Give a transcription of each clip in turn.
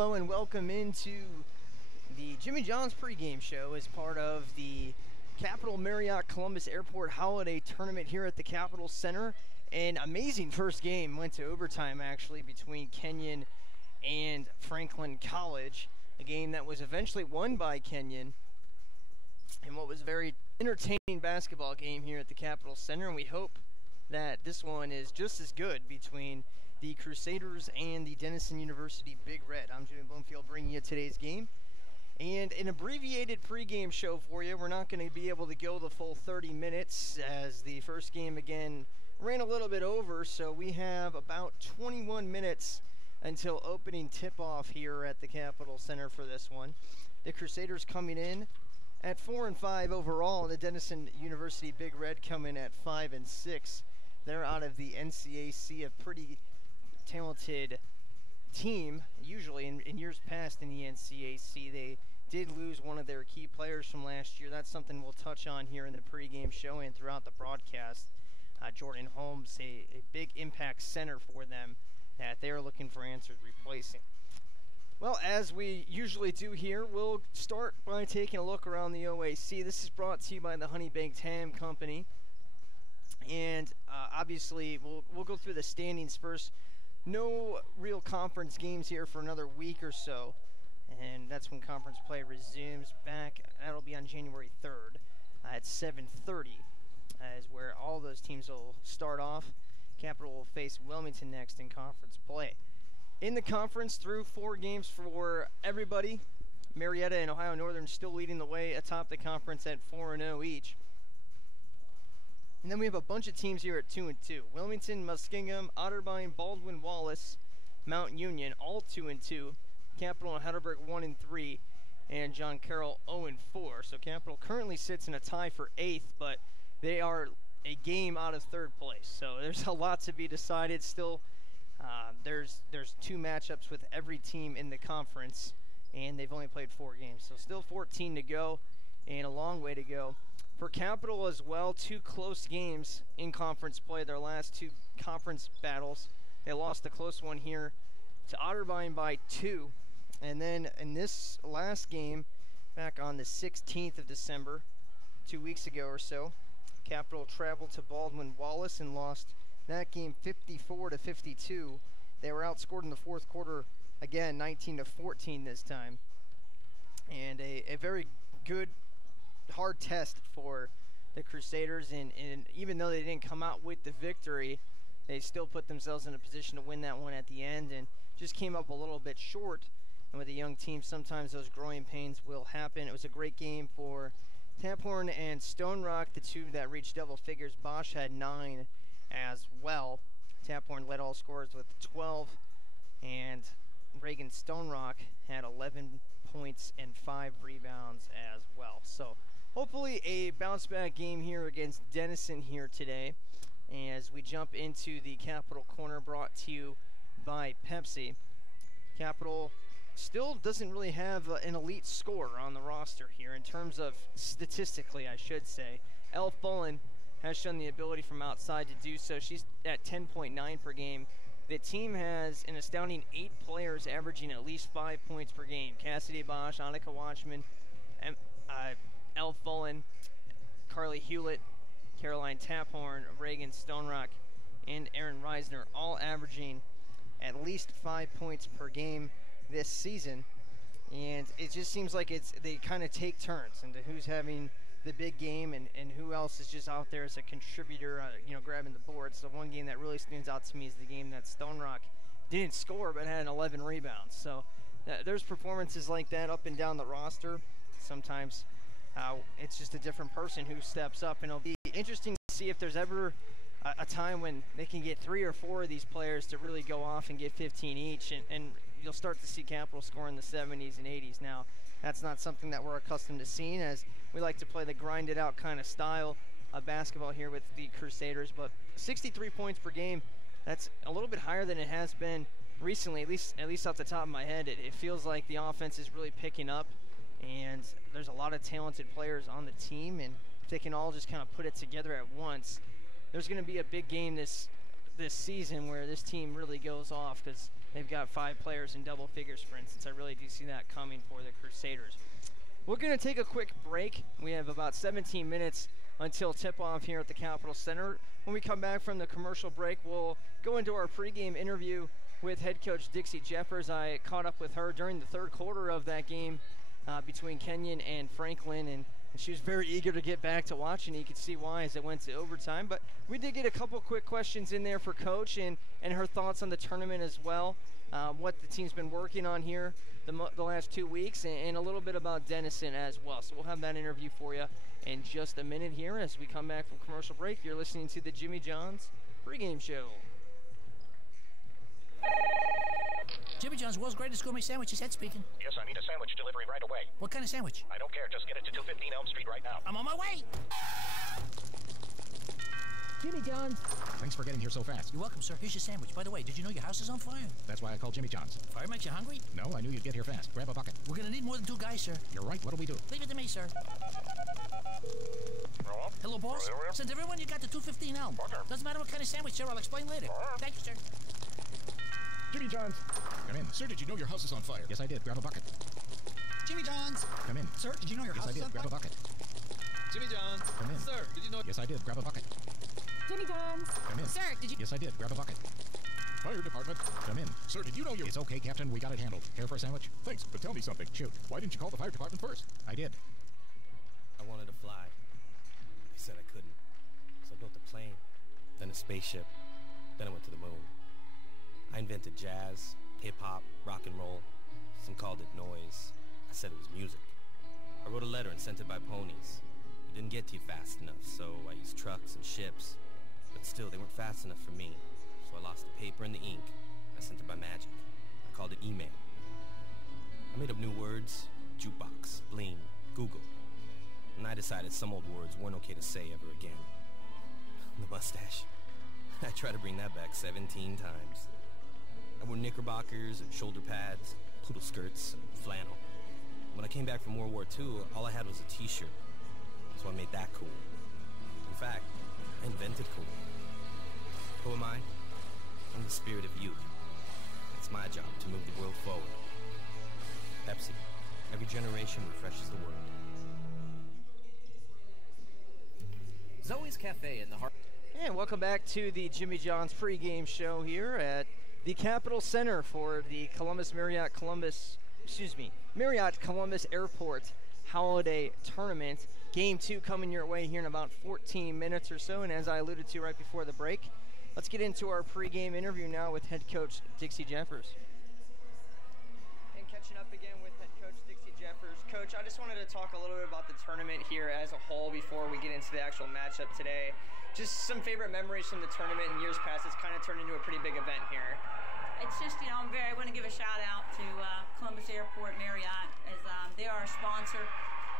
Hello and welcome into the Jimmy John's pregame show as part of the Capitol Marriott Columbus Airport Holiday Tournament here at the Capitol Center. An amazing first game, went to overtime actually between Kenyon and Franklin College. A game that was eventually won by Kenyon in what was a very entertaining basketball game here at the Capitol Center, and we hope that this one is just as good between the Crusaders and the Denison University Big Red. I'm Jimmy Bloomfield bringing you today's game. And an abbreviated pregame show for you. We're not going to be able to go the full 30 minutes as the first game again ran a little bit over, so we have about 21 minutes until opening tip-off here at the Capitol Center for this one. The Crusaders coming in at 4-5 overall, and the Denison University Big Red coming at 5-6. They're out of the NCAC, a pretty talented team. Usually in years past in the NCAC, they did lose one of their key players from last year. That's something we'll touch on here in the pregame show and throughout the broadcast. Jordan Holmes, a big impact center for them that they're looking for answers replacing. Well, as we usually do here, we'll start by taking a look around the OAC. This is brought to you by the Honey Baked Ham Company. And obviously, we'll go through the standings first. No real conference games here for another week or so, and that's when conference play resumes back. That'll be on January 3rd at 7:30, is where all those teams will start off. Capital will face Wilmington next in conference play. In the conference, through 4 games for everybody, Marietta and Ohio Northern still leading the way atop the conference at 4-0 each. And then we have a bunch of teams here at 2-2. Wilmington, Muskingum, Otterbein, Baldwin, Wallace, Mount Union, all 2-2. Capital and Heidelberg 1-3, and John Carroll 0-4. So Capital currently sits in a tie for 8th, but they are a game out of 3rd place. So there's a lot to be decided still. There's 2 matchups with every team in the conference, and they've only played 4 games. So still 14 to go, and a long way to go. For Capital as well, 2 close games in conference play, their last 2 conference battles. They lost a close one here to Otterbein by 2. And then in this last game, back on the 16th of December, 2 weeks ago or so, Capital traveled to Baldwin Wallace and lost that game 54-52. They were outscored in the 4th quarter, again, 19-14 this time. And a very good, hard test for the Crusaders, and even though they didn't come out with the victory, they still put themselves in a position to win that one at the end and just came up a little bit short. And with a young team, sometimes those growing pains will happen. It was a great game for Taphorn and Stone Rock, the 2 that reached double figures. Bosch had 9 as well. Taphorn led all scorers with 12, and Reagan Stone Rock had 11 points and 5 rebounds as well. So hopefully a bounce-back game here against Denison here today as we jump into the Capital Corner, brought to you by Pepsi. Capital still doesn't really have an elite scorer on the roster here in terms of statistically, I should say. Elle Fullen has shown the ability from outside to do so. She's at 10.9 per game. The team has an astounding 8 players averaging at least 5 points per game. Cassidy Bosch, Annika Watchman, Elle Fullen, Carly Hewlett, Caroline Taphorn, Reagan Stonerock, and Aaron Reisner, all averaging at least 5 points per game this season. And it just seems like they kind of take turns into who's having the big game and who else is just out there as a contributor, grabbing the boards. The one game that really stands out to me is the game that Stone Rock didn't score but had 11 rebounds. So there's performances like that up and down the roster. Sometimes it's just a different person who steps up, and it'll be interesting to see if there's ever a time when they can get 3 or 4 of these players to really go off and get 15 each, and you'll start to see Capital score in the 70s and 80s. Now, that's not something that we're accustomed to seeing, as we like to play the grinded-out kind of style of basketball here with the Crusaders. But 63 points per game, that's a little bit higher than it has been recently, at least off the top of my head. It feels like the offense is really picking up, and there's a lot of talented players on the team, and if they can all just kind of put it together at once, there's going to be a big game this season where this team really goes off, because they've got 5 players in double-figure sprints, since I really do see that coming for the Crusaders. We're going to take a quick break. We have about 17 minutes until tip-off here at the Capitol Center. When we come back from the commercial break, we'll go into our pregame interview with head coach Dixie Jeffers. I caught up with her during the third quarter of that game between Kenyon and Franklin, and she was very eager to get back to watching. You could see why as it went to overtime. But we did get a couple quick questions in there for Coach and her thoughts on the tournament as well, what the team's been working on here the last 2 weeks, and a little bit about Denison as well. So we'll have that interview for you in just a minute here as we come back from commercial break. You're listening to the Jimmy John's pregame show. Jimmy John's, world's greatest gourmet sandwiches, Ed speaking. Yes, I need a sandwich delivery right away. What kind of sandwich? I don't care, just get it to 215 Elm Street right now. I'm on my way! Jimmy John's. Thanks for getting here so fast. You're welcome, sir. Here's your sandwich. By the way, did you know your house is on fire? That's why I called Jimmy John's. Fire makes you hungry? No, I knew you'd get here fast. Grab a bucket. We're gonna need more than 2 guys, sir. You're right. What'll we do? Leave it to me, sir. Hello, boss. Send everyone you got to 215 Elm. Doesn't matter what kind of sandwich, sir. I'll explain later. Thank you, sir. Jimmy John's. Come in. Sir, did you know your house is on fire? Yes, I did. Grab a bucket. Jimmy John's. Come in. Sir, did you know your Yes, house I is did. on Grab a fire? bucket. Jimmy John's. Come in. Sir, did you know... Yes, I did. Grab a bucket. Jimmy John's. Come in. Sir, did you... Yes, I did. Grab a bucket. Fire department. Come in. Sir, did you know you... It's okay, Captain. We got it handled. Care for a sandwich? Thanks, but tell me something. Shoot. Why didn't you call the fire department first? I did. I wanted to fly. I said I couldn't. So I built a plane, then a spaceship, then I went to the moon. I invented jazz, hip-hop, rock and roll. Some called it noise. I said it was music. I wrote a letter and sent it by ponies. It didn't get to you fast enough, so I used trucks and ships. But still, they weren't fast enough for me. So I lost the paper and the ink. I sent it by magic. I called it email. I made up new words: jukebox, bling, Google. And I decided some old words weren't okay to say ever again. The mustache. I tried to bring that back 17 times. I wore knickerbockers and shoulder pads, poodle skirts and flannel. When I came back from World War II, all I had was a t-shirt. So I made that cool. In fact, I invented cool. Who am I? I'm the spirit of youth. It's my job to move the world forward. Pepsi. Every generation refreshes the world. Zoe's Cafe in the heart. And welcome back to the Jimmy John's pregame show here at the Capitol Center for the Marriott Columbus Airport Holiday Tournament. Game 2 coming your way here in about 14 minutes or so, and as I alluded to right before the break, let's get into our pregame interview now with head coach Dixie Jeffers. And catching up again with head coach Dixie Jeffers. Coach, I just wanted to talk a little bit about the tournament here as a whole before we get into the actual matchup today. Just some favorite memories from the tournament in years past. It's kind of turned into a pretty big event here. It's just, I want to give a shout out to Columbus Airport Marriott, as they are a sponsor,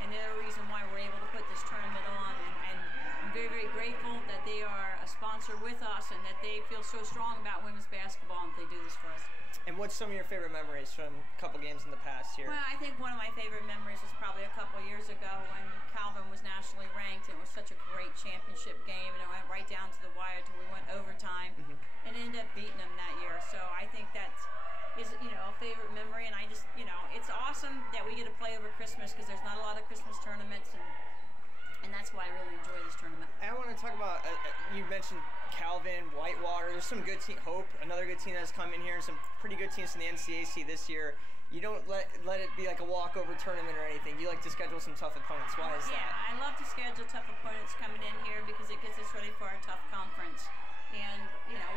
and they're the reason why we're able to put this tournament on. And I'm very, very grateful that they are a sponsor with us and that they feel so strong about women's basketball and they do this for us. And what's some of your favorite memories from a couple games in the past here? Well, I think one of my favorite memories was probably a couple of years ago when Calvin was nationally ranked. It was such a great championship game, and it went right down to the wire till we went overtime and ended up beating them that year. So I think that is, a favorite memory, and I just, it's awesome that we get to play over Christmas because there's not a lot of Christmas tournaments, and that's why I really enjoy this tournament. And I want to talk about, you mentioned Calvin, Whitewater. There's some good team, Hope, another good team that's come in here, and some pretty good teams in the NCAC this year. You don't let it be like a walkover tournament or anything. You like to schedule some tough opponents. Why is that? Yeah, I love to schedule tough opponents coming in here because it gets us ready for our tough conference. And,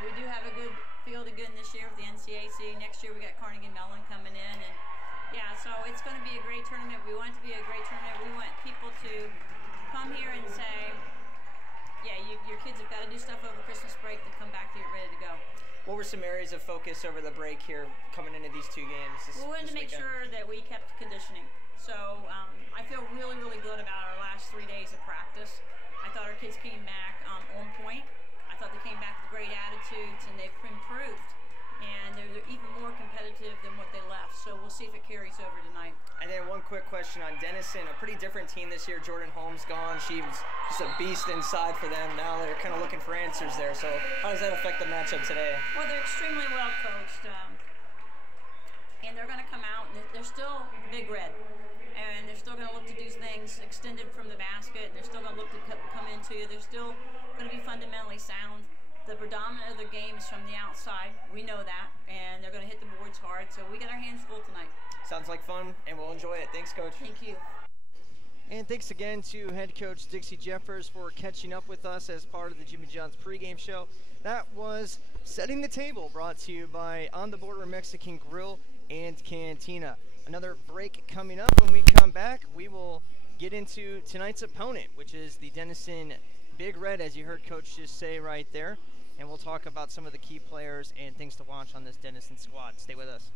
we do have a good field of good this year with the NCAC. Next year we got Carnegie Mellon coming in. And, yeah, so it's going to be a great tournament. We want it to be a great tournament. We want people to come here and say, yeah, your kids have got to do stuff over Christmas break to come back to get ready to go. What were some areas of focus over the break here coming into these 2 games? We wanted to make sure that we kept conditioning. So I feel really, really good about our last 3 days of practice. I thought our kids came back on point. I thought they came back with great attitudes, and they've improved. And they're even more competitive than what they left. So we'll see if it carries over tonight. And then one quick question on Denison, a pretty different team this year. Jordan Holmes gone. She was just a beast inside for them. Now they're kind of looking for answers there. So how does that affect the matchup today? Well, they're extremely well coached. and they're going to come out, and they're still Big Red. And they're still going to look to do things extended from the basket, and they're still going to look to come into you. They're still going to be fundamentally sound. The predominant of their game is from the outside. We know that, and they're going to hit the boards hard. So we got our hands full tonight. Sounds like fun, and we'll enjoy it. Thanks, Coach. Thank you. And thanks again to head coach Dixie Jeffers for catching up with us as part of the Jimmy John's pregame show. That was Setting the Table, brought to you by On the Border Mexican Grill and Cantina. Another break coming up. When we come back, we will get into tonight's opponent, which is the Denison Big Red, as you heard Coach just say right there. And we'll talk about some of the key players and things to watch on this Denison squad. Stay with us.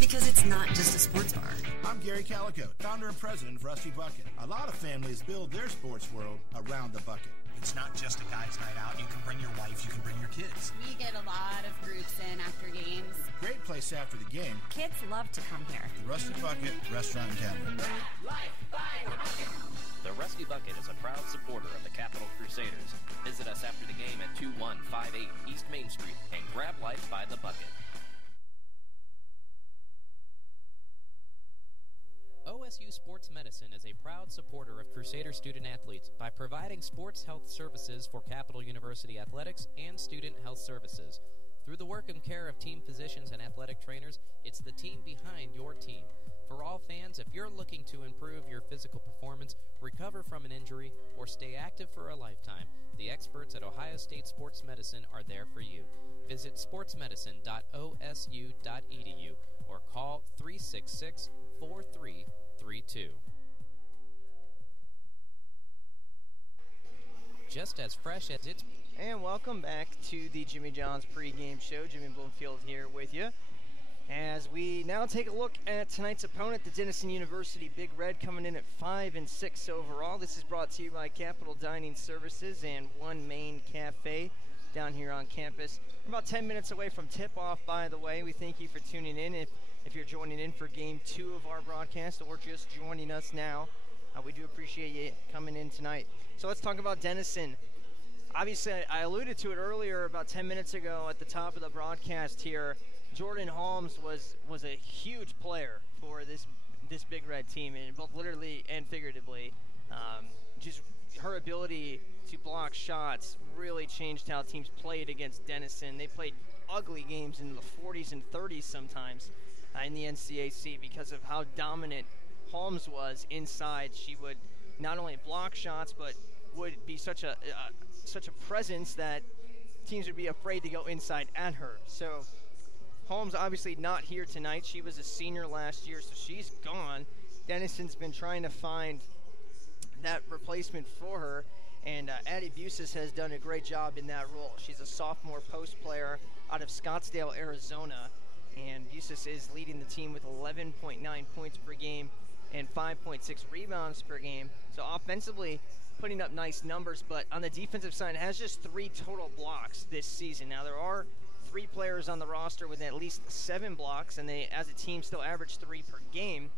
Because it's not just a sports bar. I'm Gary Calico, founder and president of Rusty Bucket. A lot of families build their sports world around the bucket. It's not just a guy's night out. You can bring your wife, you can bring your kids. We get a lot of groups in after games. Great place after the game. Kids love to come here. The Rusty Bucket Restaurant and Tavern. The Rusty Bucket is a proud supporter of the Capital Crusaders. Visit us after the game at 2158 East Main Street and grab life by the bucket. OSU Sports Medicine is a proud supporter of Crusader student-athletes by providing sports health services for Capital University athletics and student health services. Through the work and care of team physicians and athletic trainers, it's the team behind your team. For all fans, if you're looking to improve your physical performance, recover from an injury, or stay active for a lifetime, the experts at Ohio State Sports Medicine are there for you. Visit sportsmedicine.osu.edu or call 366-4332. Just as fresh as it's... And welcome back to the Jimmy John's pregame show. Jimmy Bloomfield here with you, as we now take a look at tonight's opponent, the Denison University Big Red, coming in at 5-6 overall. This is brought to you by Capital Dining Services and One Main Cafe down here on campus. We're about 10 minutes away from tip-off, by the way. We thank you for tuning in. If you're joining in for Game 2 of our broadcast or just joining us now, we do appreciate you coming in tonight. So let's talk about Denison. Obviously, I alluded to it earlier about 10 minutes ago at the top of the broadcast here. Jordan Holmes was a huge player for this Big Red team, and both literally and figuratively. Just her ability to block shots really changed how teams played against Denison. They played ugly games in the 40s and 30s sometimes in the NCAC because of how dominant Holmes was inside. She would not only block shots, but would be such a presence that teams would be afraid to go inside at her. So Holmes obviously not here tonight. She was a senior last year, so she's gone. Denison's been trying to find that replacement for her, and Addie Busis has done a great job in that role. She's a sophomore post player out of Scottsdale, Arizona, and Busis is leading the team with 11.9 points per game and 5.6 rebounds per game. So offensively, putting up nice numbers, but on the defensive side, has just 3 total blocks this season. Now, there are 3 players on the roster with at least 7 blocks, and they, as a team, still average 3 per game,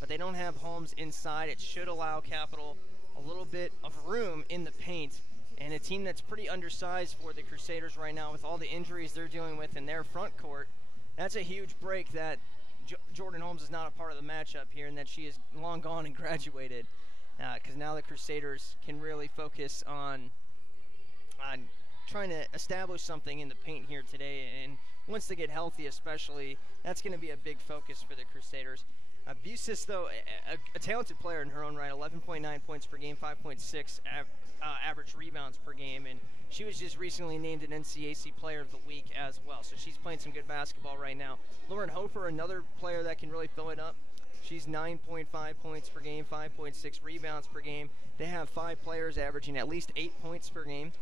but they don't have Holmes inside. It should allow Capital a little bit of room in the paint, and a team that's pretty undersized for the Crusaders right now with all the injuries they're dealing with in their front court. That's a huge break that Jordan Holmes is not a part of the matchup here, and that she is long gone and graduated, because now the Crusaders can really focus on trying to establish something in the paint here today, and once they get healthy especially, that's going to be a big focus for the Crusaders. Busis, though, a talented player in her own right, 11.9 points per game, 5.6 average rebounds per game, and she was just recently named an NCAC Player of the Week as well, so she's playing some good basketball right now. Lauren Hofer, another player that can really fill it up. She's 9.5 points per game, 5.6 rebounds per game. They have 5 players averaging at least 8 points per game.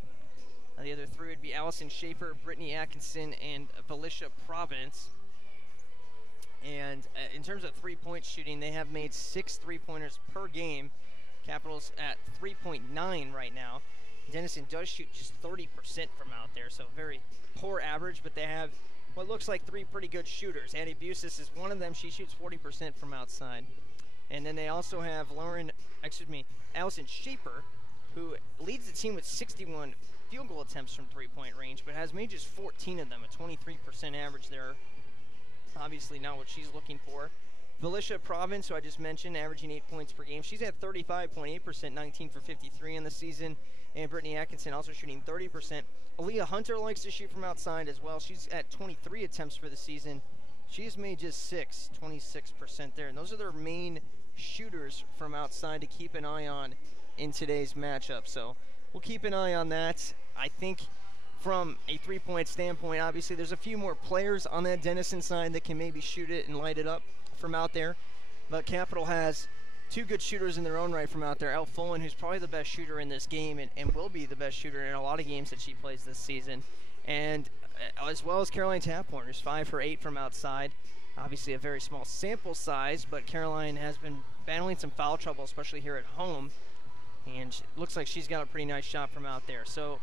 The other 3 would be Allison Schaefer, Brittany Atkinson, and Felicia Providence. And in terms of three-point shooting, they have made 6 three-pointers per game. Capitals at 3.9 right now. Denison does shoot just 30% from out there, so very poor average, but they have what looks like 3 pretty good shooters. Addie Busis is one of them. She shoots 40% from outside. And then they also have Allison Schaefer, who leads the team with 61 field goal attempts from three-point range, but has made just 14 of them, a 23% average there. Obviously not what she's looking for. Felicia Province, who I just mentioned, averaging 8 points per game. She's at 35.8%, 19 for 53 in the season. And Brittany Atkinson also shooting 30%. Aaliyah Hunter likes to shoot from outside as well. She's at 23 attempts for the season. She's made just 6, 26% there. And those are their main shooters from outside to keep an eye on in today's matchup. So we'll keep an eye on that. I think from a three-point standpoint, obviously there's a few more players on that Denison side that can maybe shoot it and light it up from out there. But Capital has two good shooters in their own right from out there. Elle Fullen, who's probably the best shooter in this game and will be the best shooter in a lot of games that she plays this season. And as well as Caroline Taphorn, who's 5 for 8 from outside. Obviously a very small sample size, but Caroline has been battling some foul trouble, especially here at home. And it looks like she's got a pretty nice shot from out there. So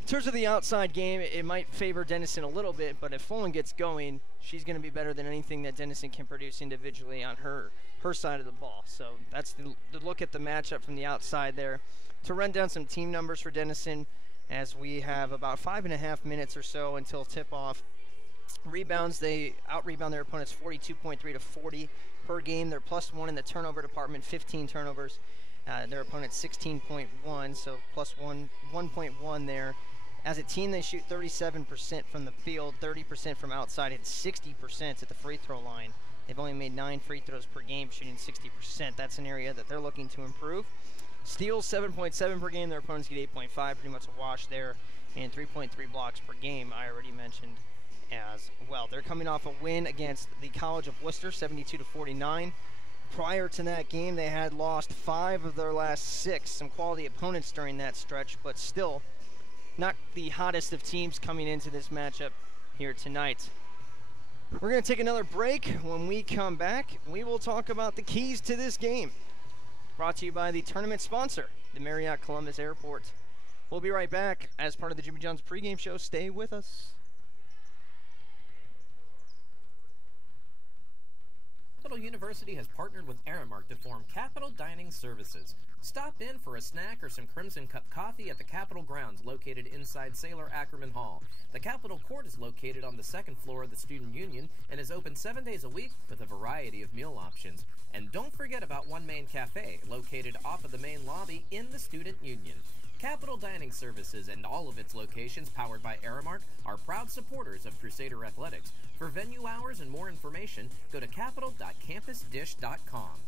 in terms of the outside game, it might favor Denison a little bit, but if Fullen gets going, she's going to be better than anything that Denison can produce individually on her side of the ball. So that's the look at the matchup from the outside there. To run down some team numbers for Denison, as we have about 5.5 minutes or so until tip-off. Rebounds, they out-rebound their opponents 42.3 to 40 per game. They're +1 in the turnover department, 15 turnovers. Their opponent's 16.1, so +1.1 there. As a team, they shoot 37% from the field, 30% from outside, and 60% at the free throw line. They've only made 9 free throws per game, shooting 60%. That's an area that they're looking to improve. Steals, 7.7 per game. Their opponents get 8.5, pretty much a wash there. And 3.3 blocks per game, I already mentioned as well. They're coming off a win against the College of Worcester, 72 to 49. Prior to that game, they had lost 5 of their last 6. Some quality opponents during that stretch, but still not the hottest of teams coming into this matchup here tonight. We're going to take another break. When we come back, we will talk about the keys to this game. Brought to you by the tournament sponsor, the Marriott Columbus Airport. We'll be right back as part of the Jimmy John's pregame show. Stay with us. Capital University has partnered with Aramark to form Capital Dining Services. Stop in for a snack or some Crimson Cup coffee at the Capitol grounds located inside Sailor Ackerman Hall. The Capitol Court is located on the second floor of the Student Union and is open 7 days a week with a variety of meal options. And don't forget about One Main Cafe, located off of the main lobby in the Student Union. Capital Dining Services and all of its locations powered by Aramark are proud supporters of Crusader Athletics. For venue hours and more information, go to capital.campusdish.com.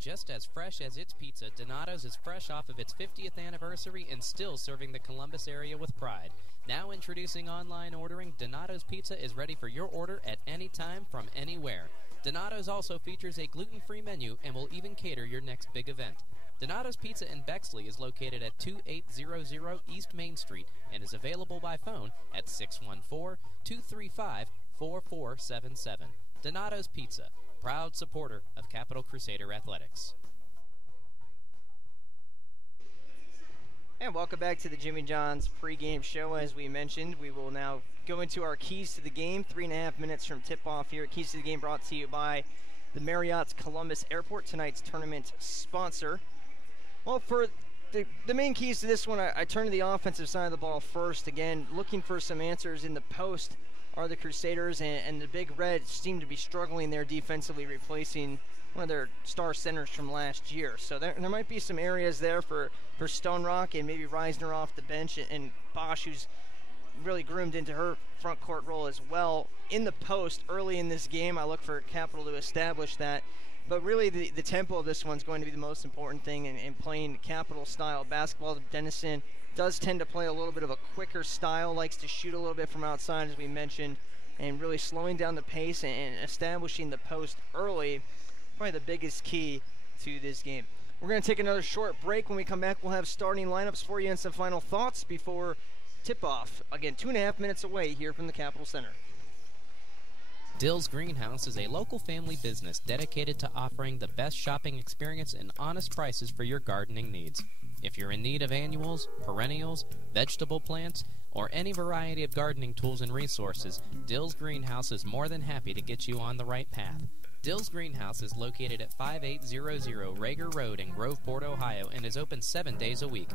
Just as fresh as its pizza, Donato's is fresh off of its 50th anniversary and still serving the Columbus area with pride. Now introducing online ordering, Donato's Pizza is ready for your order at any time from anywhere. Donato's also features a gluten-free menu and will even cater your next big event. Donato's Pizza in Bexley is located at 2800 East Main Street and is available by phone at 614-235-4477. Donato's Pizza, proud supporter of Capital Crusader Athletics. And welcome back to the Jimmy John's pregame show. As we mentioned, we will now go into our keys to the game. 3.5 minutes from tip-off here. Keys to the game brought to you by the Marriott Columbus Airport, tonight's tournament sponsor. Well, for the main keys to this one, I turn to the offensive side of the ball first. Again, looking for some answers in the post are the Crusaders, and the Big Reds seem to be struggling there defensively, replacing one of their star centers from last year. So there might be some areas there for Stone Rock and maybe Reisner off the bench, and Bosch, who's really groomed into her front court role as well. In the post early in this game, I look for Capital to establish that. But really, the tempo of this one's going to be the most important thing in playing Capital-style basketball. Denison does tend to play a little bit of a quicker style, likes to shoot a little bit from outside, as we mentioned, and really slowing down the pace and establishing the post early, probably the biggest key to this game. We're going to take another short break. When we come back, we'll have starting lineups for you and some final thoughts before tip-off. Again, 2.5 minutes away here from the Capitol Center. Dill's Greenhouse is a local family business dedicated to offering the best shopping experience and honest prices for your gardening needs. If you're in need of annuals, perennials, vegetable plants, or any variety of gardening tools and resources, Dill's Greenhouse is more than happy to get you on the right path. Dill's Greenhouse is located at 5800 Rager Road in Groveport, Ohio, and is open 7 days a week.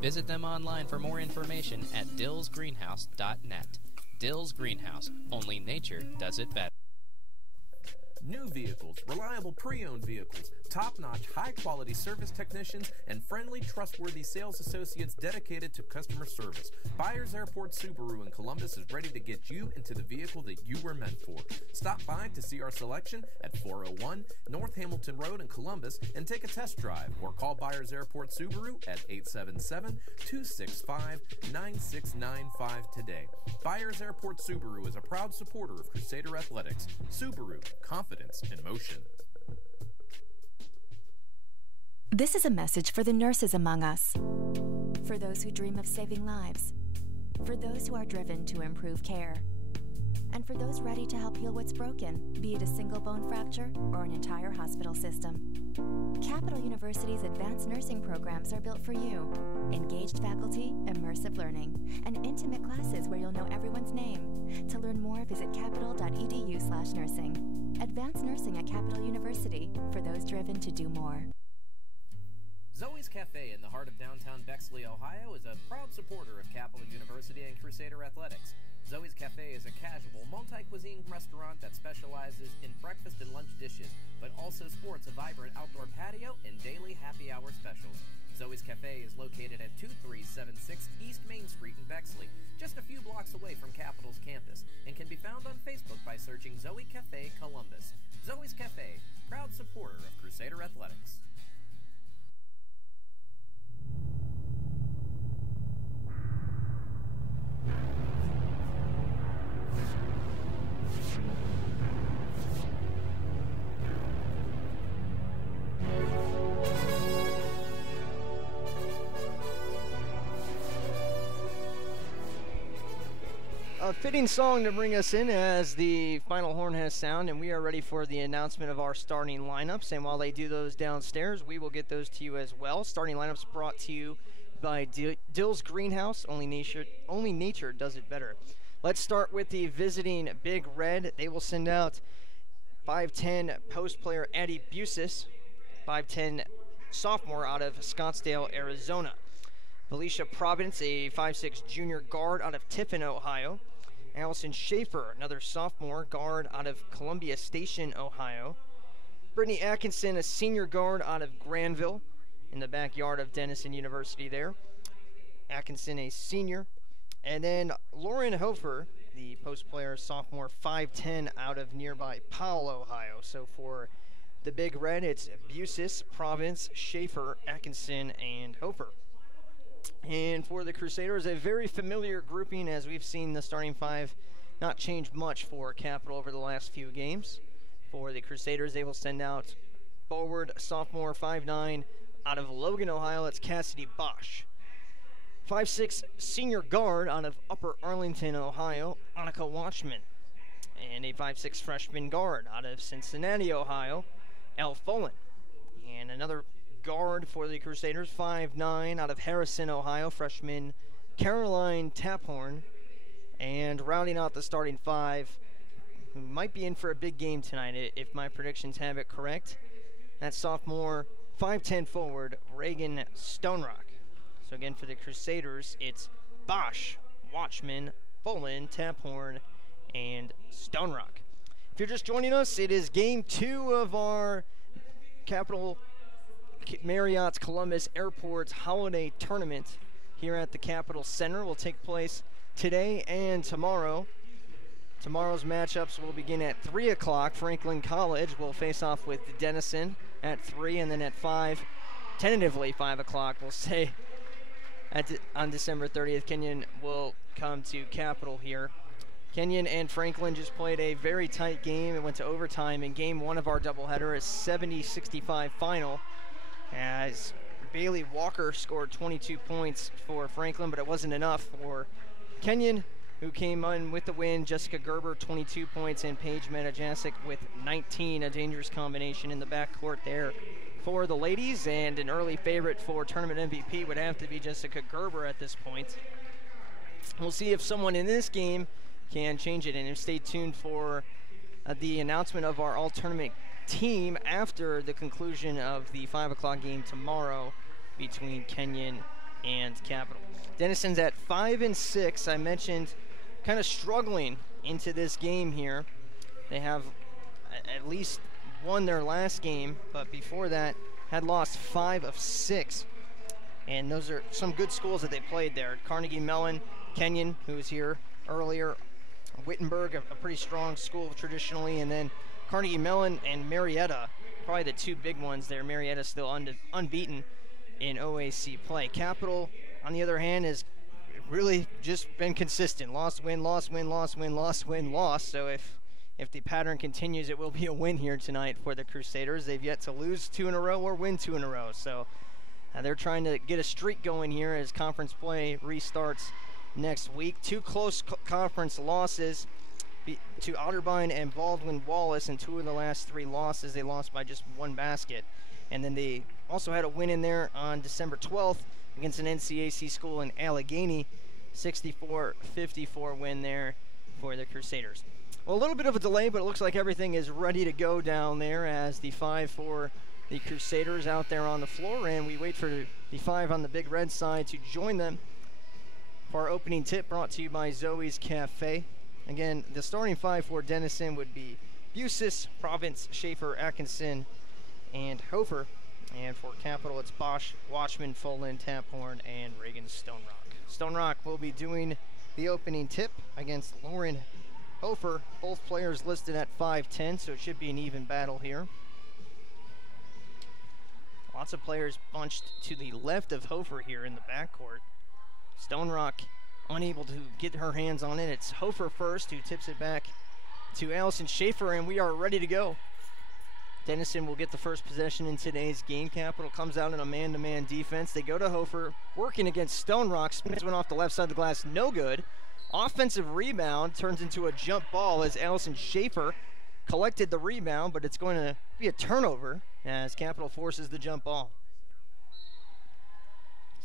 Visit them online for more information at dillsgreenhouse.net. Dill's Greenhouse. Only nature does it better. New vehicles, reliable pre-owned vehicles, top-notch, high-quality service technicians, and friendly, trustworthy sales associates dedicated to customer service. Byers Airport Subaru in Columbus is ready to get you into the vehicle that you were meant for. Stop by to see our selection at 401 North Hamilton Road in Columbus and take a test drive, or call Byers Airport Subaru at 877-265-9695 today. Byers Airport Subaru is a proud supporter of Crusader Athletics. Subaru, confidence in motion. This is a message for the nurses among us, for those who dream of saving lives, for those who are driven to improve care, and for those ready to help heal what's broken, be it a single bone fracture or an entire hospital system. Capital University's advanced nursing programs are built for you. Engaged faculty, immersive learning, and intimate classes where you'll know everyone's name. To learn more, visit capital.edu/nursing. Advanced nursing at Capital University, for those driven to do more. Zoe's Cafe in the heart of downtown Bexley, Ohio is a proud supporter of Capital University and Crusader Athletics. Zoe's Cafe is a casual, multi-cuisine restaurant that specializes in breakfast and lunch dishes, but also sports a vibrant outdoor patio and daily happy hour specials. Zoe's Cafe is located at 2376 East Main Street in Bexley, just a few blocks away from Capital's campus, and can be found on Facebook by searching Zoe Cafe Columbus. Zoe's Cafe, proud supporter of Crusader Athletics. A fitting song to bring us in as the final horn has sound, and we are ready for the announcement of our starting lineups. And while they do those downstairs, we will get those to you as well. Starting lineups brought to you by Dill's Greenhouse. Only nature does it better. Let's start with the visiting Big Red. They will send out 5'10 post player Addie Busis, 5'10 sophomore out of Scottsdale, Arizona. Felicia Providence, a 5'6 junior guard out of Tiffin, Ohio. Allison Schaefer, another sophomore guard out of Columbia Station, Ohio. Brittany Atkinson, a senior guard out of Granville, in the backyard of Denison University there. Atkinson, a senior. And then Lauren Hofer, the post player sophomore, 5'10 out of nearby Powell, Ohio. So for the Big Red, it's Busis, Providence, Schaefer, Atkinson, and Hofer. And for the Crusaders, a very familiar grouping, as we've seen the starting five not change much for Capital over the last few games. For the Crusaders, they will send out forward sophomore 5'9 out of Logan, Ohio. That's Cassidy Bosch. 5'6 senior guard out of Upper Arlington, Ohio, Annika Watchman. And a 5'6 freshman guard out of Cincinnati, Ohio, Elle Follin. And another guard for the Crusaders, 5'9 out of Harrison, Ohio, freshman Caroline Taphorn. And rounding out the starting five, who might be in for a big game tonight if my predictions have it correct, that's sophomore 5'10 forward Reagan Stonerock. So again, for the Crusaders, it's Bosch, Watchman, Follin, Taphorn, and Stonerock. If you're just joining us, it is game 2 of our Capital Marriott Columbus Airport's holiday tournament here at the Capitol Center. Will take place today and tomorrow. Tomorrow's matchups will begin at 3 o'clock. Franklin College will face off with Denison at 3, and then at 5, tentatively 5 o'clock, we'll say, on December 30th, Kenyon will come to Capital here. Kenyon and Franklin just played a very tight game. It went to overtime in game 1 of our doubleheader, a 70-65 final, as Bailey Walker scored 22 points for Franklin, but it wasn't enough for Kenyon, who came in with the win. Jessica Gerber, 22 points, and Paige Matajasic with 19, a dangerous combination in the backcourt there for the ladies, and an early favorite for tournament MVP would have to be Jessica Gerber at this point. We'll see if someone in this game can change it, and stay tuned for the announcement of our all-tournament team after the conclusion of the 5 o'clock game tomorrow between Kenyon and Capital. Denison's at 5-6. I mentioned kind of struggling into this game here. They have at least won their last game, but before that had lost 5 of 6. And those are some good schools that they played there. Carnegie Mellon, Kenyon, who was here earlier, Wittenberg, a pretty strong school traditionally, and then Carnegie Mellon and Marietta, probably the two big ones there. Marietta still unbeaten in OAC play. Capital, on the other hand, has really just been consistent. Loss, win, loss, win, loss, win, loss, win, loss. So if the pattern continues, it will be a win here tonight for the Crusaders. They've yet to lose 2 in a row or win 2 in a row. So they're trying to get a streak going here as conference play restarts next week. 2 close conference losses to Otterbein and Baldwin Wallace, and 2 of the last 3 losses they lost by just 1 basket. And then they also had a win in there on December 12th against an NCAC school in Allegheny, 64-54 win there for the Crusaders. Well, a little bit of a delay, but it looks like everything is ready to go down there as the 5 for the Crusaders out there on the floor, and we wait for the 5 on the Big Red side to join them for our opening tip, brought to you by Zoe's Cafe. Again, the starting 5 for Denison would be Busis, Province, Schaefer, Atkinson, and Hofer. And for Capital, it's Bosch, Watchman, Folan, Taphorn, and Reagan Stone Rock. Stone Rock will be doing the opening tip against Lauren Hofer. Both players listed at 5'10", so it should be an even battle here. Lots of players bunched to the left of Hofer here in the backcourt. Stone Rock unable to get her hands on it. It's Hofer first, who tips it back to Allison Schaefer, and we are ready to go. Denison will get the first possession in today's game. Capital comes out in a man-to-man defense. They go to Hofer, working against Stone Rock. Spins one off the left side of the glass, no good. Offensive rebound turns into a jump ball as Allison Schaefer collected the rebound, but it's going to be a turnover as Capital forces the jump ball.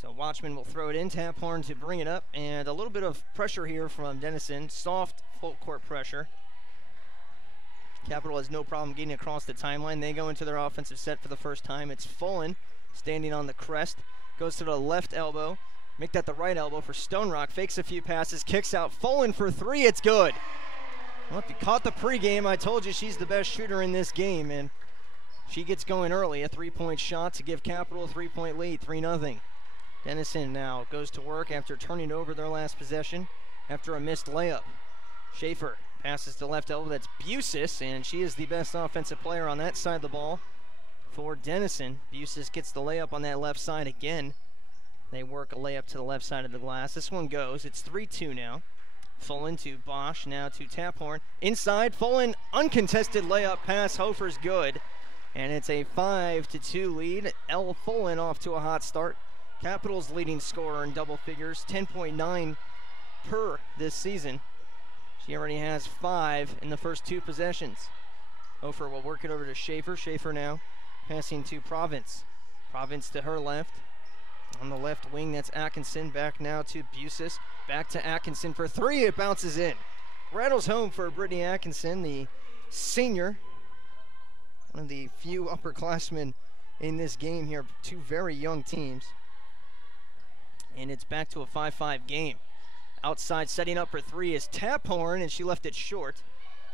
So Watchman will throw it in, Taphorn to bring it up, and a little bit of pressure here from Denison. Soft full court pressure. Capital has no problem getting across the timeline. They go into their offensive set for the first time. It's Folan standing on the crest. Goes to the left elbow. Make that the right elbow for Stone Rock. Fakes a few passes. Kicks out. Folan for 3. It's good. Well, if you caught the pregame, I told you she's the best shooter in this game. And she gets going early. A 3-point shot to give Capital a 3-point lead. 3-0. Denison now goes to work after turning over their last possession after a missed layup. Schaefer passes to left elbow. That's Busis, and she is the best offensive player on that side of the ball for Denison. Busis gets the layup on that left side again. They work a layup to the left side of the glass. This one goes. It's 3-2 now. Folan to Bosch, now to Taphorn. Inside, Folan, uncontested layup pass. Hofer's good. And it's a 5-2 lead. L. Folan off to a hot start. Capital's leading scorer in double figures, 10.9 per this season. She already has 5 in the first 2 possessions. Hofer will work it over to Schaefer. Schaefer now passing to Province. Province to her left. On the left wing, that's Atkinson. Back now to Busis. Back to Atkinson for 3. It bounces in. Rattles home for Brittany Atkinson, the senior. One of the few upperclassmen in this game here. 2 very young teams. And it's back to a 5-5 game. Outside setting up for 3 is Taphorn, and she left it short.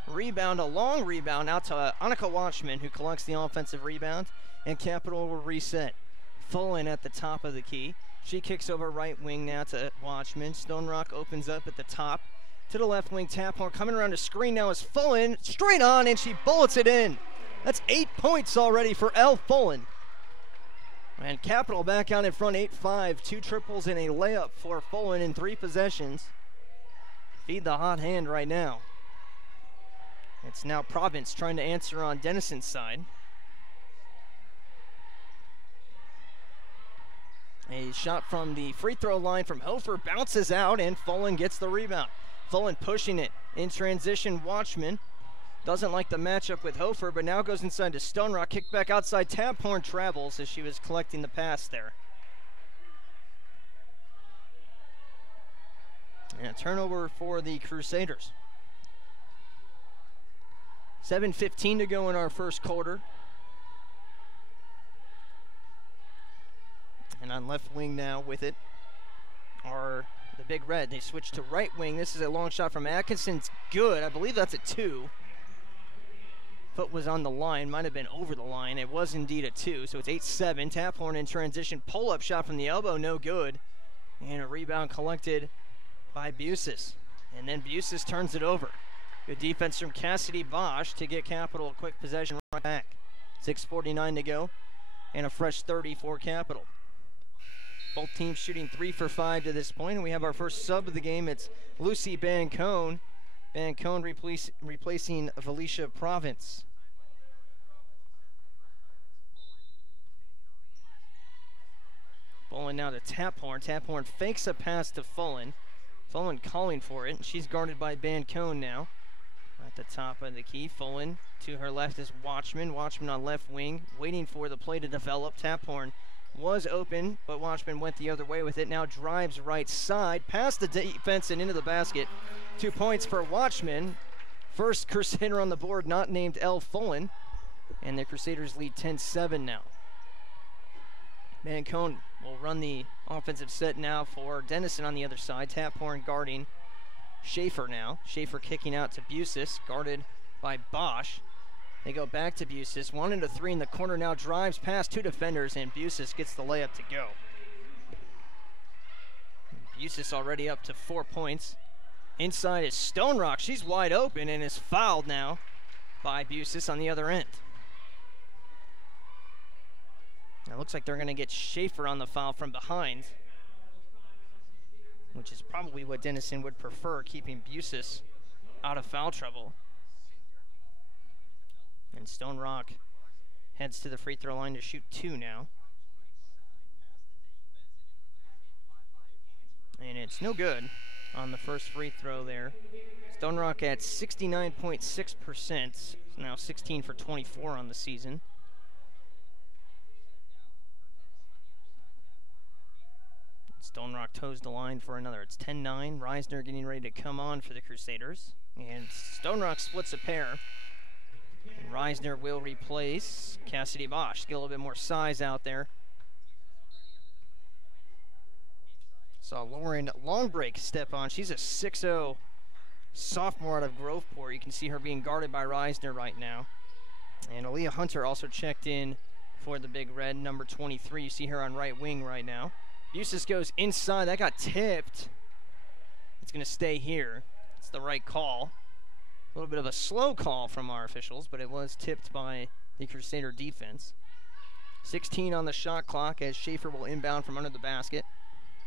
Rebound, a long rebound out to Annika Watchman, who collects the offensive rebound, and Capital will reset. Folan at the top of the key. She kicks over right wing now to Watchman. Stone Rock opens up at the top. To the left wing, Taphorn coming around the screen now is Folan, straight on, and she bullets it in. That's 8 points already for L. Folan. And Capital back out in front, 8-5. 2 triples and a layup for Folan in 3 possessions. Feed the hot hand right now. It's now Province trying to answer on Denison's side. A shot from the free throw line from Hofer bounces out, and Folan gets the rebound. Folan pushing it in transition. Watchman doesn't like the matchup with Hofer, but now goes inside to Stone Rock. Kick back outside. Taphorn travels as she was collecting the pass there. And a turnover for the Crusaders. 7:15 to go in our first quarter. And on left wing now with it are the Big Red. They switch to right wing. This is a long shot from Atkinson's good. I believe that's a 2. Foot was on the line, might have been over the line. It was indeed a 2, so it's 8-7. Taphorn in transition. Pull-up shot from the elbow, no good. And a rebound collected by Busis. And then Busis turns it over. Good defense from Cassidy Bosch to get Capital a quick possession right back. 6:49 to go, and a fresh 30 for Capital. Both teams shooting 3 for 5 to this point, and we have our first sub of the game. It's Lucy Bancone. Bancone replacing Felicia Province. Bowling now to Taphorn. Taphorn fakes a pass to Fullen. Fullen calling for it, and she's guarded by Bancone now. At the top of the key, Fullen to her left is Watchman. Watchman on left wing, waiting for the play to develop. Taphorn was open, but Watchman went the other way with it. Now drives right side, past the defense and into the basket. 2 points for Watchman. First Crusader on the board, not named L. Fullen. And the Crusaders lead 10-7 now. Bancone will run the offensive set now for Denison on the other side. Taphorn guarding Schaefer now. Schaefer kicking out to Busis, guarded by Bosch. They go back to Busis. 1 and a 3 in the corner now. Drives past 2 defenders, and Busis gets the layup to go. Busis already up to 4 points. Inside is Stone Rock. She's wide open and is fouled now by Busis on the other end. Now it looks like they're going to get Schaefer on the foul from behind, which is probably what Denison would prefer, keeping Busis out of foul trouble. And Stone Rock heads to the free throw line to shoot 2 now. And it's no good on the first free throw there. Stone Rock at 69.6%, now 16 for 24 on the season. Stone Rock toes the line for another. It's 10-9. Reisner getting ready to come on for the Crusaders. And Stone Rock splits a pair. And Reisner will replace Cassidy Bosch. Get a little bit more size out there. Saw Lauren Longbreak step on. She's a 6'0 sophomore out of Groveport. You can see her being guarded by Reisner right now. And Aaliyah Hunter also checked in for the Big Red, number 23. You see her on right wing right now. Busis goes inside. That got tipped. It's going to stay here. It's the right call. A little bit of a slow call from our officials, but it was tipped by the Crusader defense. 16 on the shot clock as Schaefer will inbound from under the basket.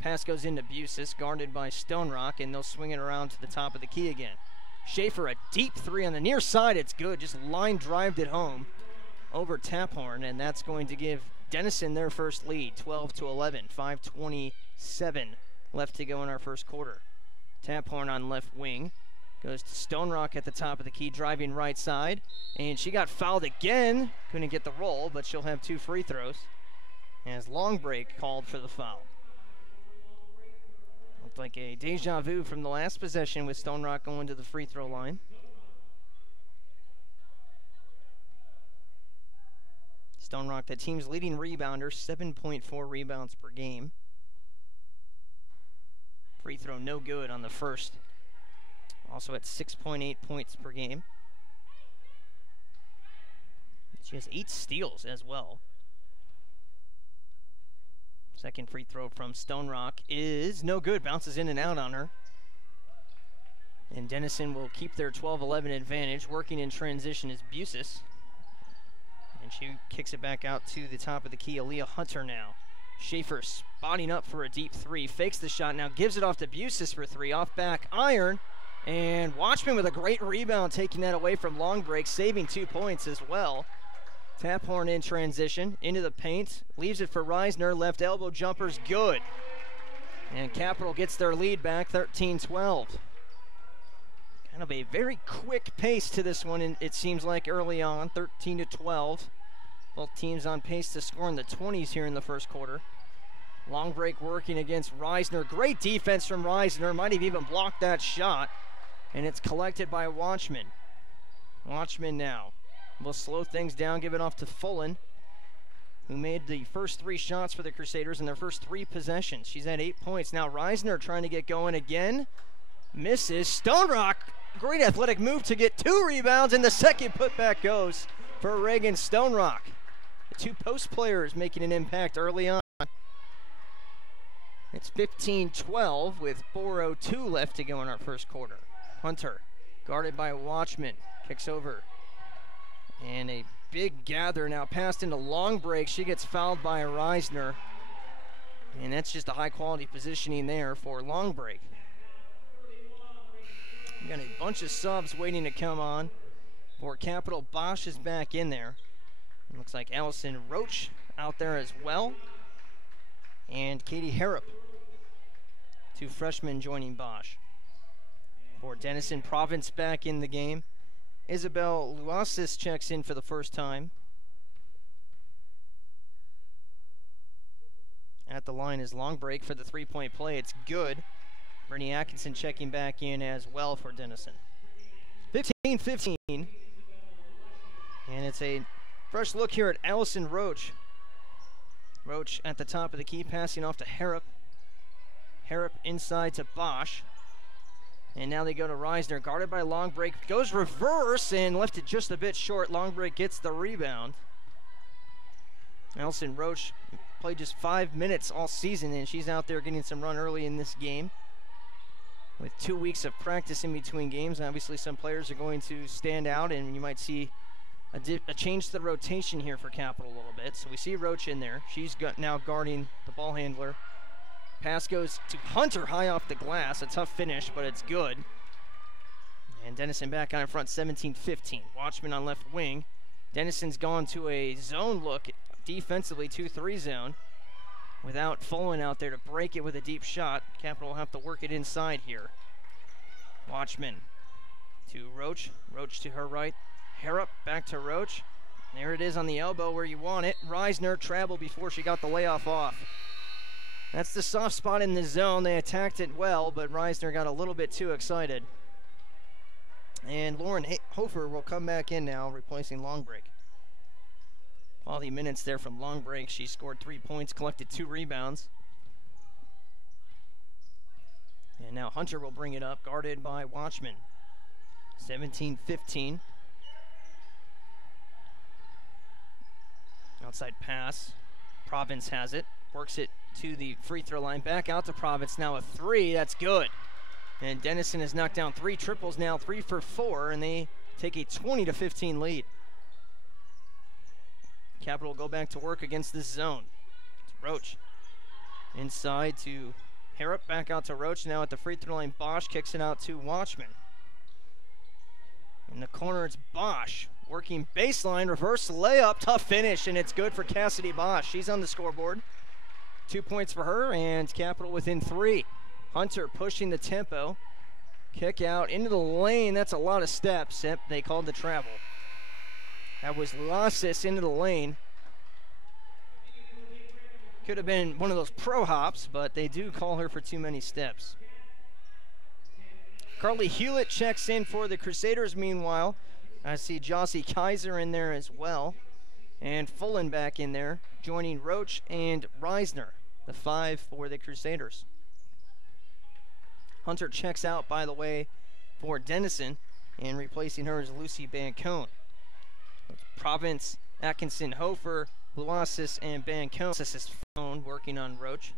Pass goes into Busis, guarded by Stone Rock, and they'll swing it around to the top of the key again. Schaefer, a deep 3 on the near side. It's good. Just line drived it home over Taphorn, and that's going to give Denison their first lead, 12-11, 5:27 left to go in our first quarter. Taphorn on left wing, goes to Stone Rock at the top of the key, driving right side, and she got fouled again. Couldn't get the roll, but she'll have 2 free throws. As Longbreak called for the foul. Looked like a deja vu from the last possession with Stone Rock going to the free throw line. Stone Rock, the team's leading rebounder, 7.4 rebounds per game. Free throw no good on the first. Also at 6.8 points per game. She has 8 steals as well. Second free throw from Stone Rock is no good. Bounces in and out on her. And Denison will keep their 12-11 advantage. Working in transition is Busis. And she kicks it back out to the top of the key. Aaliyah Hunter now. Schaefer spotting up for a deep 3. Fakes the shot now. Gives it off to Busis for 3. Off back iron. And Watchman with a great rebound, taking that away from Longbreak, saving 2 points as well. Taphorn in transition, into the paint, leaves it for Reisner, left elbow jumper's good. And Capital gets their lead back, 13-12. Kind of a very quick pace to this one, and it seems like early on, 13-12. Both teams on pace to score in the 20s here in the first quarter. Longbreak working against Reisner. Great defense from Reisner, might have even blocked that shot. And it's collected by Watchman. Watchman now will slow things down, give it off to Fullen, who made the first 3 shots for the Crusaders in their first 3 possessions. She's at 8 points. Now Reisner trying to get going again. Misses. Stone Rock, great athletic move to get 2 rebounds, and the second putback goes for Reagan Stone Rock. The 2 post players making an impact early on. It's 15-12 with 4:02 left to go in our first quarter. Hunter, guarded by Watchman, kicks over. And a big gather now passed into long break. She gets fouled by Reisner. And that's just a high-quality positioning there for long break. We got a bunch of subs waiting to come on for Capital. Bosch is back in there. It looks like Allison Roach out there as well. And Katie Harrop. 2 freshmen joining Bosch. For Denison, Province back in the game. Isabel Luasis checks in for the first time. At the line is long break for the 3-point play. It's good. Brittany Atkinson checking back in as well for Denison. 15-15. And it's a fresh look here at Allison Roach. Roach at the top of the key, passing off to Harrop. Harrop inside to Bosch. And now they go to Reisner, guarded by long break. Goes reverse and left it just a bit short. Long break gets the rebound. Allison Roach played just 5 minutes all season, and she's out there getting some run early in this game. With 2 weeks of practice in between games, obviously some players are going to stand out, and you might see a change to the rotation here for Capital a little bit. So we see Roach in there. She's now guarding the ball handler. Pass goes to Hunter high off the glass. A tough finish, but it's good. And Denison back on in front, 17-15. Watchman on left wing. Denison's gone to a zone look defensively, 2-3 zone. Without Fullen out there to break it with a deep shot. Capital will have to work it inside here. Watchman to Roach. Roach to her right. Harrop back to Roach. There it is on the elbow where you want it. Reisner traveled before she got the layoff off. That's the soft spot in the zone. They attacked it well, but Reisner got a little bit too excited. And Lauren Hofer will come back in now, replacing Longbreak. Quality minutes there from Longbreak. She scored 3 points, collected 2 rebounds. And now Hunter will bring it up, guarded by Watchman. 17-15. Outside pass. Province has it. Works it to the free throw line. Back out to Province. Now a 3. That's good. And Denison has knocked down 3 triples now, 3 for 4, and they take a 20-15 lead. Capital go back to work against this zone. It's Roach. Inside to Harrop. Back out to Roach. Now at the free throw line, Bosch kicks it out to Watchman. In the corner, it's Bosch. Working baseline, reverse layup, tough finish, and it's good for Cassidy Bosch. She's on the scoreboard. 2 points for her, and Capital within 3. Hunter pushing the tempo. Kick out into the lane. That's a lot of steps. Yep, they called the travel. That was Lassis into the lane. Could have been one of those pro hops, but they do call her for too many steps. Carly Hewlett checks in for the Crusaders meanwhile. I see Jossie Kaiser in there as well. And Fullen back in there, joining Roach and Reisner, the 5 for the Crusaders. Hunter checks out, by the way, for Denison, and replacing her is Lucy Bancone. Province, Atkinson, Hofer, Luasis, and Bancone. This is Phone working on Roach.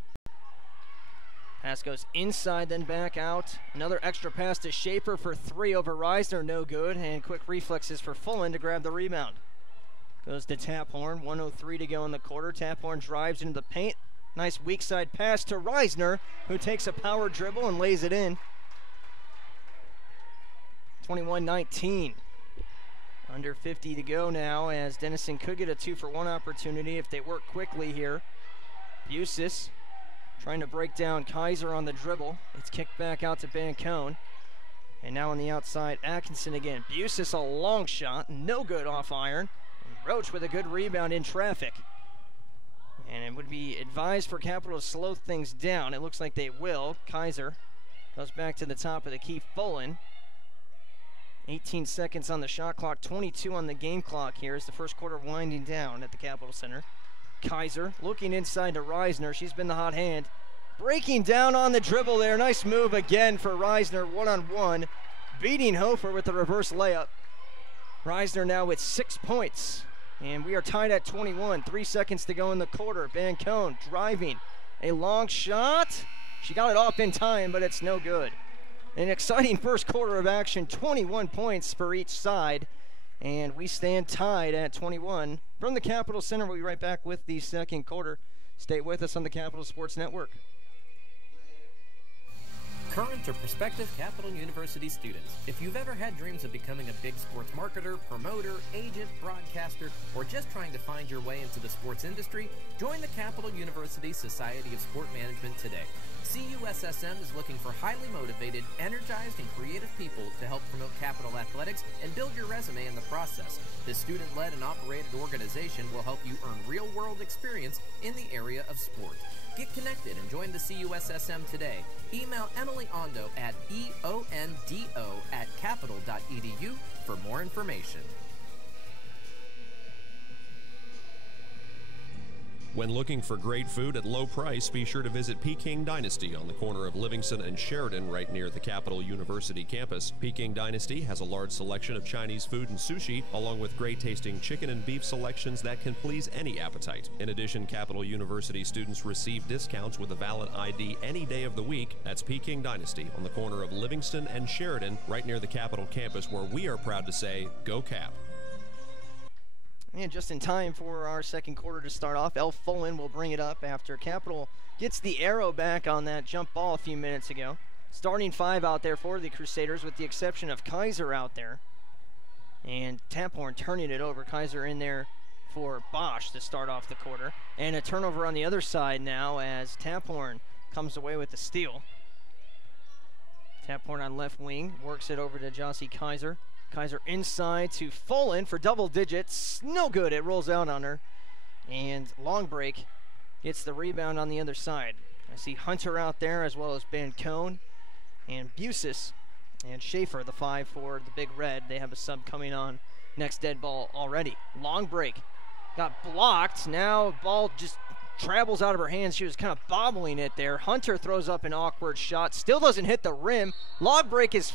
Pass goes inside, then back out. Another extra pass to Schaefer for 3 over Reisner, no good. And quick reflexes for Fullen to grab the rebound. Goes to Taphorn, 1:03 to go in the quarter. Taphorn drives into the paint. Nice weak side pass to Reisner, who takes a power dribble and lays it in. 21-19. Under 50 to go now, as Denison could get a 2-for-1 opportunity if they work quickly here. Busis trying to break down Kaiser on the dribble. It's kicked back out to Bancone. And now on the outside, Atkinson again. Busis a long shot, no good off iron. And Roach with a good rebound in traffic. And it would be advised for Capital to slow things down. It looks like they will. Kaiser goes back to the top of the key. Fullen 18 seconds on the shot clock, 22 on the game clock here as the first quarter winding down at the Capitol Center. Kaiser looking inside to Reisner. She's been the hot hand. Breaking down on the dribble there. Nice move again for Reisner, one-on-one. Beating Hofer with the reverse layup. Reisner now with 6 points. And we are tied at 21. 3 seconds to go in the quarter. Bancone driving. A long shot. She got it off in time, but it's no good. An exciting first quarter of action. 21 points for each side. And we stand tied at 21. From the Capitol Center, we'll be right back with the second quarter. Stay with us on the Capitol Sports Network. Current or prospective Capital University students, if you've ever had dreams of becoming a big sports marketer, promoter, agent, broadcaster, or just trying to find your way into the sports industry, join the Capital University Society of Sport Management today. CUSSM is looking for highly motivated, energized, and creative people to help promote Capital athletics and build your resume in the process. This student-led and operated organization will help you earn real-world experience in the area of sport. Get connected and join the CUSSM today. Email Emily Ondo at eondo@capital.edu for more information. When looking for great food at low price, be sure to visit Peking Dynasty on the corner of Livingston and Sheridan right near the Capital University campus. Peking Dynasty has a large selection of Chinese food and sushi, along with great tasting chicken and beef selections that can please any appetite. In addition, Capital University students receive discounts with a valid ID any day of the week. That's Peking Dynasty on the corner of Livingston and Sheridan right near the Capital campus, where we are proud to say, Go Cap. And just in time for our second quarter to start off, Elf Fullen will bring it up after Capital gets the arrow back on that jump ball a few minutes ago. Starting five out there for the Crusaders with the exception of Kaiser out there. And Taphorn turning it over. Kaiser in there for Bosch to start off the quarter. And a turnover on the other side now as Taphorn comes away with the steal. Taphorn on left wing, works it over to Jossie Kaiser. Kaiser inside to Fullen for double digits. No good. It rolls out on her. And Long Break gets the rebound on the other side. I see Hunter out there as well as Bancone and Busis and Schaefer, the five for the Big Red. They have a sub coming on next dead ball already. Long break. Got blocked. Now ball just travels out of her hands. She was kind of bobbling it there. Hunter throws up an awkward shot. Still doesn't hit the rim. Long break is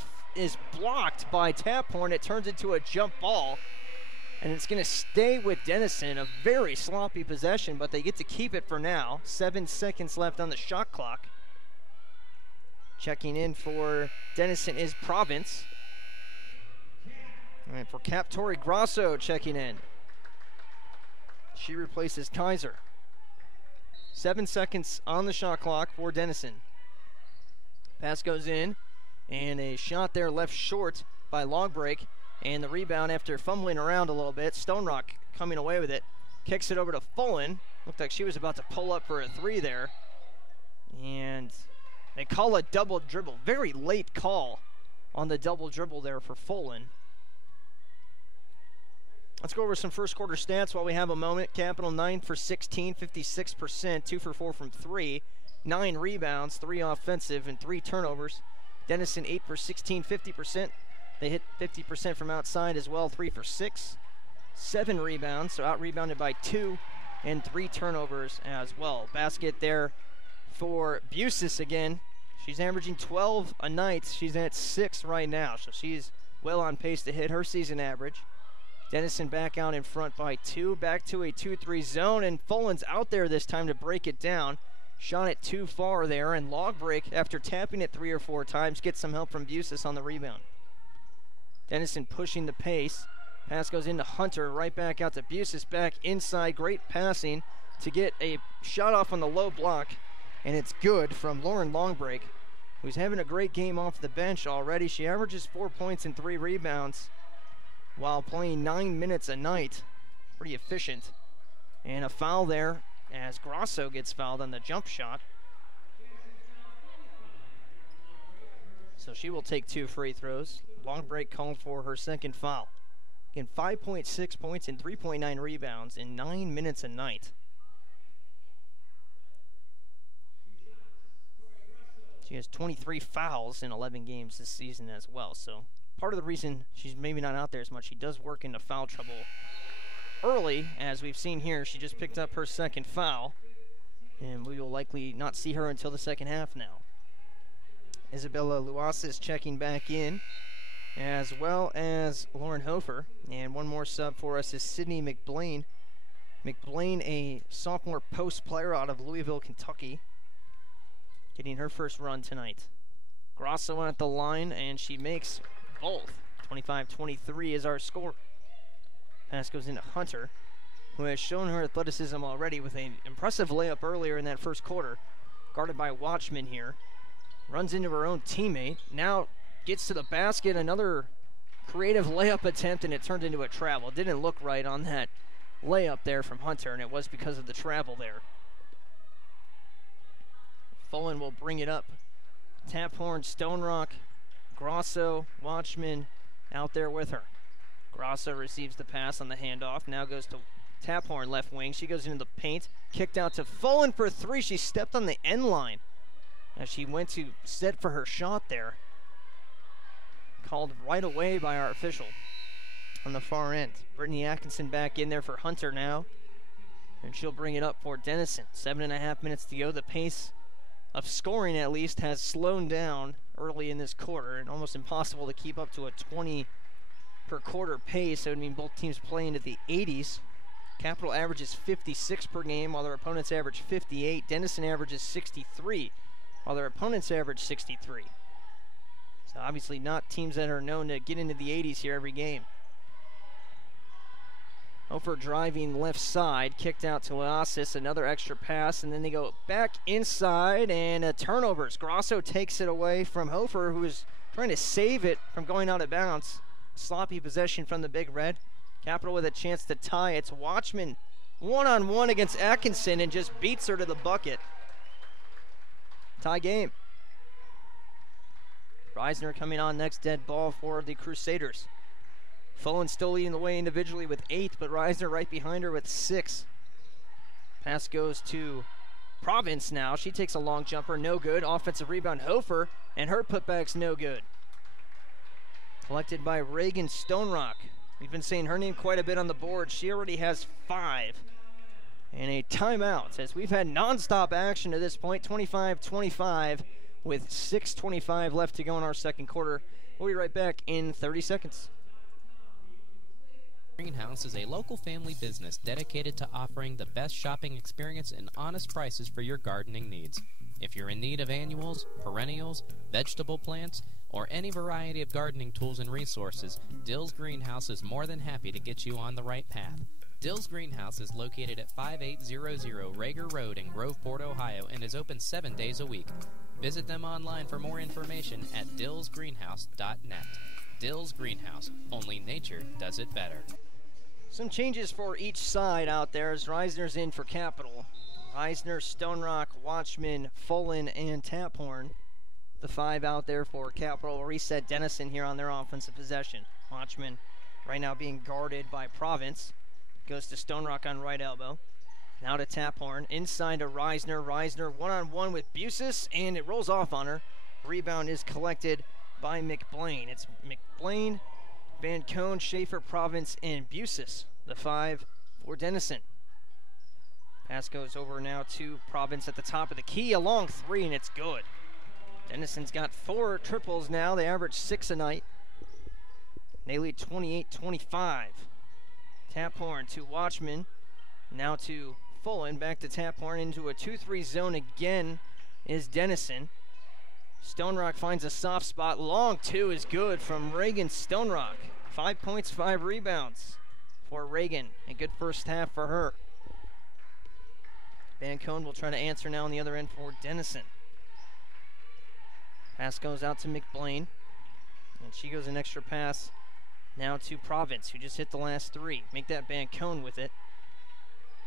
blocked by Taphorn. It turns into a jump ball, and it's going to stay with Denison. A very sloppy possession, but they get to keep it for now. 7 seconds left on the shot clock. Checking in for Denison is Province. And for Cap, Tori Grosso checking in. She replaces Kaiser. 7 seconds on the shot clock for Denison. Pass goes in. And a shot there left short by Long Break. And the rebound after fumbling around a little bit. Stone Rock coming away with it. Kicks it over to Fullen. Looked like she was about to pull up for a three there. And they call a double dribble. Very late call on the double dribble there for Fullen. Let's go over some first quarter stats while we have a moment. Capital 9 for 16, 56%, 2 for 4 from 3. 9 rebounds, 3 offensive, and 3 turnovers. Denison 8 for 16, 50%. They hit 50% from outside as well, 3 for 6. 7 rebounds, so out-rebounded by 2, and 3 turnovers as well. Basket there for Busis again. She's averaging 12 a night. She's at 6 right now, so she's well on pace to hit her season average. Denison back out in front by 2. Back to a 2-3 zone, and Fullen's out there this time to break it down. Shot it too far there, and Long Break, after tapping it 3 or 4 times, gets some help from Busis on the rebound. Denison pushing the pace. Pass goes into Hunter, right back out to Busis, back inside. Great passing to get a shot off on the low block, and it's good from Lauren Longbreak, who's having a great game off the bench already. She averages 4 points and 3 rebounds while playing 9 minutes a night. Pretty efficient. And a foul there as Grosso gets fouled on the jump shot. So she will take 2 free throws. Long break called for her second foul. Again, 5.6 points and 3.9 rebounds in 9 minutes a night. She has 23 fouls in 11 games this season as well. So part of the reason she's maybe not out there as much, she does work into foul trouble early. As we've seen here, she just picked up her second foul. And we will likely not see her until the second half now. Isabella Luasis checking back in, as well as Lauren Hofer. And one more sub for us is Sydney McBlain. McBlain, a sophomore post player out of Louisville, Kentucky, getting her first run tonight. Grosso at the line, and she makes both. 25-23 is our score. Pass goes into Hunter, who has shown her athleticism already with an impressive layup earlier in that first quarter. Guarded by Watchman here. Runs into her own teammate. Now gets to the basket. Another creative layup attempt, and it turned into a travel. It didn't look right on that layup there from Hunter, and it was because of the travel there. Fullen will bring it up. Taphorn, Stone Rock, Grosso, Watchman out there with her. Grosso receives the pass on the handoff. Now goes to Taphorn, left wing. She goes into the paint. Kicked out to Fullen for three. She stepped on the end line as she went to set for her shot there. Called right away by our official on the far end. Brittany Atkinson back in there for Hunter now. And she'll bring it up for Denison. 7.5 minutes to go. The pace of scoring, at least, has slowed down early in this quarter, and almost impossible to keep up to a 20 per quarter pace. That would mean both teams play into the 80s. Capital averages 56 per game, while their opponents average 58. Denison averages 63, while their opponents average 63. So obviously not teams that are known to get into the 80s here every game. Hofer driving left side, kicked out to Oasis, another extra pass, and then they go back inside, and turnovers. Grosso takes it away from Hofer, who is trying to save it from going out of bounds. Sloppy possession from the Big Red. Capital with a chance to tie. It's Watchman one-on-one against Atkinson and just beats her to the bucket. Tie game. Reisner coming on next, dead ball for the Crusaders. Fullen still leading the way individually with 8, but Reisner right behind her with 6. Pass goes to Province now. She takes a long jumper, no good. Offensive rebound, Hofer, and her putback's no good. Collected by Reagan Stonerock. We've been saying her name quite a bit on the board. She already has 5. And a timeout, as we've had nonstop action to this point, 25-25 with 6:25 left to go in our second quarter. We'll be right back in 30 seconds. Greenhouse is a local family business dedicated to offering the best shopping experience and honest prices for your gardening needs. If you're in need of annuals, perennials, vegetable plants, or any variety of gardening tools and resources, Dill's Greenhouse is more than happy to get you on the right path. Dill's Greenhouse is located at 5800 Rager Road in Groveport, Ohio, and is open 7 days a week. Visit them online for more information at dillsgreenhouse.net. Dill's Greenhouse, only nature does it better. Some changes for each side out there as Reisner's in for Capital. Reisner, Stone Rock, Watchman, Fullen, and Taphorn. The 5 out there for Capital will reset Denison here on their offensive possession. Watchman right now being guarded by Province. Goes to Stone Rock on right elbow. Now to Taphorn. Inside to Reisner. Reisner one-on-one with Busis, and it rolls off on her. Rebound is collected by McBlain. It's McBlain, Van Cone, Schaefer, Province, and Busis. The 5 for Denison. Pass goes over now to Province at the top of the key. A long 3, and it's good. Denison's got 4 triples now. They average 6 a night. They lead 28-25. Taphorn to Watchman. Now to Fullen. Back to Taphorn into a 2-3 zone again is Denison. Stone Rock finds a soft spot. Long 2 is good from Reagan Stone Rock. 5 points, 5 rebounds for Reagan. A good first half for her. Van Cone will try to answer now on the other end for Denison. Pass goes out to McBlain. And she goes an extra pass now to Province, who just hit the last 3. Make that Van Cone with it.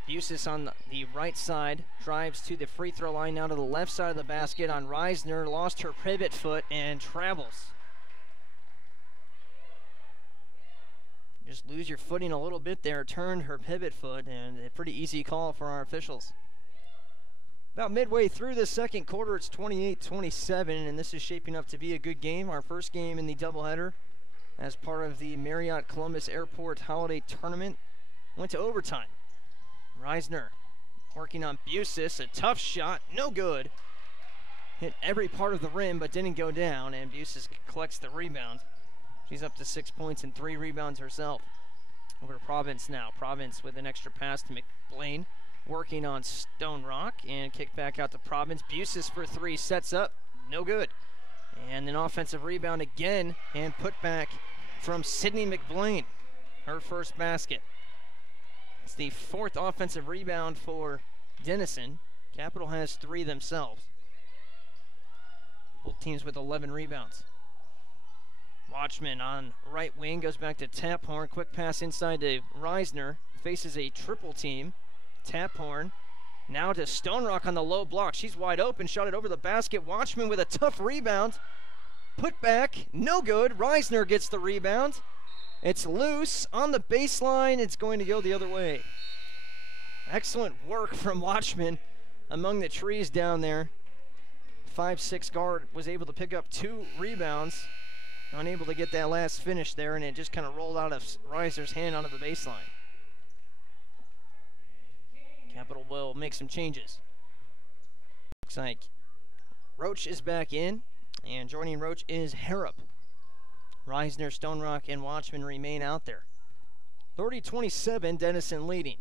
Busis on the right side drives to the free throw line, now to the left side of the basket on Reisner. Lost her pivot foot and travels. Just lose your footing a little bit there, turned her pivot foot, and a pretty easy call for our officials. About midway through the second quarter, it's 28-27, and this is shaping up to be a good game. Our first game in the doubleheader as part of the Marriott Columbus Airport Holiday Tournament went to overtime. Reisner working on Busis, a tough shot, no good. Hit every part of the rim but didn't go down, and Busis collects the rebound. She's up to 6 points and 3 rebounds herself. Over to Province now. Province with an extra pass to McBlain. Working on Stone Rock and kick back out to Province. Busis for 3, sets up, no good. And an offensive rebound again and put back from Sydney McBlain. Her first basket. It's the 4th offensive rebound for Denison. Capital has 3 themselves. Both teams with 11 rebounds. Watchman on right wing goes back to Taphorn. Quick pass inside to Reisner. Faces a triple team. Taphorn now to Stone Rock on the low block. She's wide open. Shot it over the basket. Watchman with a tough rebound. Put back. No good. Reisner gets the rebound. It's loose on the baseline. It's going to go the other way. Excellent work from Watchman among the trees down there. 5'6" guard was able to pick up 2 rebounds. Unable to get that last finish there, and it just kind of rolled out of Reisner's hand onto the baseline. Capital will make some changes. Looks like Roach is back in, and joining Roach is Harrop. Reisner, Stone Rock, and Watchman remain out there. 30-27, Denison leading.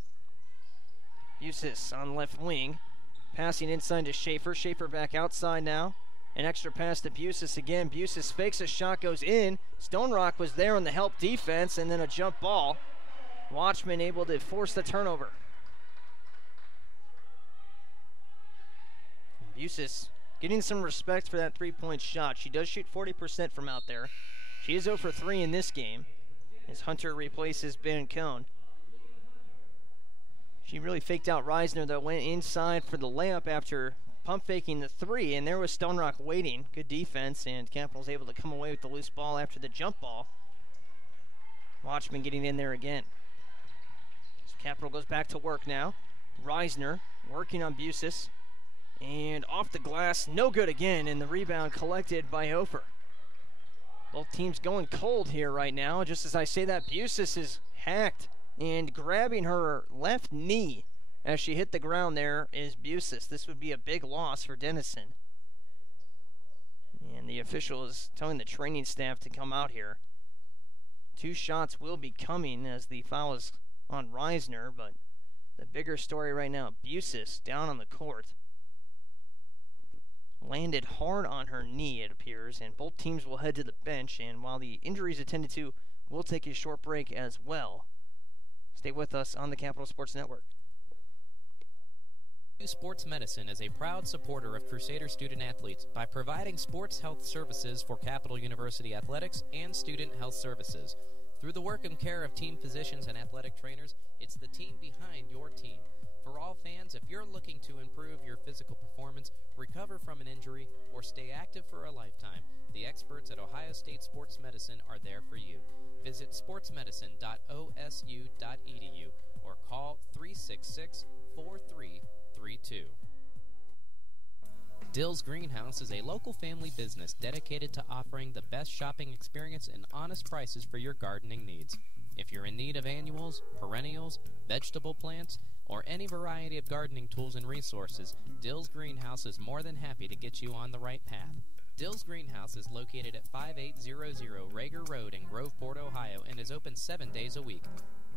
Busis on left wing, passing inside to Schaefer. Schaefer back outside now. An extra pass to Busis again. Busis fakes a shot, goes in. Stone Rock was there on the help defense, and then a jump ball. Watchman able to force the turnover. Busis getting some respect for that three-point shot. She does shoot 40% from out there. She is 0 for 3 in this game as Hunter replaces Ben Cohn. She really faked out Reisner, though, went inside for the layup after pump faking the 3, and there was Stone Rock waiting. Good defense, and Capital's able to come away with the loose ball after the jump ball. Watchman getting in there again. So Capital goes back to work now. Reisner working on Busis. And off the glass, no good again, and the rebound collected by Hofer. Both teams going cold here right now. Just as I say that, Busis is hacked, and grabbing her left knee as she hit the ground there is Busis. This would be a big loss for Denison. And the official is telling the training staff to come out here. 2 shots will be coming as the foul is on Reisner, but the bigger story right now, Busis down on the court. Landed hard on her knee, it appears, and both teams will head to the bench. And while the injuries attended to, we'll take a short break as well. Stay with us on the Capital Sports Network. Sports Medicine is a proud supporter of Crusader student athletes by providing sports health services for Capital University athletics and student health services. Through the work and care of team physicians and athletic trainers, it's the team behind your team. For all fans, if you're looking to improve your physical performance, recover from an injury, or stay active for a lifetime, the experts at Ohio State Sports Medicine are there for you. Visit sportsmedicine.osu.edu or call 366-4332. Dill's Greenhouse is a local family business dedicated to offering the best shopping experience and honest prices for your gardening needs. If you're in need of annuals, perennials, vegetable plants, or any variety of gardening tools and resources, Dill's Greenhouse is more than happy to get you on the right path. Dill's Greenhouse is located at 5800 Rager Road in Groveport, Ohio, and is open 7 days a week.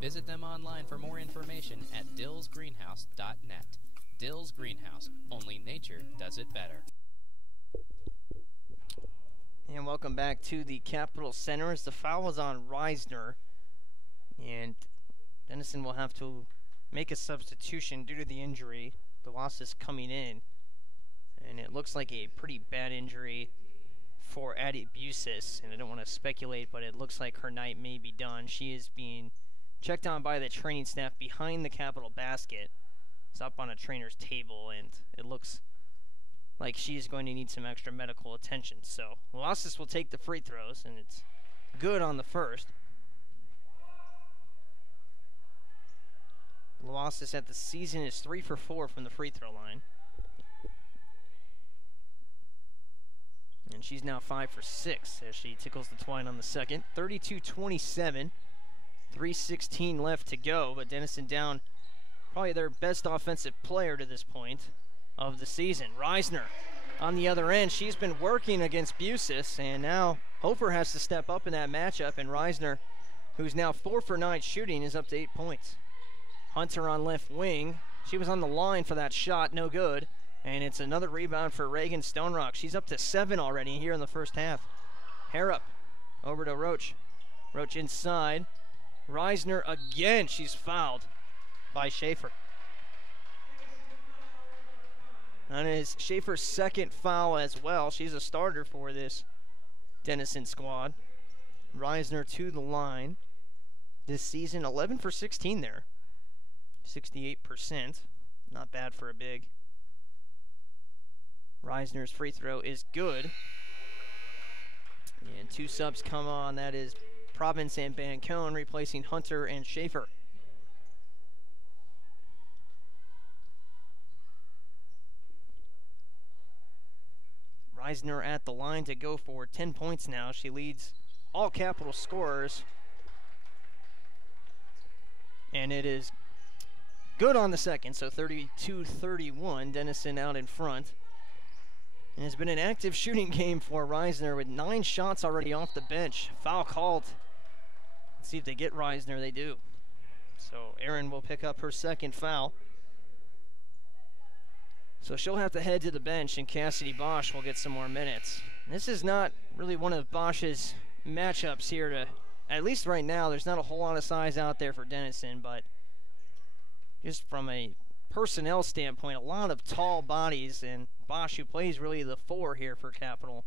Visit them online for more information at dillsgreenhouse.net. Dill's Greenhouse. Only nature does it better. And welcome back to the Capital Center as the foul is on Reisner. And Denison will have to make a substitution due to the injury. The loss is coming in. And it looks like a pretty bad injury for Addie Busis. And I don't want to speculate, but it looks like her night may be done. She is being checked on by the training staff behind the Capital basket. It's up on a trainer's table, and it looks like she's going to need some extra medical attention. So Losses will take the free throws, and it's good on the first. Losses at the season is 3 for 4 from the free throw line. And she's now 5 for 6 as she tickles the twine on the second. 32-27. 3:16 left to go, but Denison down probably their best offensive player to this point of the season. Reisner on the other end. She's been working against Busis, and now Hofer has to step up in that matchup, and Reisner, who's now 4 for 9 shooting, is up to 8 points. Hunter on left wing. She was on the line for that shot, no good. And it's another rebound for Reagan Stonerock. She's up to 7 already here in the first half. Harrop over to Roach. Roach inside. Reisner again. She's fouled by Schaefer. That is Schaefer's second foul as well. She's a starter for this Denison squad. Reisner to the line this season. 11 for 16 there. 68%. Not bad for a big. Reisner's free throw is good. And 2 subs come on. That is Province and Bancone replacing Hunter and Schaefer. Reisner at the line to go for 10 points now. She leads all Capital scorers. And it is good on the second, so 32-31. Denison out in front. And it's been an active shooting game for Reisner with 9 shots already off the bench. Foul called. Let's see if they get Reisner. They do. So Aaron will pick up her second foul. So she'll have to head to the bench, and Cassidy Bosch will get some more minutes. This is not really one of Bosch's matchups here to, at least right now, there's not a whole lot of size out there for Denison, but just from a personnel standpoint, a lot of tall bodies, and Bosch, who plays really the 4 here for Capital,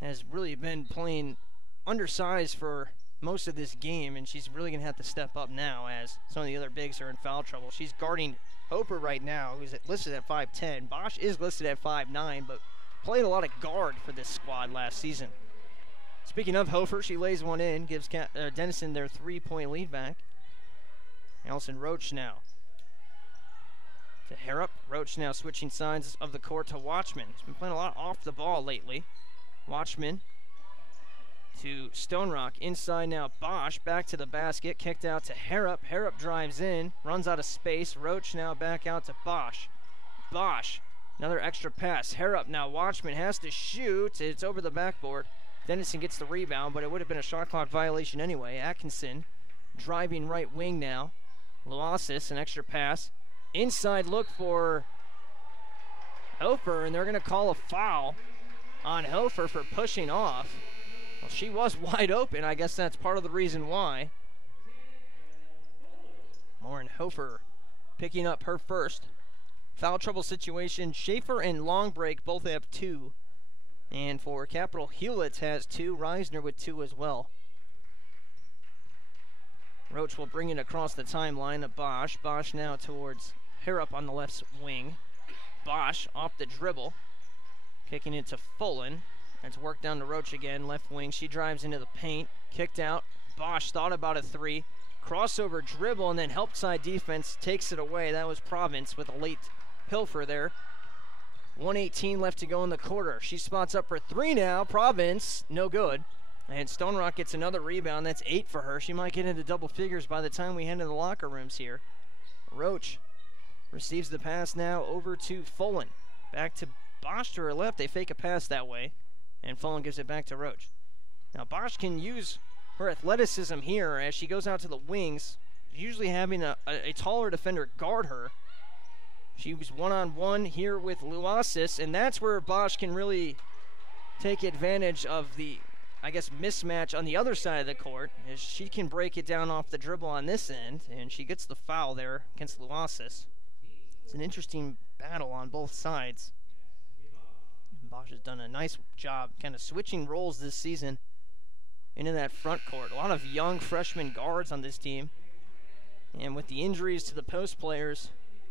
has really been playing undersized for most of this game, and she's really going to have to step up now as some of the other bigs are in foul trouble. She's guarding Hoper right now, who's listed at 5'10". Bosch is listed at 5'9", but played a lot of guard for this squad last season. Speaking of Hofer, she lays one in, gives Denison their 3-point lead back. Allison Roach now to Harrop. Roach now switching sides of the court to Watchman. He's been playing a lot off the ball lately. Watchman to Stonerock. Inside now, Bosch back to the basket. Kicked out to Harrop. Harrop drives in, runs out of space. Roach now back out to Bosch. Bosch, another extra pass. Harrop now, Watchman has to shoot. It's over the backboard. Denison gets the rebound, but it would have been a shot clock violation anyway. Atkinson driving right wing now. Loasis, an extra pass. Inside look for Hofer, and they're going to call a foul on Hofer for pushing off. Well, she was wide open. I guess that's part of the reason why. Lauren Hofer picking up her first. Foul trouble situation. Schaefer and Longbreak both have 2. And for Capital, Hewlett has 2. Reisner with 2 as well. Roach will bring it across the timeline to Bosch. Bosch now towards Harrop on the left wing. Bosch off the dribble. Kicking it to Fullen. That's worked down to Roach again, left wing. She drives into the paint. Kicked out. Bosch thought about a 3. Crossover dribble and then help side defense takes it away. That was Province with a late pilfer there. 1:18 left to go in the quarter. She spots up for 3 now. Province, no good. And Stonerock gets another rebound. That's 8 for her. She might get into double figures by the time we head into the locker rooms here. Roach receives the pass now over to Fullen. Back to Bosch to her left. They fake a pass that way. And Fullen gives it back to Roach. Now Bosch can use her athleticism here as she goes out to the wings, usually having a taller defender guard her. She was one-on-one here with Loasis, and that's where Bosch can really take advantage of the, I guess, mismatch on the other side of the court, as she can break it down off the dribble on this end, and she gets the foul there against Loasis. It's an interesting battle on both sides. Bosch has done a nice job kind of switching roles this season into that front court. A lot of young freshman guards on this team, and with the injuries to the post players,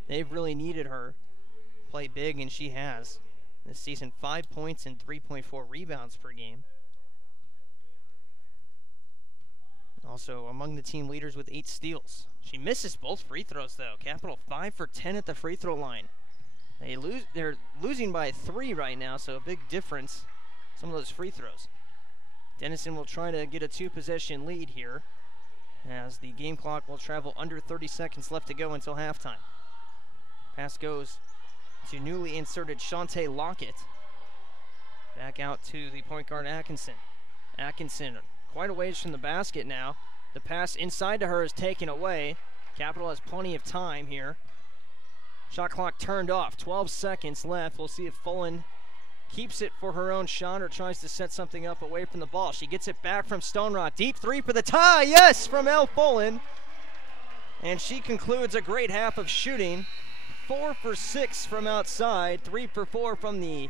they've really needed her play big, and she has. This season, 5 points and 3.4 rebounds per game. Also among the team leaders with 8 steals. She misses both free throws, though. Capital 5 for 10 at the free throw line. They're losing by 3 right now, so a big difference some of those free throws. Denison will try to get a 2-possession lead here as the game clock will travel under 30 seconds left to go until halftime. Pass goes to newly inserted Shantae Lockett. Back out to the point guard Atkinson. Atkinson quite a ways from the basket now. The pass inside to her is taken away. Capital has plenty of time here. Shot clock turned off. 12 seconds left. We'll see if Fullen keeps it for her own shot or tries to set something up away from the ball. She gets it back from Stone Rock. Deep three for the tie. Yes, from Elle Fullen. And she concludes a great half of shooting. 4 for 6 from outside. 3 for 4 from the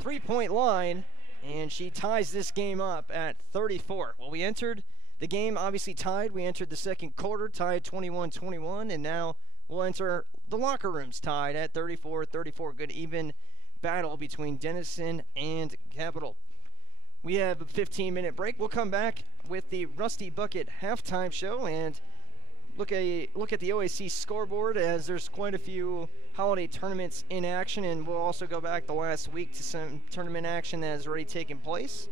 three-point line. And she ties this game up at 34. Well, we entered the game obviously tied. We entered the second quarter tied 21-21, and now we'll enter the locker rooms tied at 34-34. Good even battle between Denison and Capital. We have a 15-minute break. We'll come back with the Rusty Bucket halftime show and look at the OAC scoreboard as there's quite a few holiday tournaments in action, and we'll also go back the last week to some tournament action that has already taken place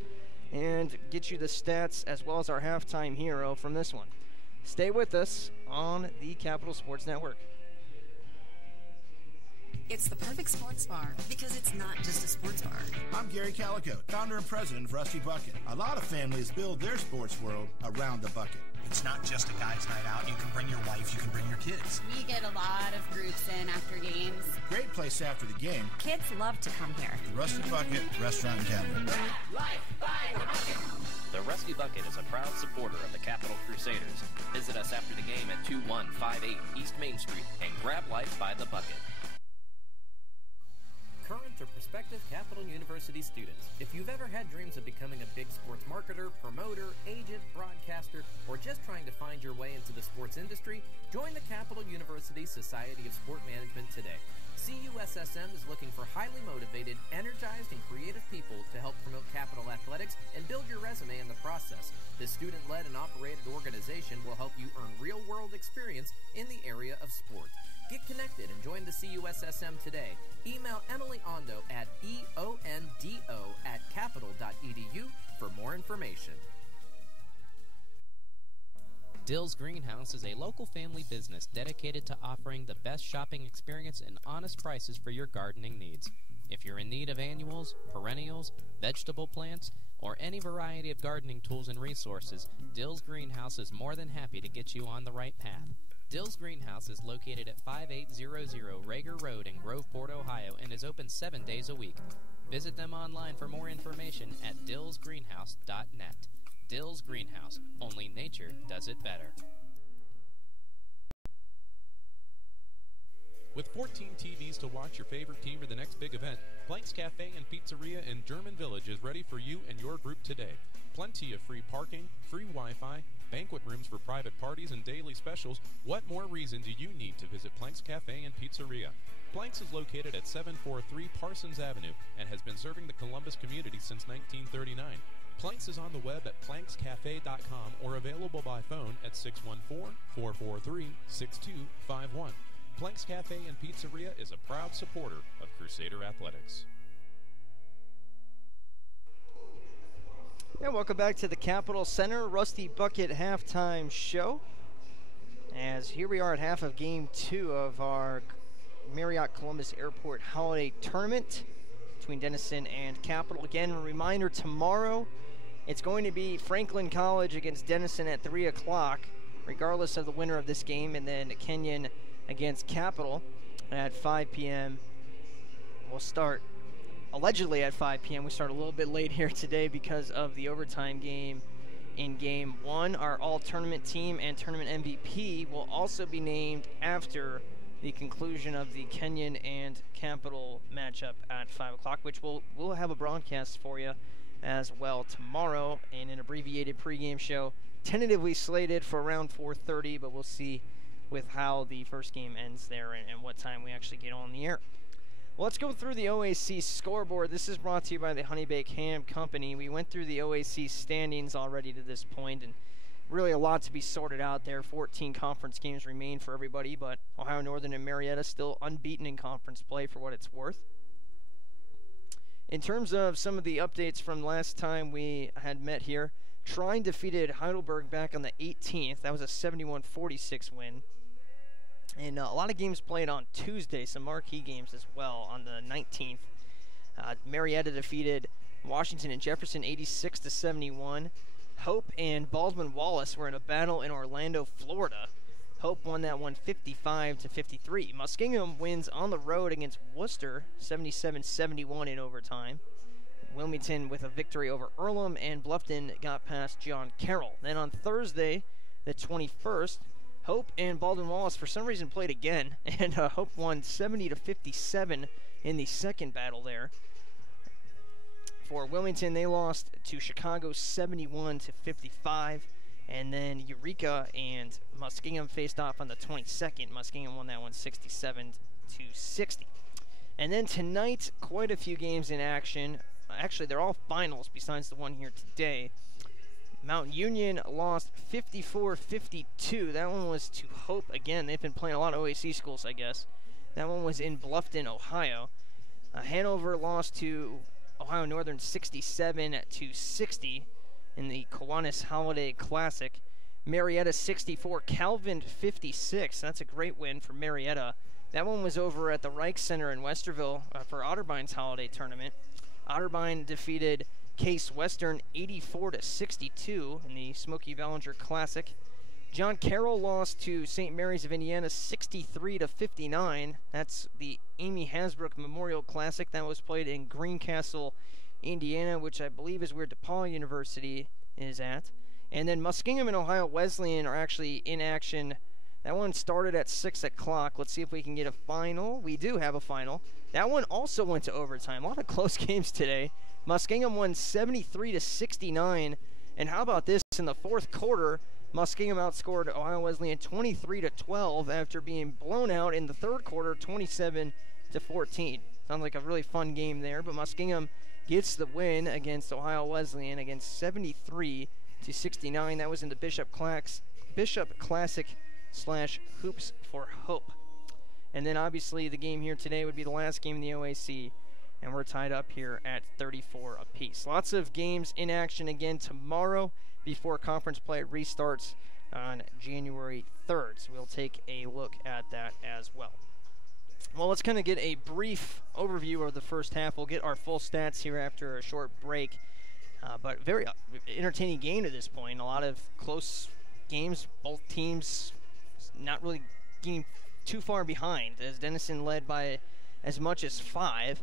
and get you the stats as well as our halftime hero from this one. Stay with us on the Capital Sports Network. It's the perfect sports bar because it's not just a sports bar. I'm Gary Calico, founder and president of Rusty Bucket. A lot of families build their sports world around the bucket. It's not just a guy's night out. You can bring your wife, you can bring your kids. We get a lot of groups in after games. Great place after the game. Kids love to come here. The Rusty Bucket Restaurant and Tavern. The Rusty Bucket is a proud supporter of the Capital Crusaders. Visit us after the game at 2158 East Main Street and grab life by the bucket. Current or prospective Capital University students, if you've ever had dreams of becoming a big sports marketer, promoter, agent, broadcaster, or just trying to find your way into the sports industry, join the Capital University Society of Sport Management today. CUSSM is looking for highly motivated, energized, and creative people to help promote Capital athletics and build your resume in the process. This student-led and operated organization will help you earn real-world experience in the area of sport. Get connected and join the CUSSM today. Email Emily Ondo at eondo@capital.edu for more information. Dill's Greenhouse is a local family business dedicated to offering the best shopping experience and honest prices for your gardening needs. If you're in need of annuals, perennials, vegetable plants, or any variety of gardening tools and resources, Dill's Greenhouse is more than happy to get you on the right path. Dill's Greenhouse is located at 5800 Rager Road in Groveport, Ohio, and is open 7 days a week. Visit them online for more information at dillsgreenhouse.net. Dill's Greenhouse. Only nature does it better. With 14 TVs to watch your favorite team or the next big event, Planks Cafe and Pizzeria in German Village is ready for you and your group today. Plenty of free parking, free Wi-Fi, banquet rooms for private parties and daily specials. What more reason do you need to visit Planks Cafe and Pizzeria? Planks is located at 743 Parsons Avenue and has been serving the Columbus community since 1939. Planks is on the web at plankscafe.com or available by phone at 614-443-6251. Planks Cafe and Pizzeria is a proud supporter of Crusader Athletics. And welcome back to the Capital Center Rusty Bucket halftime show. As here we are at half of game 2 of our Marriott Columbus Airport Holiday Tournament between Denison and Capital. Again, a reminder, tomorrow it's going to be Franklin College against Denison at 3 o'clock, regardless of the winner of this game, and then Kenyon against Capital at 5 p.m. We'll start allegedly at 5 p.m. We start a little bit late here today because of the overtime game in game 1. Our all-tournament team and tournament MVP will also be named after the conclusion of the Kenyon and Capital matchup at 5 o'clock, which we'll have a broadcast for you as well tomorrow in an abbreviated pregame show, tentatively slated for around 4:30, but we'll see with how the first game ends there and what time we actually get on the air. Well, let's go through the OAC scoreboard. This is brought to you by the Honey Baked Ham Company. We went through the OAC standings already to this point, and really a lot to be sorted out there. 14 conference games remain for everybody, but Ohio Northern and Marietta still unbeaten in conference play for what it's worth. In terms of some of the updates from last time we had met here, Trine defeated Heidelberg back on the 18th. That was a 71-46 win. And a lot of games played on Tuesday, some marquee games as well on the 19th. Marietta defeated Washington and Jefferson 86-71. Hope and Baldwin Wallace were in a battle in Orlando, Florida. Hope won that one 55-53. Muskingum wins on the road against Worcester 77-71 in overtime. Wilmington with a victory over Earlham, and Bluffton got past John Carroll. Then on Thursday, the 21st, Hope and Baldwin Wallace for some reason played again, and Hope won 70-57 in the second battle there. For Wilmington, they lost to Chicago 71-55, and then Eureka and Muskingum faced off on the 22nd. Muskingum won that one 67-60. And then tonight, quite a few games in action. Actually, they're all finals besides the one here today. Mount Union lost 54-52. That one was to Hope again. They've been playing a lot of OAC schools, I guess. That one was in Bluffton, Ohio. Hanover lost to Ohio Northern 67-60 in the Kiwanis Holiday Classic. Marietta 64, Calvin 56. That's a great win for Marietta. That one was over at the Reich Center in Westerville for Otterbine's Holiday Tournament. Otterbein defeated Case Western 84-62 in the Smokey Ballinger Classic. John Carroll lost to St. Mary's of Indiana 63-59. That's the Amy Hasbrook Memorial Classic. That was played in Greencastle, Indiana, which I believe is where DePaul University is at. And then Muskingum and Ohio Wesleyan are actually in action. That one started at 6 o'clock. Let's see if we can get a final. We do have a final. That one also went to overtime. A lot of close games today. Muskingum won 73-69. And how about this? In the fourth quarter, Muskingum outscored Ohio Wesleyan 23-12 after being blown out in the third quarter 27-14. Sounds like a really fun game there, but Muskingum gets the win against Ohio Wesleyan against 73-69. That was in the Bishop Classic / Hoops for Hope. And then obviously the game here today would be the last game in the OAC, and we're tied up here at 34 apiece. Lots of games in action again tomorrow before conference play restarts on January 3rd. So we'll take a look at that as well. Well, let's kind of get a brief overview of the first half. We'll get our full stats here after a short break. But very entertaining game to this point. A lot of close games. Both teams not really getting too far behind, as Denison led by as much as 5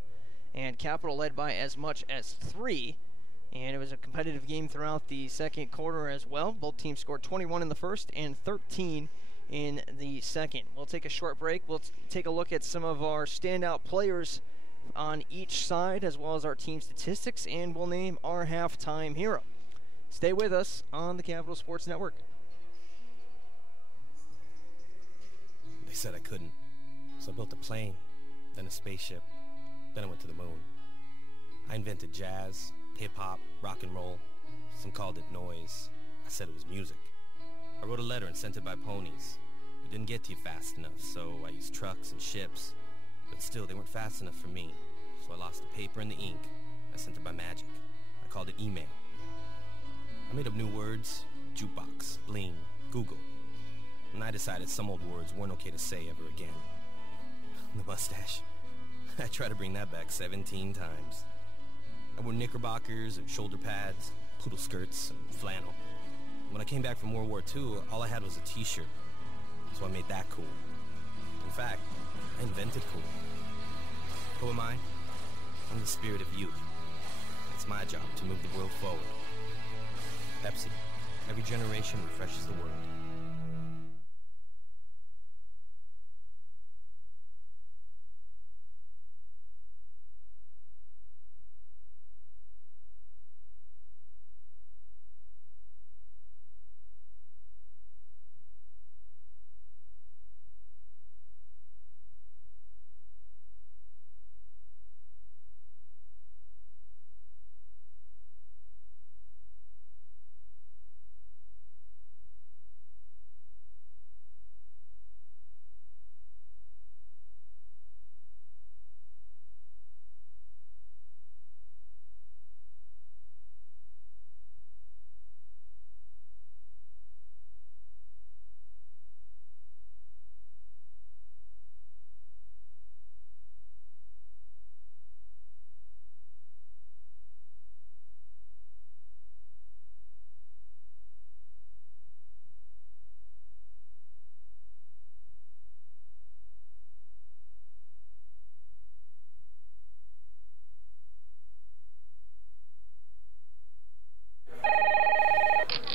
and Capital led by as much as 3. And it was a competitive game throughout the second quarter as well. Both teams scored 21 in the first and 13 in the second. We'll take a short break. We'll take a look at some of our standout players on each side, as well as our team statistics, and we'll name our halftime hero. Stay with us on the Capital Sports Network. They said I couldn't, so I built a plane, then a spaceship, then I went to the moon. I invented jazz, hip-hop, rock and roll. Some called it noise. I said it was music. I wrote a letter and sent it by ponies. It didn't get to you fast enough, so I used trucks and ships. But still, they weren't fast enough for me, so I lost the paper and the ink. I sent it by magic. I called it email. I made up new words: jukebox, bling, Google. And I decided some old words weren't okay to say ever again. The mustache. I tried to bring that back 17 times. I wore knickerbockers and shoulder pads, poodle skirts and flannel. When I came back from World War II, all I had was a t-shirt. So I made that cool. In fact, I invented cool. Who am I? I'm the spirit of youth. It's my job to move the world forward. Pepsi. Every generation refreshes the world.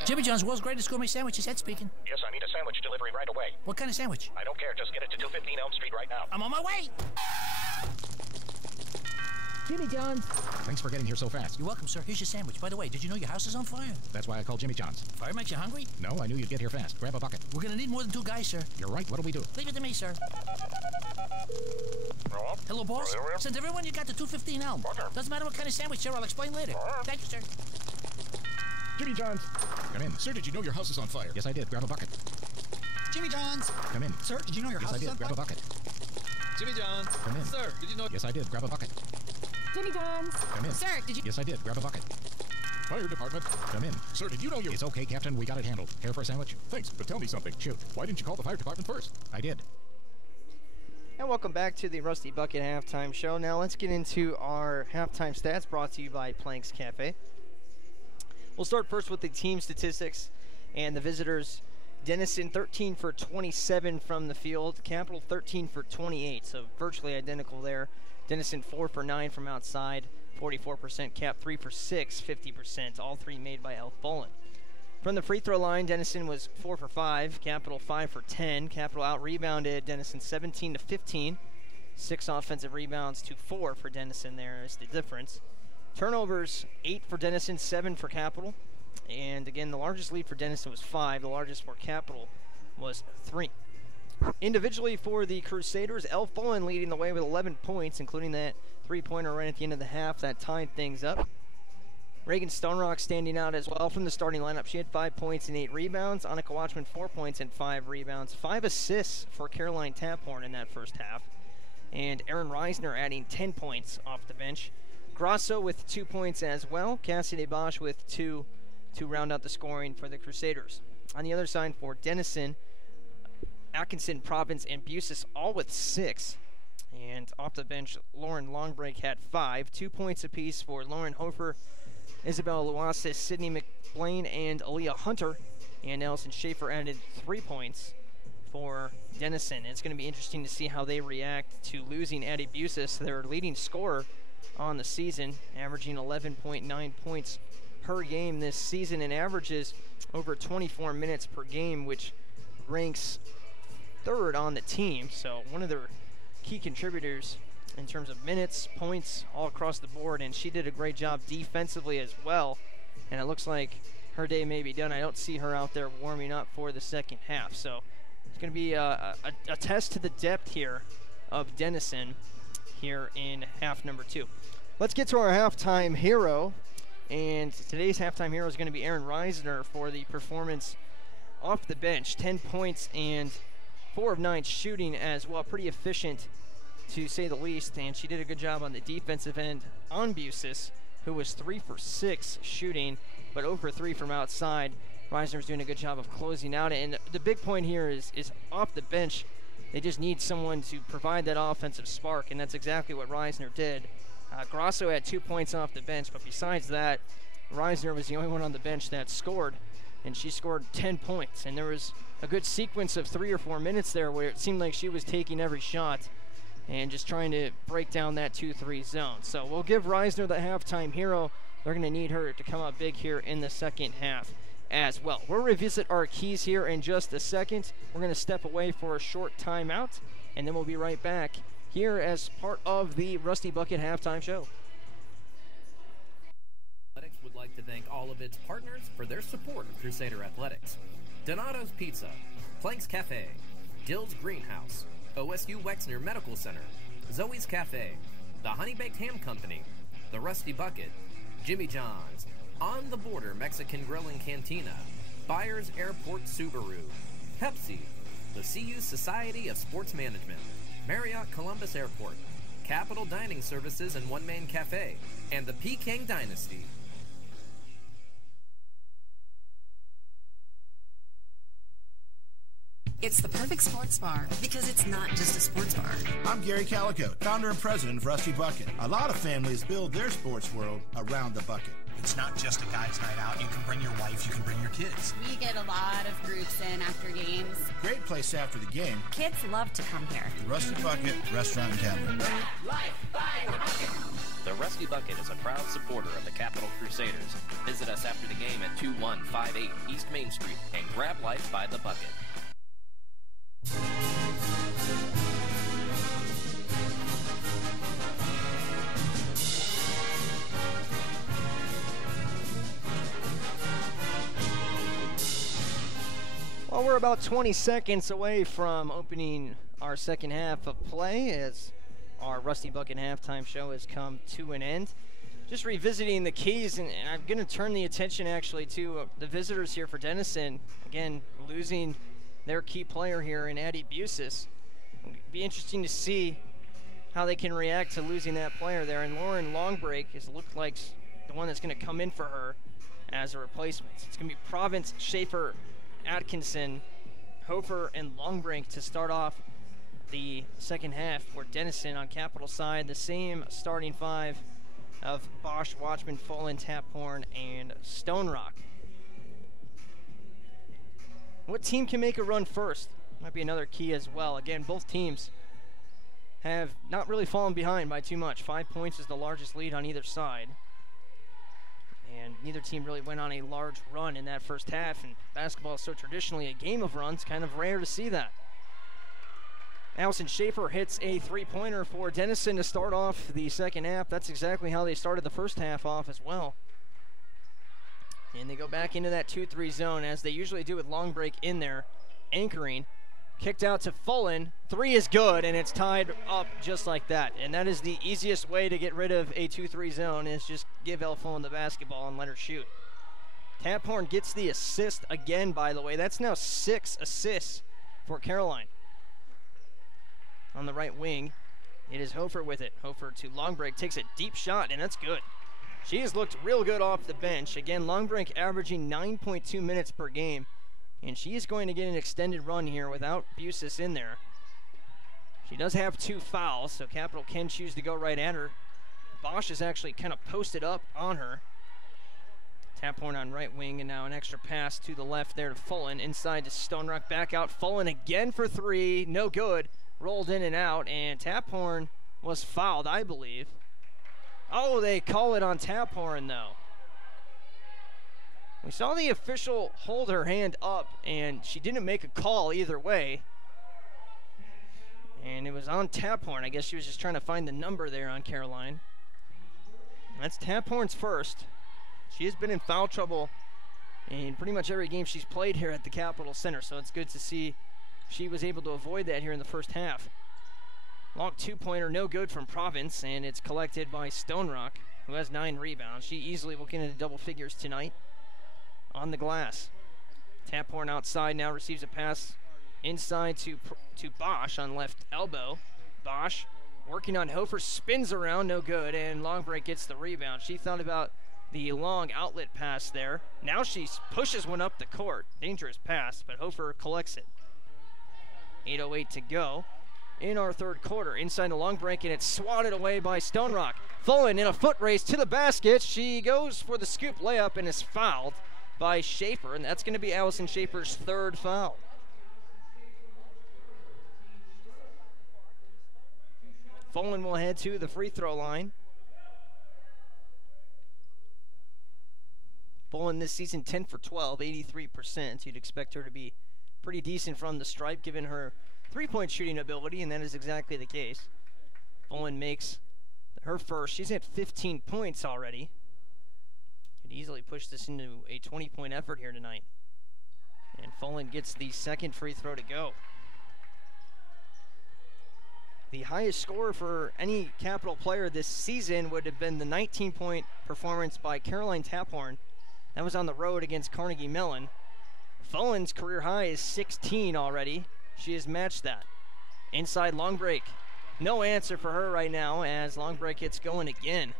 Jimmy John's, world's greatest gourmet sandwiches. Ed speaking. Yes, I need a sandwich delivery right away. What kind of sandwich? I don't care. Just get it to 215 Elm Street right now. I'm on my way. Jimmy John's. Thanks for getting here so fast. You're welcome, sir. Here's your sandwich. By the way, did you know your house is on fire? That's why I called Jimmy John's. Fire makes you hungry? No, I knew you'd get here fast. Grab a bucket. We're gonna need more than 2 guys, sir. You're right. What'll we do? Leave it to me, sir. Hello, boss. Send everyone you got to 215 Elm. Doesn't matter what kind of sandwich, sir. I'll explain later. Thank you, sir. Jimmy John's. Come in. Sir, did you know your house is on fire? Yes, I did. Grab a bucket. Jimmy John's. Come in. Sir, did you know your house is on fire? Grab a bucket. Jimmy John's. Come in. Sir, did you know... Yes, I did. Grab a bucket. Jimmy John's. Come in. Sir, did you... Yes, I did. Grab a bucket. Fire department. Come in. Sir, did you know you... It's okay, Captain. We got it handled. Care for a sandwich? Thanks, but tell me something. Shoot. Why didn't you call the fire department first? I did. And welcome back to the Rusty Bucket Halftime Show. Now let's get into our halftime stats brought to you by Planks Cafe. We'll start first with the team statistics and the visitors. Denison 13 for 27 from the field. Capital 13 for 28, so virtually identical there. Denison 4 for 9 from outside, 44%. Cap 3 for 6, 50%. All 3 made by Elf Bolin. From the free throw line, Denison was 4 for 5. Capital 5 for 10. Capital out-rebounded Denison 17 to 15. 6 offensive rebounds to 4 for Denison. There is the difference. Turnovers, 8 for Denison, 7 for Capital. And again, the largest lead for Denison was 5. The largest for Capital was 3. Individually for the Crusaders, Elf Bolin leading the way with 11 points, including that 3-pointer right at the end of the half that tied things up. Reagan Stonerock standing out as well from the starting lineup. She had 5 points and 8 rebounds. Annika Watchman, 4 points and 5 rebounds. 5 assists for Caroline Taphorn in that first half. And Erin Reisner adding 10 points off the bench. Grasso with 2 points as well. Cassidy Bosch with 2 to round out the scoring for the Crusaders. On the other side for Denison, Atkinson, Province, and Busis all with 6. And off the bench, Lauren Longbreak had 5. 2 points apiece for Lauren Hofer, Isabel Luasis, Sydney McBlain, and Aaliyah Hunter. And Allison Schaefer added 3 points for Denison. It's going to be interesting to see how they react to losing Addie Busis, their leading scorer on the season, averaging 11.9 points per game this season and averages over 24 minutes per game, which ranks 3rd on the team. So one of their key contributors in terms of minutes, points, all across the board, and she did a great job defensively as well. And it looks like her day may be done. I don't see her out there warming up for the second half. So it's going to be a test to the depth here of Denison here in half number 2. Let's get to our halftime hero. And today's halftime hero is going to be Erin Reisner for the performance off the bench. 10 points and 4 of 9 shooting as well. Pretty efficient, to say the least. And she did a good job on the defensive end on Busis, who was 3 for 6 shooting, but 0 for 3 from outside. Reisner's doing a good job of closing out. And the big point here is off the bench, they just need someone to provide that offensive spark, and that's exactly what Reisner did. Grasso had 2 points off the bench, but besides that, Reisner was the only one on the bench that scored, and she scored 10 points. And there was a good sequence of 3 or 4 minutes there where it seemed like she was taking every shot and just trying to break down that 2-3 zone. So we'll give Reisner the halftime hero. They're going to need her to come up big here in the second half as well. We'll revisit our keys here in just a second. We're going to step away for a short timeout, and then we'll be right back here as part of the Rusty Bucket Halftime Show. Athletics would like to thank all of its partners for their support of Crusader Athletics. Donato's Pizza, Planks Cafe, Dill's Greenhouse, OSU Wexner Medical Center, Zoe's Cafe, The Honey Baked Ham Company, The Rusty Bucket, Jimmy John's, On the Border Mexican Grill and Cantina, Byers Airport Subaru, Pepsi, the CU Society of Sports Management, Marriott Columbus Airport, Capital Dining Services and One Man Cafe, and the Peking Dynasty. It's the perfect sports bar because it's not just a sports bar. I'm Gary Calico, founder and president of Rusty Bucket. A lot of families build their sports world around the bucket. It's not just a guy's night out. You can bring your wife, you can bring your kids. We get a lot of groups in after games. Great place after the game. Kids love to come here. The Rusty Bucket Restaurant and Tavern. The Rusty Bucket is a proud supporter of the Capital Crusaders. Visit us after the game at 2158 East Main Street and grab life by the bucket. Well, we're about 20 seconds away from opening our second half of play as our Rusty Bucket halftime show has come to an end. Just revisiting the keys, and I'm going to turn the attention actually to the visitors here for Denison. Again, losing their key player here in Addie Busis. It'll be interesting to see how they can react to losing that player there. And Lauren Longbreak has looked like the one that's going to come in for her as a replacement. It's going to be Province, Schaefer, Atkinson, Hofer, and Longbreak to start off the second half for Denison. On Capital side, the same starting five of Bosch, Watchman, Fullen, Taphorn, and Stone Rock. What team can make a run first? Might be another key as well. Again, both teams have not really fallen behind by too much. 5 points is the largest lead on either side. And neither team really went on a large run in that first half. And basketball is so traditionally a game of runs, kind of rare to see that. Allison Schaefer hits a three-pointer for Denison to start off the second half. That's exactly how they started the first half off as well. And they go back into that 2-3 zone as they usually do with Longbreak in there, anchoring. Kicked out to Fullen. Three is good, and it's tied up just like that. And that is the easiest way to get rid of a 2-3 zone, is just give El Fullen the basketball and let her shoot. Taphorn gets the assist again, by the way. That's now 6 assists for Caroline. On the right wing, it is Hofer with it. Hofer to Longbreak, takes a deep shot, and that's good. She has looked real good off the bench. Again, Longbreak averaging 9.2 minutes per game, and she is going to get an extended run here without Busis in there. She does have 2 fouls, so Capital can choose to go right at her. Bosch is actually kind of posted up on her. Taphorn on right wing, and now an extra pass to the left there to Fullen. Inside to Stone Rock, back out. Fullen again for 3, no good. Rolled in and out, and Taphorn was fouled, I believe. Oh, they call it on Taphorn, though. We saw the official hold her hand up, and she didn't make a call either way. And it was on Taphorn. I guess she was just trying to find the number there on Caroline. That's Taphorn's first. She has been in foul trouble in pretty much every game she's played here at the Capitol Center, so it's good to see she was able to avoid that here in the first half. Long two-pointer, no good from Province, and it's collected by Stone Rock, who has 9 rebounds. She easily will get into double figures tonight on the glass. Taphorn outside now receives a pass inside to Bosch on left elbow. Bosch working on Hofer, spins around, no good, and Longbreak gets the rebound. She thought about the long outlet pass there. Now she pushes one up the court. Dangerous pass, but Hofer collects it. 8:08 to go in our third quarter. Inside the Longbreak, and it's swatted away by Stone Rock. Fullen in a foot race to the basket. She goes for the scoop layup and is fouled by Schaefer, and that's going to be Allison Schaefer's 3rd foul. Fullen will head to the free throw line. Fullen this season 10 for 12, 83%. You'd expect her to be pretty decent from the stripe given her three-point shooting ability, and that is exactly the case. Fullen makes her first. She's at 15 points already. Could easily push this into a 20-point effort here tonight. And Fullen gets the second free throw to go. The highest score for any Capital player this season would have been the 19-point performance by Caroline Taphorn. That was on the road against Carnegie Mellon. Fullen's career high is 16 already. She has matched that. Inside Longbreak. No answer for her right now as Longbreak gets going again.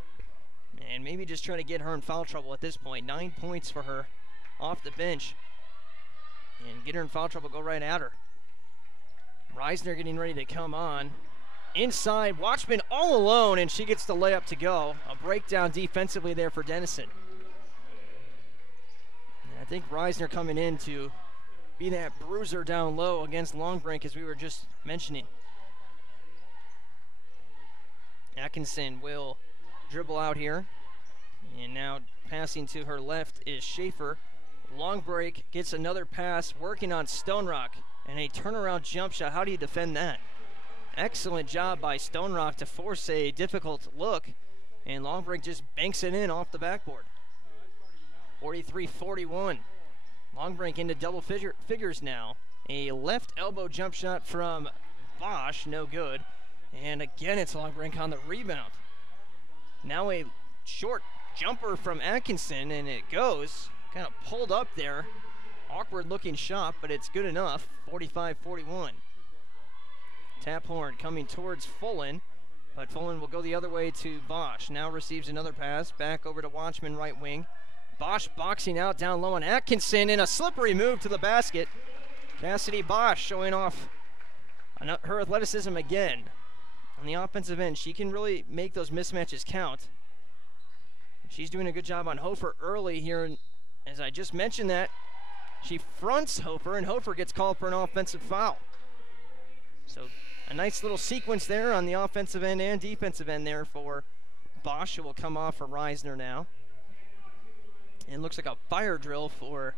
And maybe just trying to get her in foul trouble at this point. 9 points for her off the bench. And get her in foul trouble, go right at her. Reisner getting ready to come on. Inside, Watchman all alone, and she gets the layup to go. A breakdown defensively there for Denison. think Reisner coming in to be that bruiser down low against Longbrink, as we were just mentioning. Atkinson will dribble out here. And now passing to her left is Schaefer. Long break, gets another pass, working on Stone Rock. And a turnaround jump shot. How do you defend that? Excellent job by Stone Rock to force a difficult look. And Longbreak just banks it in off the backboard. 43-41. Longbreak into double figures now. A left elbow jump shot from Bosch, no good. And again, it's Longbreak on the rebound. Now a short jumper from Atkinson, and it goes. Kind of pulled up there. Awkward looking shot, but it's good enough. 45-41. Taphorn coming towards Fullen, but Fullen will go the other way to Bosch. Now receives another pass back over to Watchman, right wing. Bosch boxing out down low on Atkinson in a slippery move to the basket. Cassidy Bosch showing off her athleticism again. On the offensive end, she can really make those mismatches count. She's doing a good job on Hofer early here. As I just mentioned that, she fronts Hofer, and Hofer gets called for an offensive foul. So a nice little sequence there on the offensive end and defensive end there for Bosch, who will come off for Reisner now. And looks like a fire drill for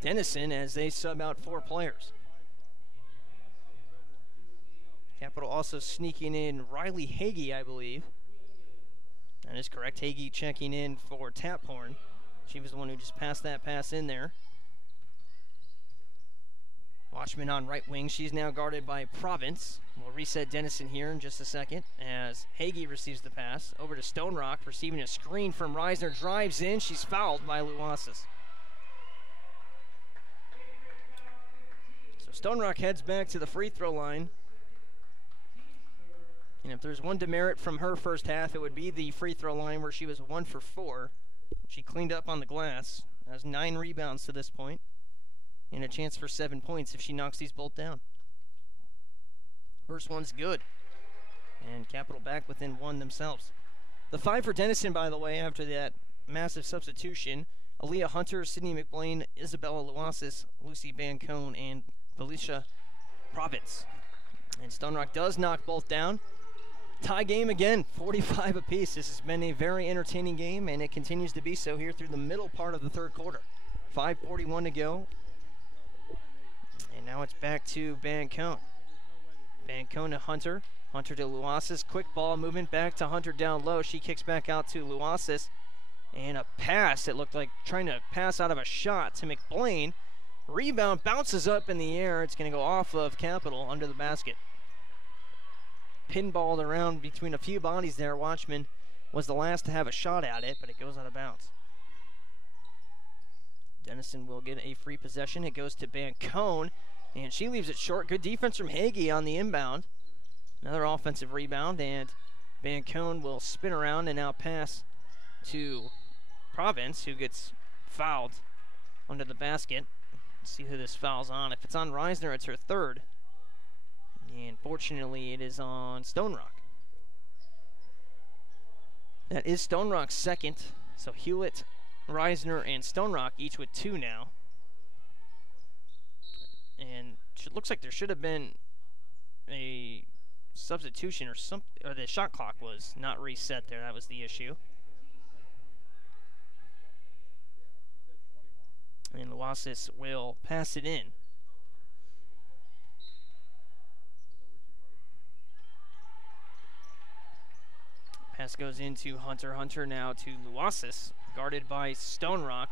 Denison as they sub out 4 players. Capital also sneaking in Riley Hagee, I believe. That is correct. Hagee checking in for Taphorn. She was the one who just passed that pass in there. Watchman on right wing. She's now guarded by Province. We'll reset Denison here in just a second as Hagee receives the pass. Over to Stone Rock, receiving a screen from Reisner. Drives in. She's fouled by Luasis. So Stone Rock heads back to the free throw line. And if there's one demerit from her first half, it would be the free throw line where she was 1 for 4. She cleaned up on the glass. Has 9 rebounds to this point. And a chance for 7 points if she knocks these both down. First one's good. And Capital back within 1 themselves. The 5 for Denison, by the way, after that massive substitution. Aaliyah Hunter, Sydney McBlain, Isabella Luasis, Lucy Bancone, and Felicia Province. And Stone Rock does knock both down. Tie game again, 45 apiece. This has been a very entertaining game, and it continues to be so here through the middle part of the third quarter. 5:41 to go. And now it's back to Bancone. Bancone to Hunter. Hunter to Luasis. Quick ball movement back to Hunter down low. She kicks back out to Luasis. And a pass. It looked like trying to pass out of a shot to McBlain. Rebound bounces up in the air. It's going to go off of Capital under the basket. Pinballed around between a few bodies there. Watchman was the last to have a shot at it, but it goes out of bounds. Denison will get a free possession. It goes to Bancone, and she leaves it short. Good defense from Hagee on the inbound. Another offensive rebound, and Bancone will spin around and now pass to Province, who gets fouled under the basket. Let's see who this foul's on. If it's on Reisner, it's her 3rd. And fortunately, it is on Stone Rock. That is Stone Rock's 2nd. So Hewlett, Reisner, and Stone Rock each with 2 now. And it looks like there should have been a substitution or something, or the shot clock was not reset there. That was the issue. And Luasis will pass it in. Pass goes into Hunter. Hunter now to Luasis, guarded by Stone Rock.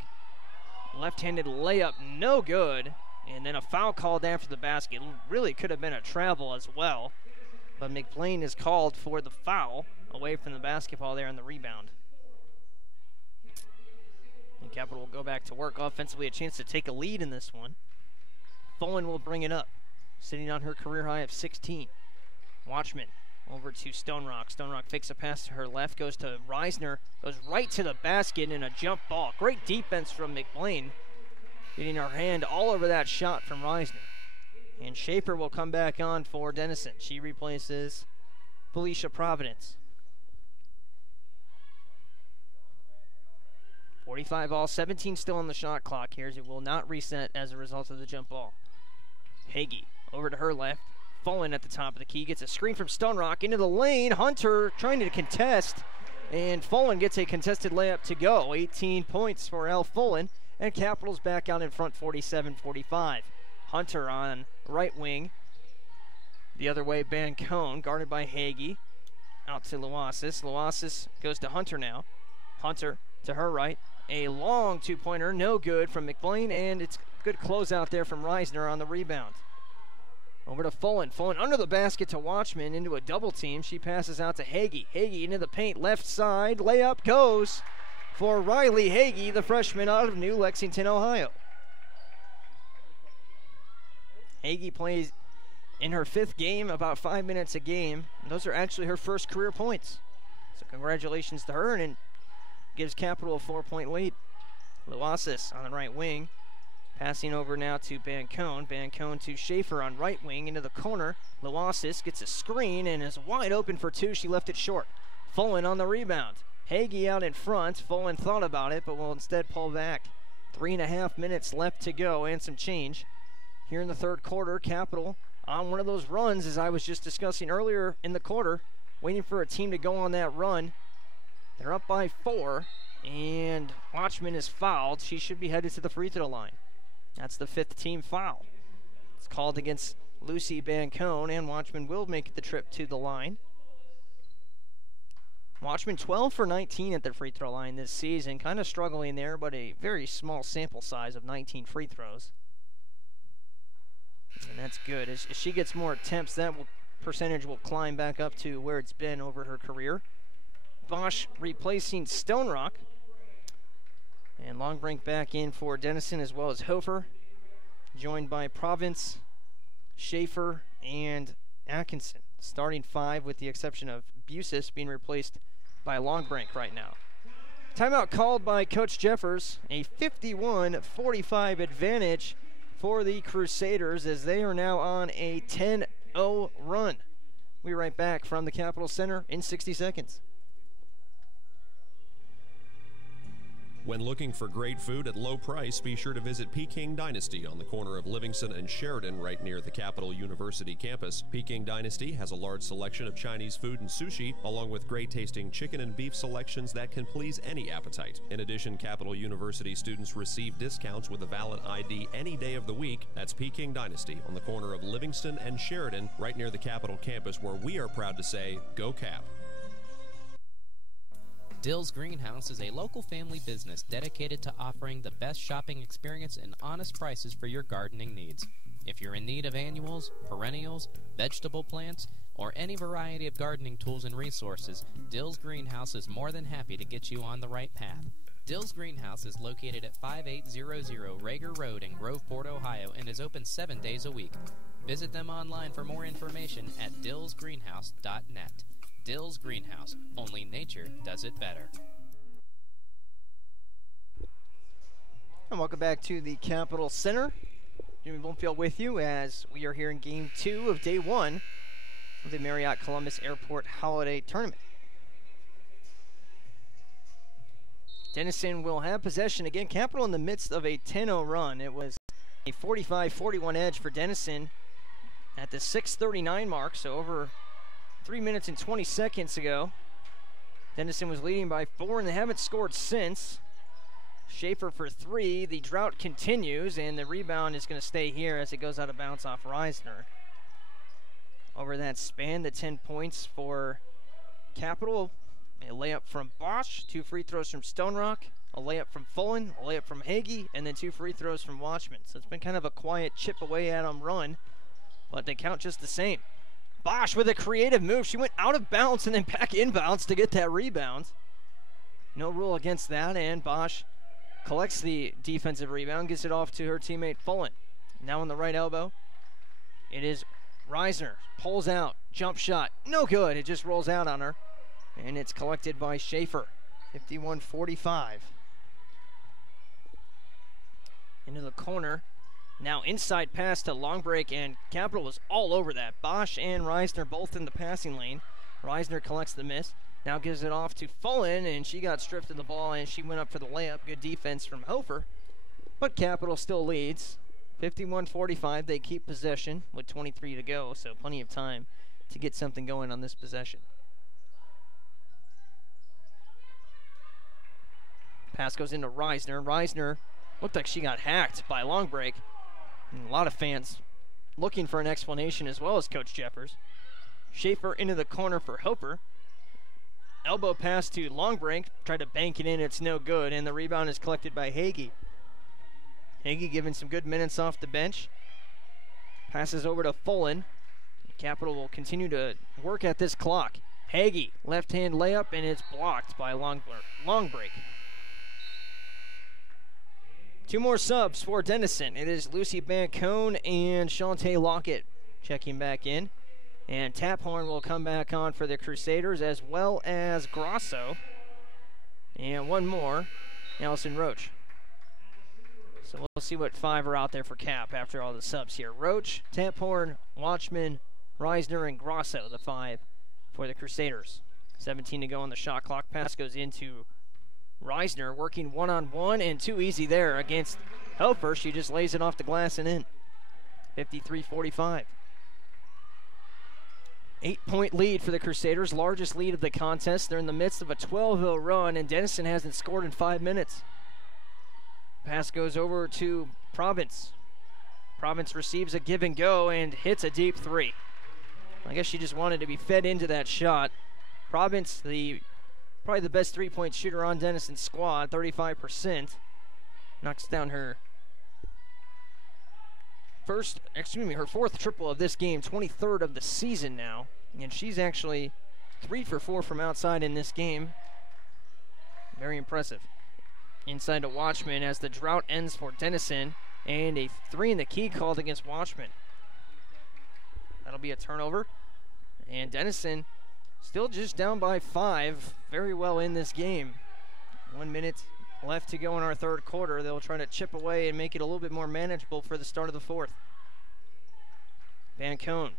Left-handed layup, no good. And then a foul called after the basket. Really could have been a travel as well. But McBlain is called for the foul away from the basketball there on the rebound. And Capital will go back to work offensively. A chance to take a lead in this one. Fullen will bring it up, sitting on her career high of 16. Watchman over to Stone Rock. Stone Rock fakes a pass to her left, goes to Reisner, goes right to the basket in a jump ball. Great defense from McBlain, getting her hand all over that shot from Reisner. And Schaefer will come back on for Denison. She replaces Felicia Providence. 45 all, 17 still on the shot clock here as it will not reset as a result of the jump ball. Hagee over to her left. Fullen at the top of the key, gets a screen from Stone Rock into the lane. Hunter trying to contest, and Fullen gets a contested layup to go. 18 points for Al Fullen, and Capitals back out in front 47-45. Hunter on right wing. The other way, Bancone, guarded by Hagee. Out to Luasis. Luasis goes to Hunter now. Hunter to her right. A long two-pointer, no good from McBlain, and it's good closeout there from Reisner on the rebound. Over to Fullen. Fullen under the basket to Watchman into a double team. She passes out to Hagee. Hagee into the paint, left side. Layup goes for Riley Hagee, the freshman out of New Lexington, Ohio. Hagee plays in her 5th game, about 5 minutes a game. Those are actually her first career points. So congratulations to her, and it gives Capital a 4-point lead. Luasis on the right wing. Passing over now to Bancone. Bancone to Schaefer on right wing into the corner. Luasis gets a screen and is wide open for two. She left it short. Fullen on the rebound. Hagee out in front. Fullen thought about it, but will instead pull back. 3.5 minutes left to go and some change. Here in the third quarter, Capital on one of those runs, as I was just discussing earlier in the quarter, waiting for a team to go on that run. They're up by 4, and Watchman is fouled. She should be headed to the free throw line. That's the 5th team foul. It's called against Lucy Bancone, and Watchman will make the trip to the line. Watchman 12 for 19 at the free throw line this season. Kind of struggling there, but a very small sample size of 19 free throws. And that's good. As she gets more attempts, that percentage will climb back up to where it's been over her career. Bosch replacing Stone Rock. And Longbrink back in for Denison as well as Hofer. Joined by Province, Schaefer, and Atkinson. Starting 5 with the exception of Busis being replaced by Longbrink right now. Timeout called by Coach Jeffers. A 51-45 advantage for the Crusaders as they are now on a 10-0 run. We'll be right back from the Capitol Center in 60 seconds. When looking for great food at low price, be sure to visit Peking Dynasty on the corner of Livingston and Sheridan right near the Capital University campus. Peking Dynasty has a large selection of Chinese food and sushi, along with great-tasting chicken and beef selections that can please any appetite. In addition, Capital University students receive discounts with a valid ID any day of the week. That's Peking Dynasty on the corner of Livingston and Sheridan right near the Capital campus, where we are proud to say, Go Cap! Dill's Greenhouse is a local family business dedicated to offering the best shopping experience and honest prices for your gardening needs. If you're in need of annuals, perennials, vegetable plants, or any variety of gardening tools and resources, Dill's Greenhouse is more than happy to get you on the right path. Dill's Greenhouse is located at 5800 Rager Road in Groveport, Ohio, and is open 7 days a week. Visit them online for more information at dillsgreenhouse.net. Dill's Greenhouse. Only nature does it better. And welcome back to the Capitol Center. Jimmy Bloomfield with you as we are here in Game 2 of Day 1 of the Marriott Columbus Airport Holiday Tournament. Denison will have possession again. Capital in the midst of a 10-0 run. It was a 45-41 edge for Denison at the 6:39 mark, so over 3 minutes and 20 seconds ago. Denison was leading by 4, and they haven't scored since. Schaefer for 3. The drought continues, and the rebound is going to stay here as it goes out of bounds off Reisner. Over that span, the 10 points for Capital. A layup from Bosch, 2 free throws from Stone Rock, a layup from Fullen, a layup from Hagee, and then 2 free throws from Watchman. So it's been kind of a quiet chip away at them run, but they count just the same. Bosch with a creative move. She went out of bounds and then back inbounds to get that rebound. No rule against that, and Bosch collects the defensive rebound, gets it off to her teammate Fullen. Now on the right elbow, it is Reisner. Pulls out, jump shot, no good. It just rolls out on her, and it's collected by Schaefer. 51-45. Into the corner. Now inside pass to Longbreak, and Capital was all over that. Bosch and Reisner both in the passing lane. Reisner collects the miss. Now gives it off to Fullen, and she got stripped of the ball, and she went up for the layup. Good defense from Hofer. But Capital still leads. 51-45, they keep possession with 23 to go, so plenty of time to get something going on this possession. Pass goes into Reisner. Reisner looked like she got hacked by long break. And a lot of fans looking for an explanation, as well as Coach Jeffers. Schaefer into the corner for Hofer. Elbow pass to long break. Tried to bank it in. It's no good. And the rebound is collected by Hagee. Hagee given some good minutes off the bench. Passes over to Fullen. Capital will continue to work at this clock. Hagee, left-hand layup, and it's blocked by long break. Two more subs for Denison. It is Lucy Bancone and Shantae Lockett checking back in. And Taphorn will come back on for the Crusaders, as well as Grosso. And one more, Allison Roach. So we'll see what five are out there for Cap after all the subs here. Roach, Taphorn, Watchman, Reisner, and Grosso, the five for the Crusaders. 17 to go on the shot clock. Pass goes into Reisner, working one-on-one, and too easy there against Hofer. She just lays it off the glass and in. 53-45. 8-point lead for the Crusaders, largest lead of the contest. They're in the midst of a 12-0 run, and Denison hasn't scored in 5 minutes. Pass goes over to Province. Province receives a give and go and hits a deep three. I guess she just wanted to be fed into that shot. Province, probably the best three-point shooter on Denison's squad, 35%. Knocks down her fourth triple of this game, 23rd of the season now. And she's actually 3 for 4 from outside in this game. Very impressive. Inside to Watchman as the drought ends for Denison, and a 3 in the key called against Watchman. That'll be a turnover. And Denison still just down by 5, very well in this game. 1 minute left to go in our third quarter. They'll try to chip away and make it a little bit more manageable for the start of the fourth. Bancone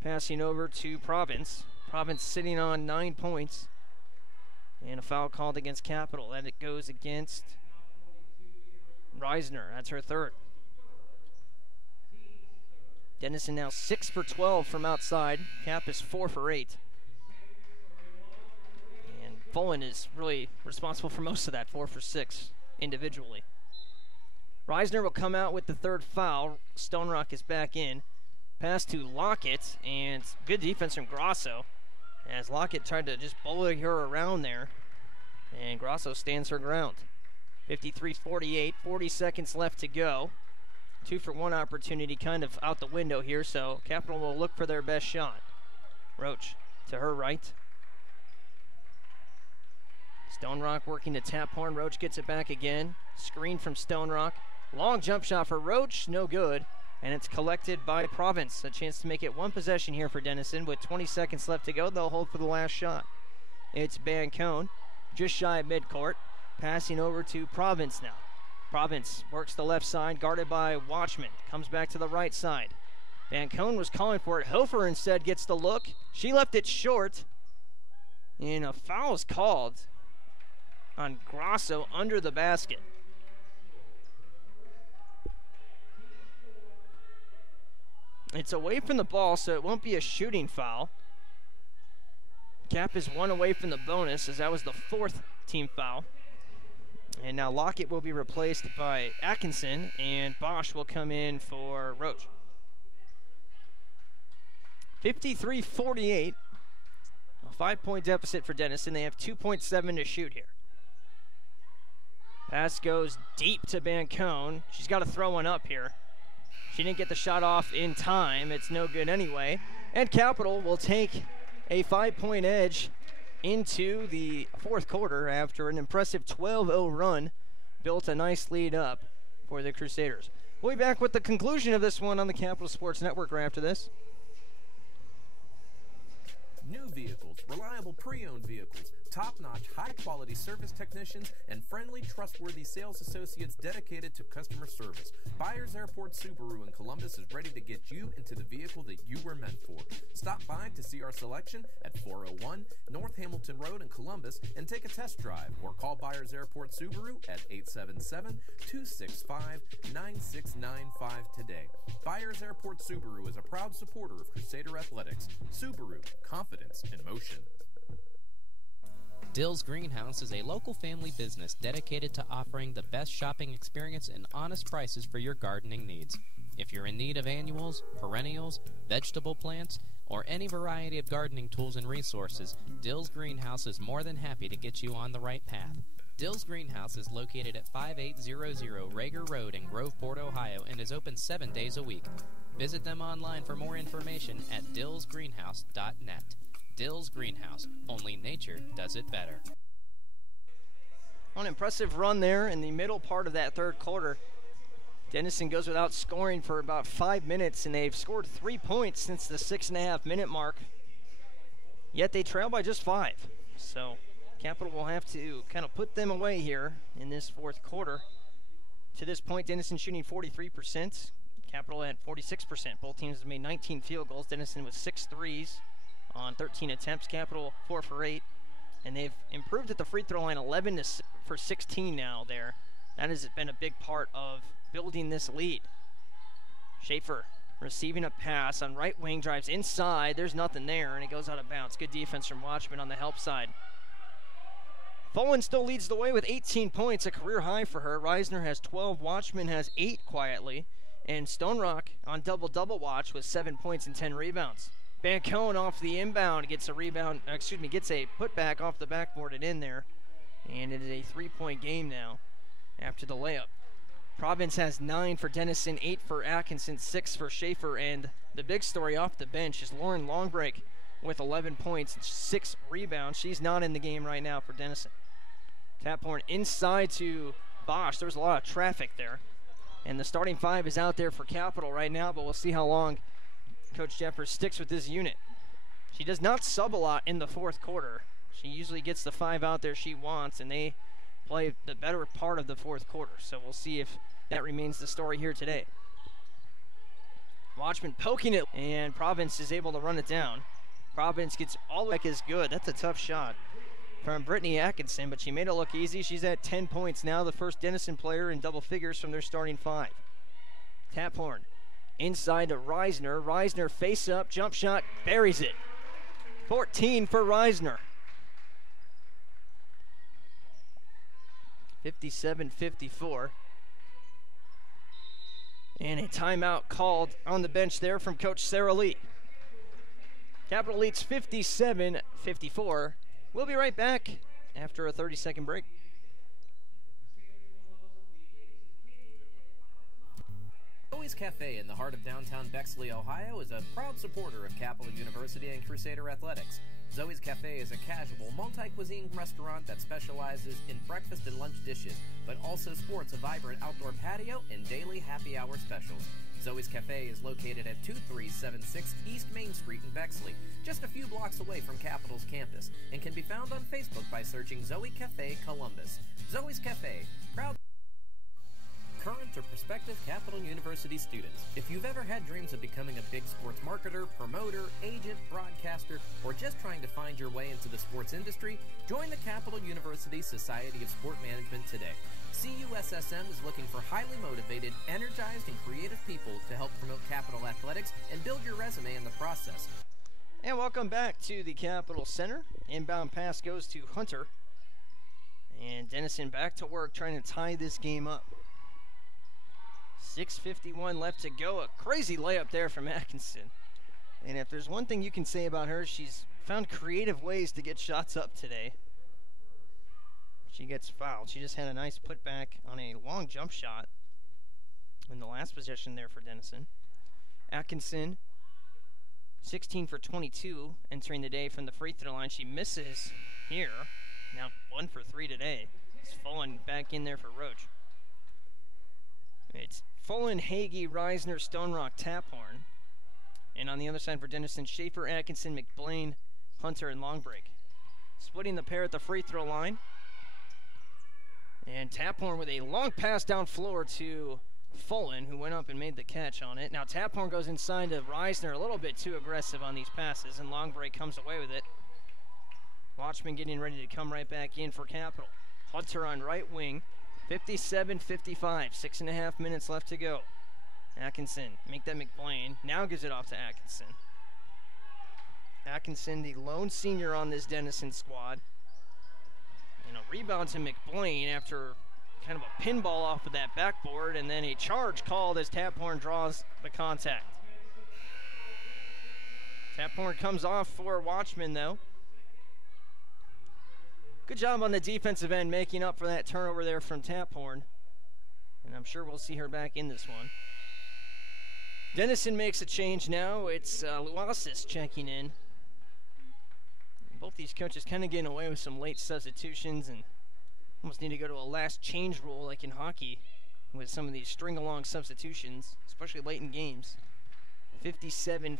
passing over to Province. Province sitting on 9 points. And a foul called against Capital. And it goes against Reisner. That's her third. Denison now 6 for 12 from outside. Cap is 4 for 8. And Fullen is really responsible for most of that, 4 for 6 individually. Reisner will come out with the third foul. Stone Rock is back in. Pass to Lockett, and good defense from Grosso, as Lockett tried to just bully her around there, and Grosso stands her ground. 53-48, 40 seconds left to go. 2-for-1 opportunity kind of out the window here, so Capital will look for their best shot. Roach to her right. Stone Rock working to Taphorn. Roach gets it back again. Screen from Stone Rock. Long jump shot for Roach, no good. And it's collected by Province. A chance to make it one possession here for Denison. With 20 seconds left to go, they'll hold for the last shot. It's Bancone, just shy of midcourt. Passing over to Province now. Province works the left side, guarded by Watchman. Comes back to the right side. Bancone was calling for it. Hofer instead gets the look. She left it short. And a foul is called on Grosso under the basket. It's away from the ball, so it won't be a shooting foul. Cap is 1 away from the bonus, as that was the 4th team foul. And now Lockett will be replaced by Atkinson, and Bosch will come in for Roach. 53-48. A 5-point deficit for Denison. They have 2.7 to shoot here. Pass goes deep to Bancone. She's got to throw one up here. She didn't get the shot off in time. It's no good anyway. And Capital will take a 5-point edge into the fourth quarter after an impressive 12-0 run. Built a nice lead up for the Crusaders. We'll be back with the conclusion of this one on the Capital Sports Network right after this. New vehicles, reliable pre-owned vehicles, Top-notch, high-quality service technicians and friendly, trustworthy sales associates dedicated to customer service. Byers Airport Subaru in Columbus is ready to get you into the vehicle that you were meant for. Stop by to see our selection at 401 North Hamilton Road in Columbus and take a test drive, or call Byers Airport Subaru at 877-265-9695 today. Byers Airport Subaru is a proud supporter of Crusader Athletics. Subaru, confidence in motion. Dill's Greenhouse is a local family business dedicated to offering the best shopping experience and honest prices for your gardening needs. If you're in need of annuals, perennials, vegetable plants, or any variety of gardening tools and resources, Dill's Greenhouse is more than happy to get you on the right path. Dill's Greenhouse is located at 5800 Rager Road in Groveport, Ohio, and is open 7 days a week. Visit them online for more information at dillsgreenhouse.net. Dill's Greenhouse. Only nature does it better. An impressive run there in the middle part of that third quarter. Denison goes without scoring for about 5 minutes, and they've scored 3 points since the 6.5-minute mark. Yet they trail by just 5. So Capital will have to kind of put them away here in this fourth quarter. To this point, Denison shooting 43%. Capital at 46%. Both teams have made 19 field goals. Denison with 6 threes on 13 attempts. Capital 4 for 8. And they've improved at the free throw line 11 for 16 now there. That has been a big part of building this lead. Schaefer receiving a pass on right wing, drives inside. There's nothing there, and it goes out of bounds. Good defense from Watchman on the help side. Fullen still leads the way with 18 points, a career high for her. Reisner has 12. Watchman has 8 quietly. And Stone Rock on double-double watch with 7 points and 10 rebounds. Bancone off the inbound gets a putback off the backboard and in there. And it is a 3-point game now after the layup. Province has 9 for Denison, 8 for Atkinson, 6 for Schaefer, and the big story off the bench is Lauren Longbreak with 11 points and 6 rebounds. She's not in the game right now for Denison. Taphorn inside to Bosch. There's a lot of traffic there. And the starting 5 is out there for Capital right now, but we'll see how long Coach Jeffers sticks with this unit. She does not sub a lot in the fourth quarter. She usually gets the 5 out there she wants, and they play the better part of the fourth quarter. So we'll see if that remains the story here today. Watchman poking it, and Province is able to run it down. Province gets all the way back is good. That's a tough shot from Brittany Atkinson, but she made it look easy. She's at 10 points now, the first Denison player in double figures from their starting 5. Taphorn inside to Reisner. Reisner face up, jump shot, buries it. 14 for Reisner. 57-54. And a timeout called on the bench there from Coach Sarah Lee. Capital leads 57-54. We'll be right back after a 30-second break. Zoe's Cafe in the heart of downtown Bexley, Ohio is a proud supporter of Capital University and Crusader Athletics. Zoe's Cafe is a casual, multi-cuisine restaurant that specializes in breakfast and lunch dishes, but also sports a vibrant outdoor patio and daily happy hour specials. Zoe's Cafe is located at 2376 East Main Street in Bexley, just a few blocks away from Capital's campus, and can be found on Facebook by searching Zoe Cafe Columbus. Zoe's Cafe, proud current or prospective Capital University students. If you've ever had dreams of becoming a big sports marketer, promoter, agent, broadcaster, or just trying to find your way into the sports industry, join the Capital University Society of Sport Management today. CUSSM is looking for highly motivated, energized, and creative people to help promote Capital Athletics and build your resume in the process. And welcome back to the Capital Center. Inbound pass goes to Hunter. And Denison back to work trying to tie this game up. 6:51 left to go. A crazy layup there from Atkinson. And if there's one thing you can say about her, she's found creative ways to get shots up today. She gets fouled. She just had a nice putback on a long jump shot in the last possession there for Denison. Atkinson, 16 for 22 entering the day from the free throw line. She misses here. Now 1 for 3 today. It's Fullen back in there for Roach. It's Fullen, Hagee, Reisner, Stonerock, Taphorn. And on the other side for Denison, Schaefer, Atkinson, McBlain, Hunter, and Longbreak. splitting the pair at the free throw line. And Taphorn with a long pass down floor to Fullen, who went up and made the catch on it. Now Taphorn goes inside to Reisner, a little bit too aggressive on these passes, and Long Break comes away with it. Watchman getting ready to come right back in for Capital. Hunter on right wing, 57-55, 6.5 minutes left to go. Atkinson, make that McBlain, now gives it off to Atkinson. Atkinson, the lone senior on this Denison squad. And a rebound to McBlain after kind of a pinball off of that backboard, and then a charge called as Taphorn draws the contact. Taphorn comes off for Watchman, though. Good job on the defensive end, making up for that turnover there from Taphorn. And I'm sure we'll see her back in this one. Denison makes a change now. It's Luasis checking in. Both these coaches kind of getting away with some late substitutions and almost need to go to a last change rule like in hockey with some of these string-along substitutions, especially late in games. 57-55.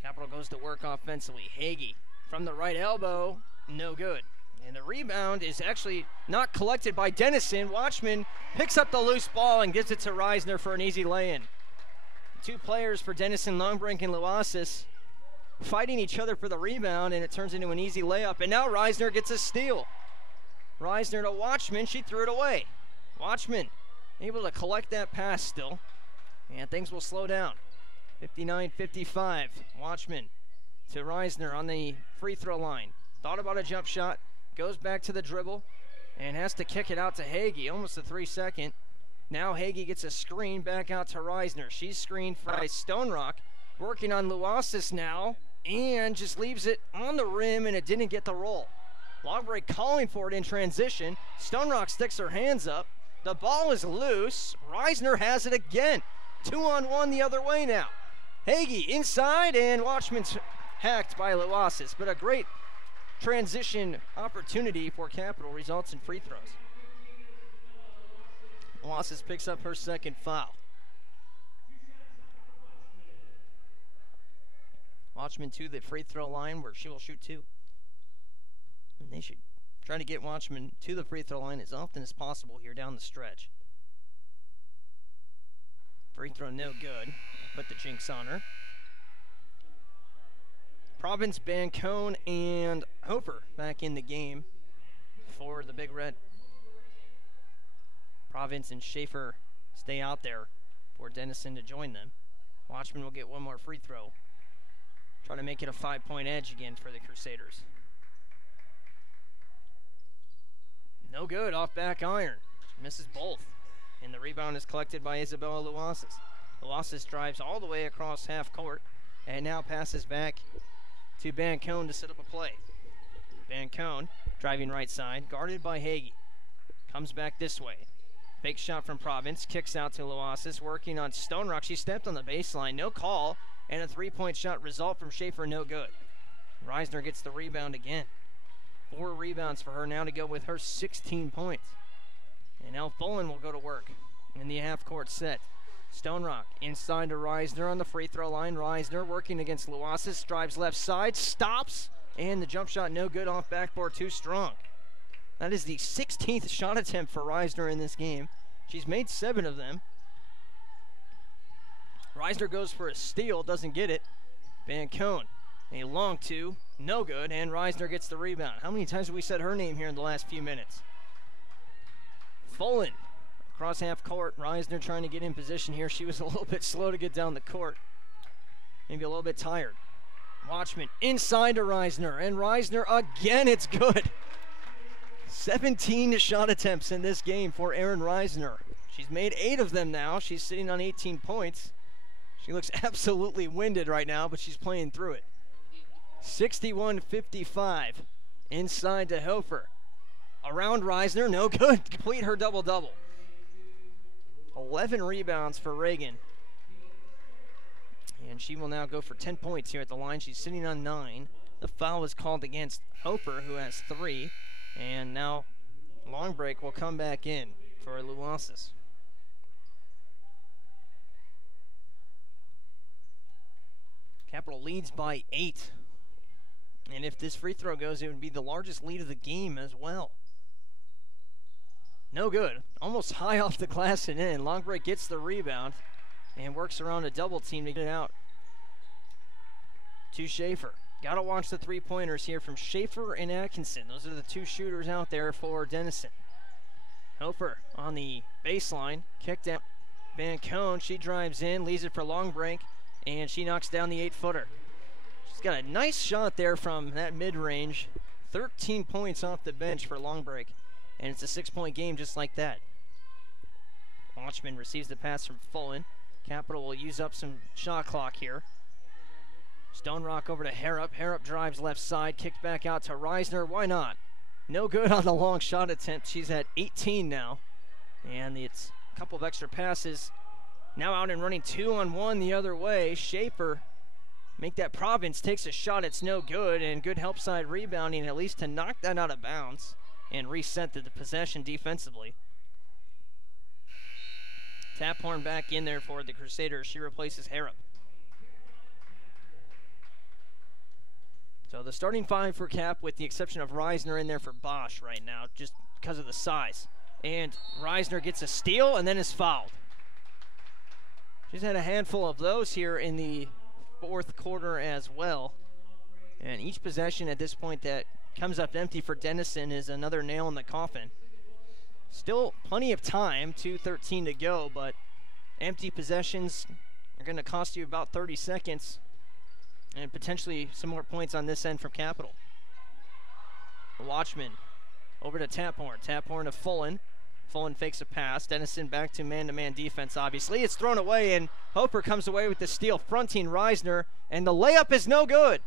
Capital goes to work offensively. Hagee from the right elbow, no good. And the rebound is actually not collected by Denison. Watchman picks up the loose ball and gives it to Reisner for an easy lay-in. Two players for Denison, Longbrink and Luasis, fighting each other for the rebound, and it turns into an easy layup. And now Reisner gets a steal. Reisner to Watchman. She threw it away. Watchman able to collect that pass still, and things will slow down. 59-55. Watchman to Reisner on the free throw line. Thought about a jump shot, goes back to the dribble, and has to kick it out to Hagee, almost a 3-second. Now Hagee gets a screen back out to Reisner. She's screened by Stone Rock, working on Luasis now, and just leaves it on the rim, and it didn't get the roll. Longbreak calling for it in transition. Stone Rock sticks her hands up. The ball is loose. Reisner has it again. 2-on-1 the other way now. Hagee inside, and Watchman's hacked by Luasis, but a great transition opportunity for Capital results in free throws. Luasis picks up her second foul. Watchman to the free throw line where she will shoot two. And they should try to get Watchman to the free throw line as often as possible here down the stretch. Free throw no good. Put the jinx on her. Province, Bancone, and Hoper back in the game for the Big Red. Province and Schaefer stay out there for Denison to join them. Watchman will get one more free throw. Try to make it a 5-point edge again for the Crusaders. No good off back iron. Misses both. And the rebound is collected by Isabella Luasis. Luasis drives all the way across half court and now passes back to Bancone to set up a play. Bancone driving right side, guarded by Hagee. Comes back this way. Fake shot from Province, kicks out to Luasis, working on Stone Rock. She stepped on the baseline, no call, and a 3-point shot result from Schaefer, no good. Reisner gets the rebound again. 4 rebounds for her now to go with her 16 points. And now Fullen will go to work in the half-court set. Stone Rock inside to Reisner on the free throw line. Reisner working against Luasis, drives left side, stops, and the jump shot no good off backboard, too strong. That is the 16th shot attempt for Reisner in this game. She's made 7 of them. Reisner goes for a steal, doesn't get it. Bancone, a long two, no good, and Reisner gets the rebound. How many times have we said her name here in the last few minutes? Fullen across half court. Reisner trying to get in position here. She was a little bit slow to get down the court. Maybe a little bit tired. Watchman inside to Reisner, and Reisner again, it's good. 17 shot attempts in this game for Erin Reisner. She's made 8 of them now. She's sitting on 18 points. She looks absolutely winded right now, but she's playing through it. 61-55 inside to Hofer. Around Reisner, no good. Complete her double-double. 11 rebounds for Reagan. And she will now go for 10 points here at the line. She's sitting on 9. The foul is called against Hofer, who has 3. And now long break will come back in for Luasis. Capital leads by 8. And if this free throw goes, it would be the largest lead of the game as well. No good. Almost high off the glass and in. Long break gets the rebound and works around a double team to get it out to Schaefer. Got to watch the three-pointers here from Schaefer and Atkinson. Those are the two shooters out there for Denison. Hofer on the baseline. Kicked out. Van Cohn, she drives in, leaves it for long break, and she knocks down the 8-footer. She's got a nice shot there from that mid-range. 13 points off the bench for long break, and it's a 6-point game just like that. Watchman receives the pass from Fullen. Capital will use up some shot clock here. Stone Rock over to Harrop. Harrop drives left side, kicked back out to Reisner. Why not? No good on the long shot attempt. She's at 18 now, and it's a couple of extra passes. Now out and running 2-on-1 the other way. Schaefer make that Province, takes a shot, it's no good, and good help side rebounding at least to knock that out of bounds and reset the possession defensively. Taphorn back in there for the Crusaders. She replaces Harrop. So the starting five for Cap, with the exception of Reisner in there for Bosch right now, just because of the size. And Reisner gets a steal and then is fouled. She's had a handful of those here in the fourth quarter as well. And each possession at this point that comes up empty for Denison is another nail in the coffin. Still plenty of time, 2:13 to go, but empty possessions are going to cost you about 30 seconds and potentially some more points on this end from Capital. Watchman over to Taphorn. Taphorn to Fullen. Fullen fakes a pass. Denison back to man-to-man defense, obviously. It's thrown away, and Hoper comes away with the steal, fronting Reisner, and the layup is no good.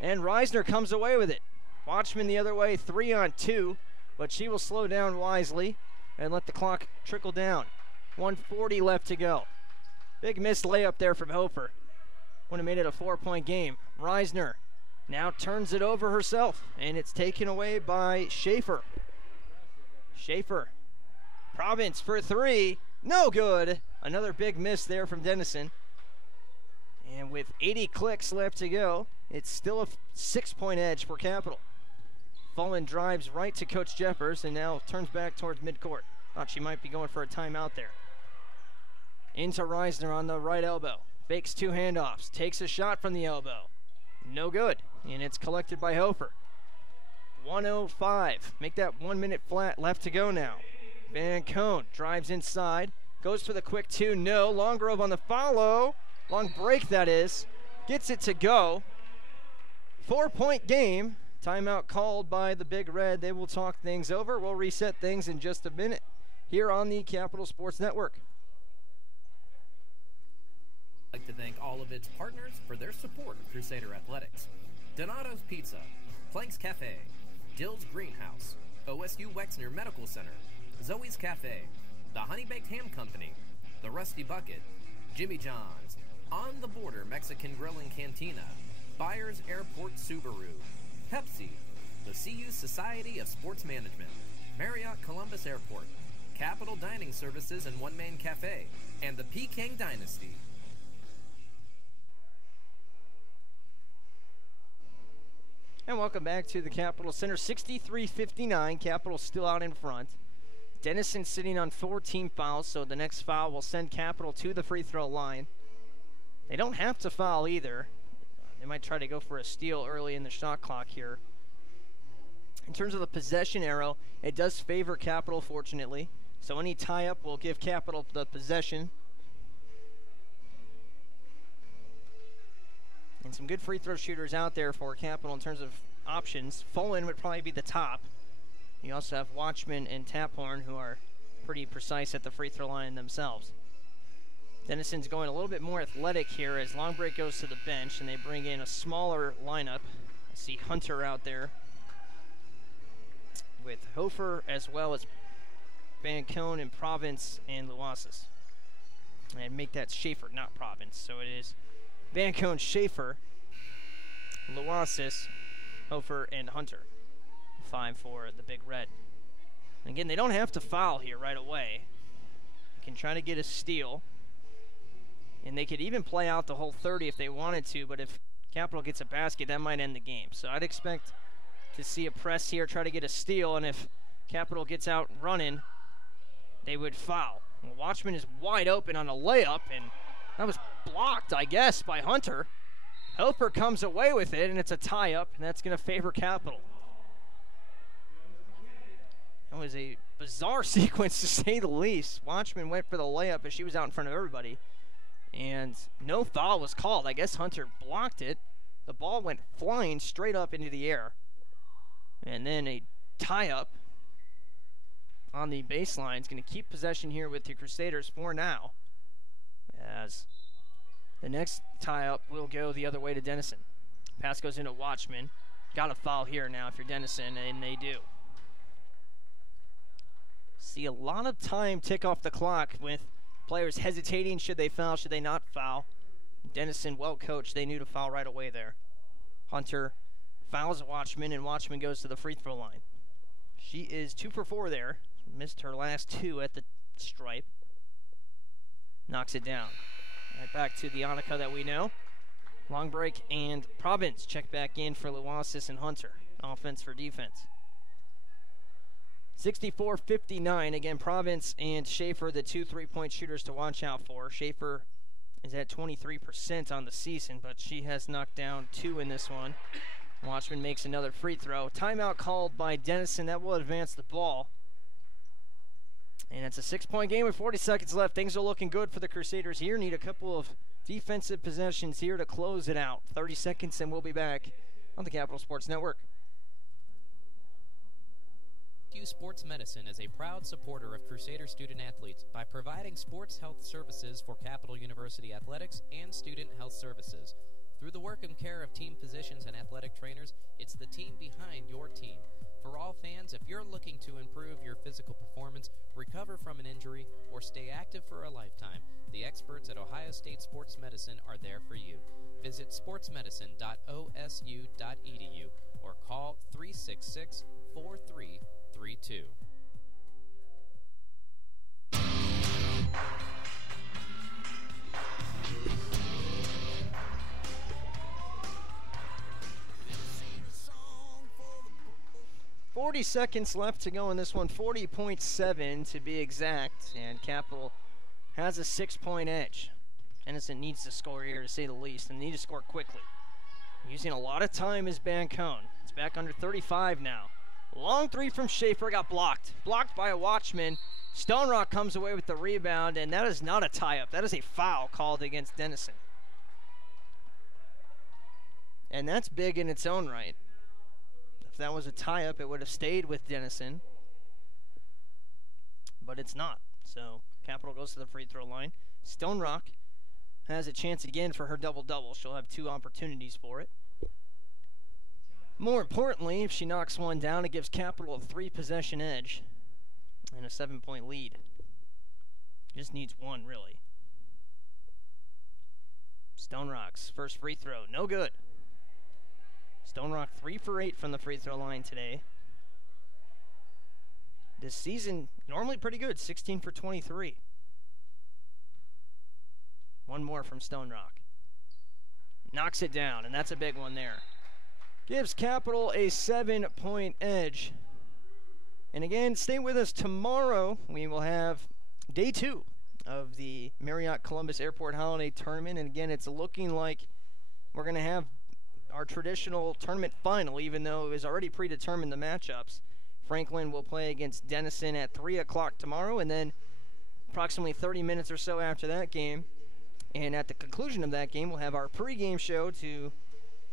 And Reisner comes away with it. Watchman the other way, 3-on-2, but she will slow down wisely and let the clock trickle down. 1:40 left to go. Big missed layup there from Hofer. Would have made it a 4-point game. Reisner now turns it over herself, and it's taken away by Schaefer. Schaefer. Province for 3. No good. Another big miss there from Denison. And with 80 clicks left to go, it's still a 6-point edge for Capital. Fullen drives right to Coach Jeffers and now turns back towards midcourt. Thought she might be going for a timeout there. Into Reisner on the right elbow. Fakes 2 handoffs. Takes a shot from the elbow. No good. And it's collected by Hofer. 1:05. Make that 1 minute flat left to go now. Van Cohn drives inside. Goes for the quick 2. No. Longgrove on the follow. Long break, that is. Gets it to go. 4-point game. Timeout called by the Big Red. They will talk things over. We'll reset things in just a minute here on the Capital Sports Network. I'd like to thank all of its partners for their support of Crusader Athletics. Donato's Pizza, Planks Cafe, Dill's Greenhouse, OSU Wexner Medical Center, Zoe's Cafe, the Honey Baked Ham Company, the Rusty Bucket, Jimmy John's, On the Border Mexican Grill and Cantina, Byers Airport Subaru, Pepsi, the CU Society of Sports Management, Marriott Columbus Airport, Capital Dining Services and One Man Cafe, and the Peking Dynasty. And welcome back to the Capital Center. 63-59. Capital still out in front. Denison sitting on 4 team fouls, so the next foul will send Capital to the free throw line. They don't have to foul either. They might try to go for a steal early in the shot clock here. In terms of the possession arrow, it does favor Capital, fortunately. So any tie-up will give Capital the possession. And some good free throw shooters out there for Capital in terms of options. Fullen would probably be the top. You also have Watchman and Taphorn, who are pretty precise at the free throw line themselves. Denison's going a little bit more athletic here as Long Break goes to the bench, and they bring in a smaller lineup. I see Hunter out there with Hofer as well as Van Cohn and Province and Luasis. And make that Schaefer, not Province. So it is Van Cohn, Schaefer, Luasis, Hofer, and Hunter. 5 for the Big Red. And again, they don't have to foul here right away. They can try to get a steal. And they could even play out the whole 30 if they wanted to, but if Capital gets a basket, that might end the game. So I'd expect to see a press here, try to get a steal, and if Capital gets out running, they would foul. Well, Watchman is wide open on a layup, and that was blocked, I guess, by Hunter. Helper comes away with it, and it's a tie-up, and that's going to favor Capital. That was a bizarre sequence, to say the least. Watchman went for the layup, but she was out in front of everybody. And no foul was called. I guess Hunter blocked it. The ball went flying straight up into the air. And then a tie-up on the baseline is going to keep possession here with the Crusaders for now, as the next tie-up will go the other way to Denison. Pass goes into Watchman. Got a foul here now if you're Denison, and they do. See a lot of time tick off the clock with players hesitating. Should they foul? Should they not foul? Denison, well coached. They knew to foul right away there. Hunter fouls Watchman, and Watchman goes to the free throw line. She is 2 for 4 there. Missed her last 2 at the stripe. Knocks it down. Right back to the Annika that we know. Long break, and Province check back in for Luasis and Hunter. Offense for defense. 64-59. Again, Province and Schaefer, the 2 3-point shooters to watch out for. Schaefer is at 23% on the season, but she has knocked down 2 in this one. Watchman makes another free throw. Timeout called by Denison. That will advance the ball. And it's a 6-point game with 40 seconds left. Things are looking good for the Crusaders here. Need a couple of defensive possessions here to close it out. 30 seconds, and we'll be back on the Capital Sports Network. Sports Medicine is a proud supporter of Crusader student-athletes by providing sports health services for Capital University athletics and student health services. Through the work and care of team physicians and athletic trainers, it's the team behind your team. For all fans, if you're looking to improve your physical performance, recover from an injury, or stay active for a lifetime, the experts at Ohio State Sports Medicine are there for you. Visit sportsmedicine.osu.edu or call 366-4332. 40 seconds left to go in this one, 40.7 to be exact, and Capital has a 6-point edge. Denison needs to score here, to say the least, and they need to score quickly. Using a lot of time is Bancone. It's back under 35 now. Long 3 from Schaefer, got blocked. Blocked by a Watchman. Stone Rock comes away with the rebound, and that is not a tie-up. That is a foul called against Denison. And that's big in its own right. If that was a tie-up, it would have stayed with Denison. But it's not. So Capital goes to the free throw line. Stone Rock has a chance again for her double-double. She'll have 2 opportunities for it. More importantly, if she knocks one down, it gives Capital a 3-possession edge and a 7-point lead. Just needs 1, really. Stone Rock's first free throw, no good. Stone Rock 3 for 8 from the free throw line today. This season, normally pretty good, 16 for 23. 1 more from Stone Rock. Knocks it down, and that's a big one there. Gives Capital a 7-point edge. And again, stay with us tomorrow. We will have day 2 of the Marriott Columbus Airport Holiday Tournament. And again, it's looking like we're going to have our traditional tournament final, even though it was already predetermined the matchups. Franklin will play against Denison at 3 o'clock tomorrow, and then approximately 30 minutes or so after that game. And at the conclusion of that game, we'll have our pregame show to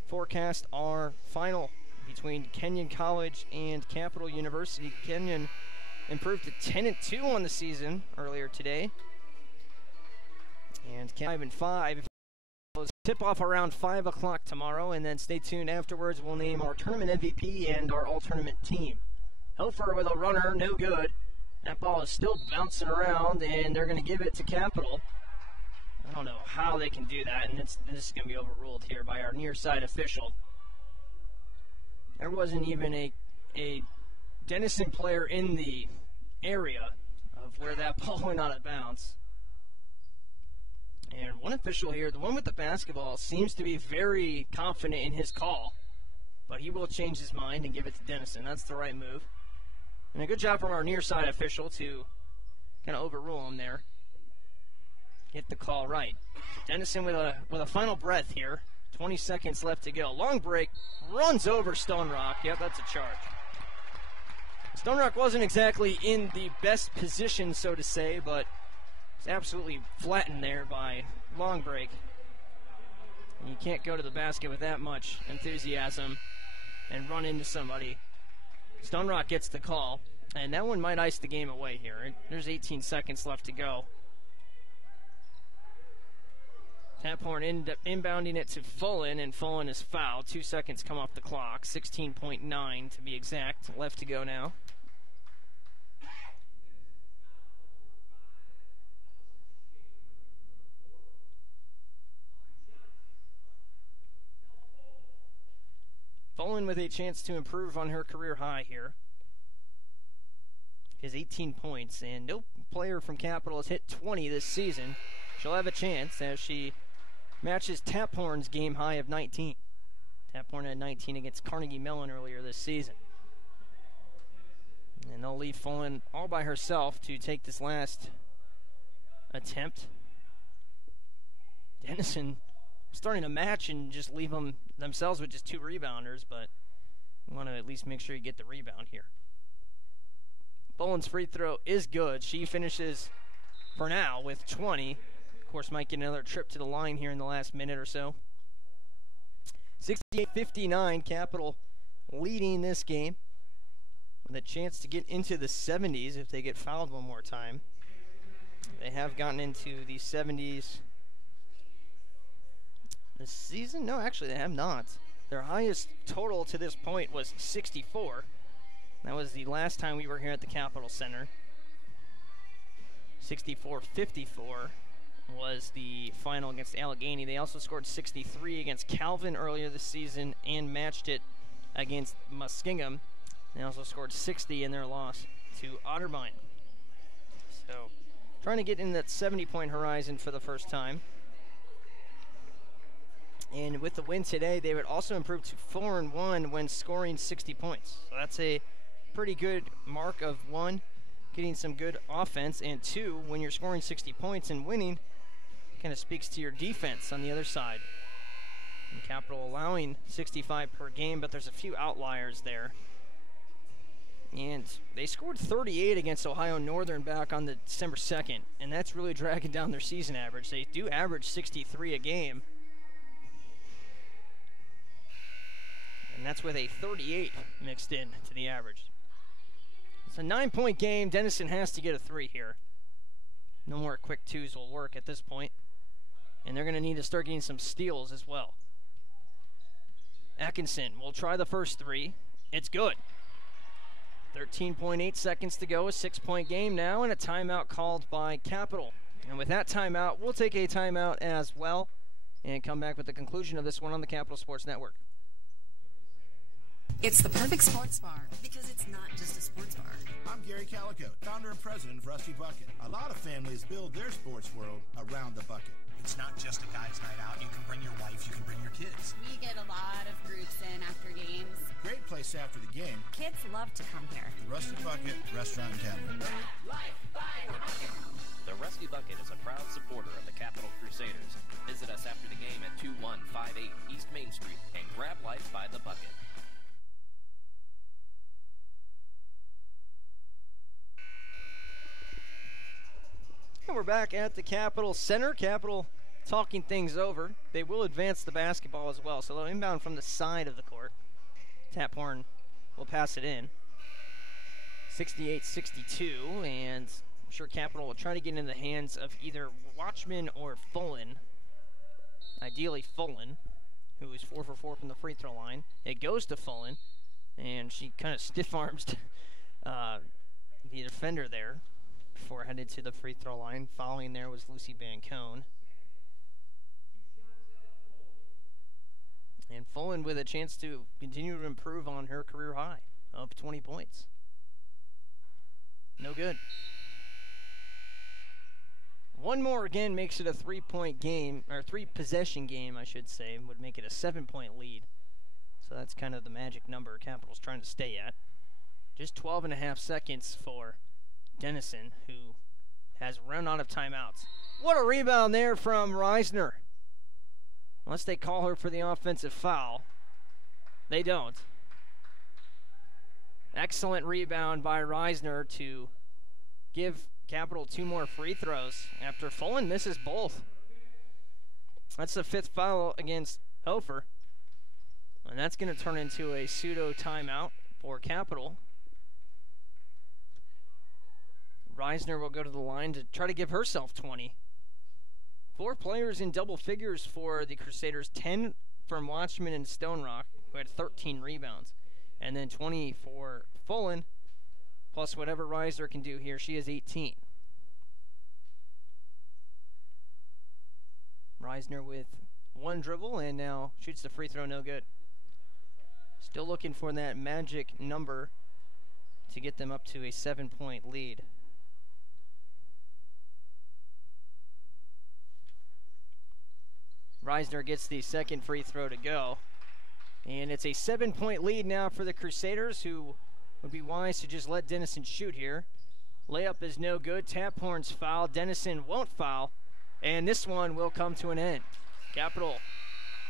forecast our final between Kenyon College and Capital University. Kenyon improved to 10-2 on the season earlier today. And 5-5. Tip-off around 5 o'clock tomorrow, and then stay tuned afterwards. We'll name our tournament MVP and our all-tournament team. Hofer with a runner, no good. That ball is still bouncing around, and they're going to give it to Capital. I don't know how they can do that, and this is going to be overruled here by our near-side official. There wasn't even a Denison player in the area of where that ball went out of bounds. And one official here, the one with the basketball, seems to be very confident in his call. But he will change his mind and give it to Denison. That's the right move. And a good job from our near side official to kind of overrule him there. Get the call right. Denison with a final breath here. 20 seconds left to go. Long break, runs over Stone Rock. Yep, that's a charge. Stone Rock wasn't exactly in the best position, so to say, but it's absolutely flattened there by Long break. And you can't go to the basket with that much enthusiasm and run into somebody. Stone Rock gets the call, and that one might ice the game away here. There's 18 seconds left to go. Taphorn inbounding it to Fullen, and Fullen is fouled. 2 seconds come off the clock. 16.9 to be exact. Left to go now. Fullen with a chance to improve on her career high here. Has 18 points, and no player from Capital has hit 20 this season. She'll have a chance as she matches Taphorn's game high of 19. Taphorn had 19 against Carnegie Mellon earlier this season. And they'll leave Fullen all by herself to take this last attempt. Denison starting a match and just leave them themselves with just 2 rebounders, but we want to at least make sure you get the rebound here. Fullen's free throw is good. She finishes, for now, with 20. Of course, might get another trip to the line here in the last minute or so. 68-59, Capital leading this game with a chance to get into the 70s if they get fouled one more time. They have gotten into the 70s this season? No, actually, they have not. Their highest total to this point was 64. That was the last time we were here at the Capitol Center. 64-54 was the final against Allegheny. They also scored 63 against Calvin earlier this season and matched it against Muskingum. They also scored 60 in their loss to Otterbein. So, trying to get in that 70-point horizon for the first time. And with the win today, they would also improve to 4-1 when scoring 60 points. So that's a pretty good mark of 1, getting some good offense, and 2, when you're scoring 60 points and winning, kind of speaks to your defense on the other side. And Capital allowing 65 per game, but there's a few outliers there. And they scored 38 against Ohio Northern back on the December 2nd, and that's really dragging down their season average. They do average 63 a game. And that's with a 38 mixed in to the average. It's a 9-point game. Denison has to get a 3 here. No more quick 2s will work at this point. And they're going to need to start getting some steals as well. Atkinson will try the first 3. It's good. 13.8 seconds to go. A 6-point game now, and a timeout called by Capital. And with that timeout, we'll take a timeout as well and come back with the conclusion of this one on the Capital Sports Network. It's the perfect sports bar because it's not just a sports bar. I'm Gary Calico, founder and president of Rusty Bucket. A lot of families build their sports world around the bucket. It's not just a guy's night out. You can bring your wife, you can bring your kids. We get a lot of groups in after games. Great place after the game. Kids love to come here. The Rusty Bucket Restaurant and Tavern. The Rusty Bucket is a proud supporter of the Capital Crusaders. Visit us after the game at 2158 East Main Street and grab life by the bucket. And we're back at the Capital Center. Capital talking things over. They will advance the basketball as well, so they'll inbound from the side of the court. Taphorn will pass it in. 68-62, and I'm sure Capital will try to get in the hands of either Watchman or Fullen. Ideally Fullen, who is 4 for 4 from the free throw line. It goes to Fullen, and she kind of stiff-arms the defender there before headed to the free throw line. Following there was Lucy Bancone. And Fullen with a chance to continue to improve on her career high of 20 points. No good. One more again makes it a 3-point game, or 3-possession game, I should say, would make it a 7-point lead. So that's kind of the magic number Capital's trying to stay at. Just 12.5 seconds for Denison, who has run out of timeouts. What a rebound there from Reisner. Unless they call her for the offensive foul. They don't. Excellent rebound by Reisner to give Capital 2 more free throws after Fullen misses both. That's the 5th foul against Hofer. And that's going to turn into a pseudo timeout for Capital. Reisner will go to the line to try to give herself 20. 4 players in double figures for the Crusaders, 10 from Watchman and Stone Rock, who had 13 rebounds. And then 20 for Fullen, plus whatever Reisner can do here. She has 18. Reisner with 1 dribble and now shoots the free throw, no good. Still looking for that magic number to get them up to a 7-point lead. Reisner gets the second free throw to go. And it's a 7-point lead now for the Crusaders, who would be wise to just let Denison shoot here. Layup is no good. Taphorn's foul. Denison won't foul. And this one will come to an end. Capital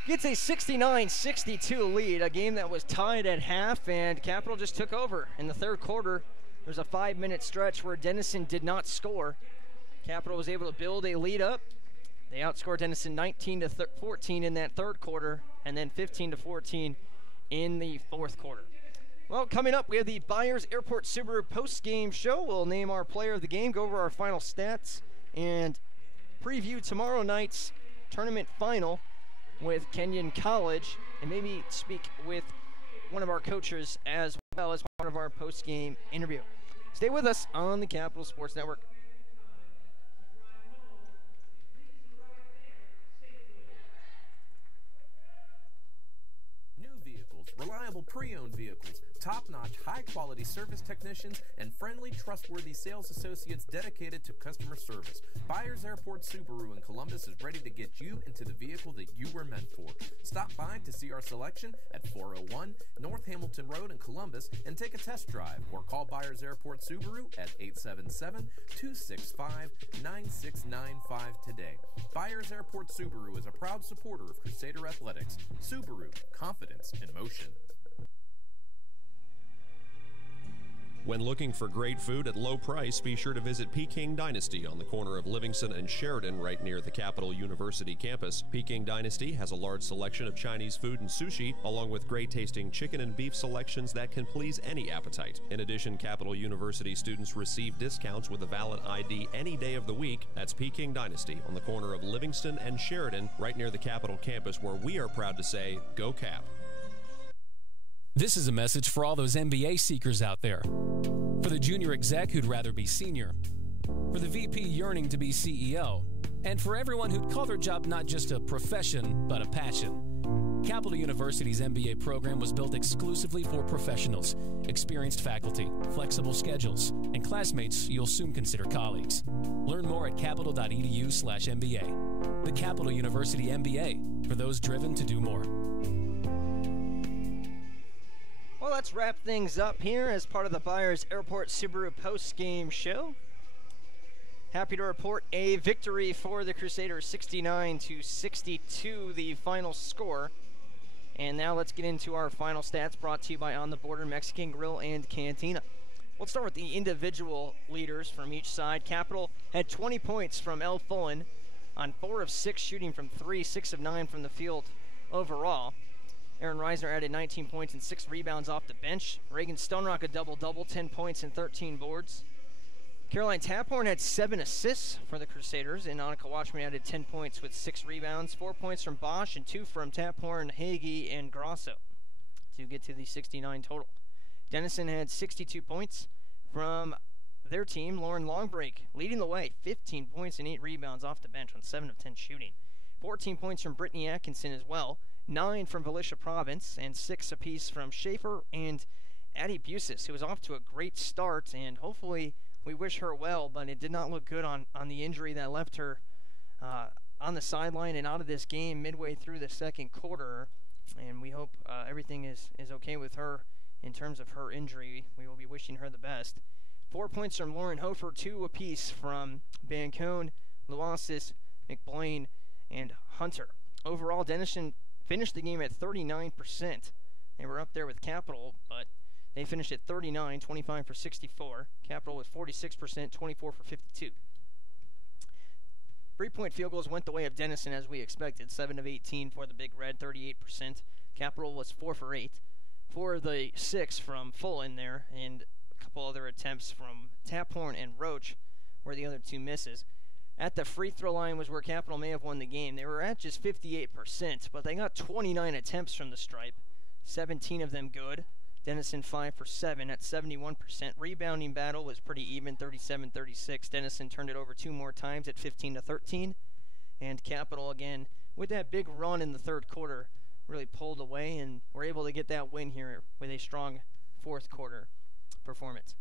gets a 69-62 lead, a game that was tied at half, and Capital just took over in the third quarter. There's a 5-minute stretch where Denison did not score. Capital was able to build a lead up. They outscored Denison 19-14 in that third quarter, and then 15-14 in the fourth quarter. Well, coming up, we have the Byers Airport Subaru post-game show. We'll name our player of the game, go over our final stats, and preview tomorrow night's tournament final with Kenyon College, and maybe speak with one of our coaches as well as part of our post-game interview. Stay with us on the Capital Sports Network. Reliable pre-owned vehicles, top-notch, high-quality service technicians, and friendly, trustworthy sales associates dedicated to customer service. Byers Airport Subaru in Columbus is ready to get you into the vehicle that you were meant for. Stop by to see our selection at 401 North Hamilton Road in Columbus and take a test drive, or call Byers Airport Subaru at 877-265-9695 today. Byers Airport Subaru is a proud supporter of Crusader Athletics. Subaru, confidence in motion. When looking for great food at low price, be sure to visit Peking Dynasty on the corner of Livingston and Sheridan right near the Capital University campus. Peking Dynasty has a large selection of Chinese food and sushi, along with great-tasting chicken and beef selections that can please any appetite. In addition, Capital University students receive discounts with a valid ID any day of the week. That's Peking Dynasty on the corner of Livingston and Sheridan right near the Capital campus, where we are proud to say, Go Cap! This is a message for all those MBA seekers out there. For the junior exec who'd rather be senior. For the VP yearning to be CEO. And for everyone who'd call their job not just a profession, but a passion. Capital University's MBA program was built exclusively for professionals, experienced faculty, flexible schedules, and classmates you'll soon consider colleagues. Learn more at capital.edu/MBA. The Capital University MBA, for those driven to do more. Well, let's wrap things up here as part of the Byers Airport Subaru post-game show. Happy to report a victory for the Crusaders, 69-62, the final score. And now let's get into our final stats, brought to you by On the Border Mexican Grill and Cantina. We'll start with the individual leaders from each side. Capital had 20 points from El Fullen on 4 of 6 shooting from 3, 6 of 9 from the field overall. Aaron Reisner added 19 points and 6 rebounds off the bench. Reagan Stonerock a double-double, 10 points and 13 boards. Caroline Taphorn had 7 assists for the Crusaders, and Annika Watchman added 10 points with 6 rebounds, 4 points from Bosch and 2 from Taphorn, Hagee, and Grosso to get to the 69 total. Denison had 62 points from their team. Lauren Longbreak leading the way, 15 points and 8 rebounds off the bench on 7 of 10 shooting. 14 points from Brittany Atkinson as well. 9 from Volusia Province, and 6 apiece from Schaefer and Addie Busis, who was off to a great start and hopefully we wish her well, but it did not look good on the injury that left her on the sideline and out of this game midway through the second quarter. And we hope everything is okay with her in terms of her injury. We will be wishing her the best. 4 points from Lauren Hofer, 2 apiece from Bancone, Luasis, McBlain, and Hunter. Overall, Denison finished the game at 39%. They were up there with Capital, but they finished at 39, 25 for 64. Capital was 46%, 24 for 52. 3-point field goals went the way of Denison as we expected. 7 of 18 for the Big Red, 38%. Capital was 4 for 8. 4 of the 6 from Fullen there, and a couple other attempts from Taphorn and Roach were the other 2 misses. At the free throw line was where Capital may have won the game. They were at just 58%, but they got 29 attempts from the stripe, 17 of them good. Denison 5 for 7 at 71%. Rebounding battle was pretty even, 37-36. Denison turned it over 2 more times at 15-13. And Capital, again, with that big run in the third quarter, really pulled away and were able to get that win here with a strong fourth quarter performance.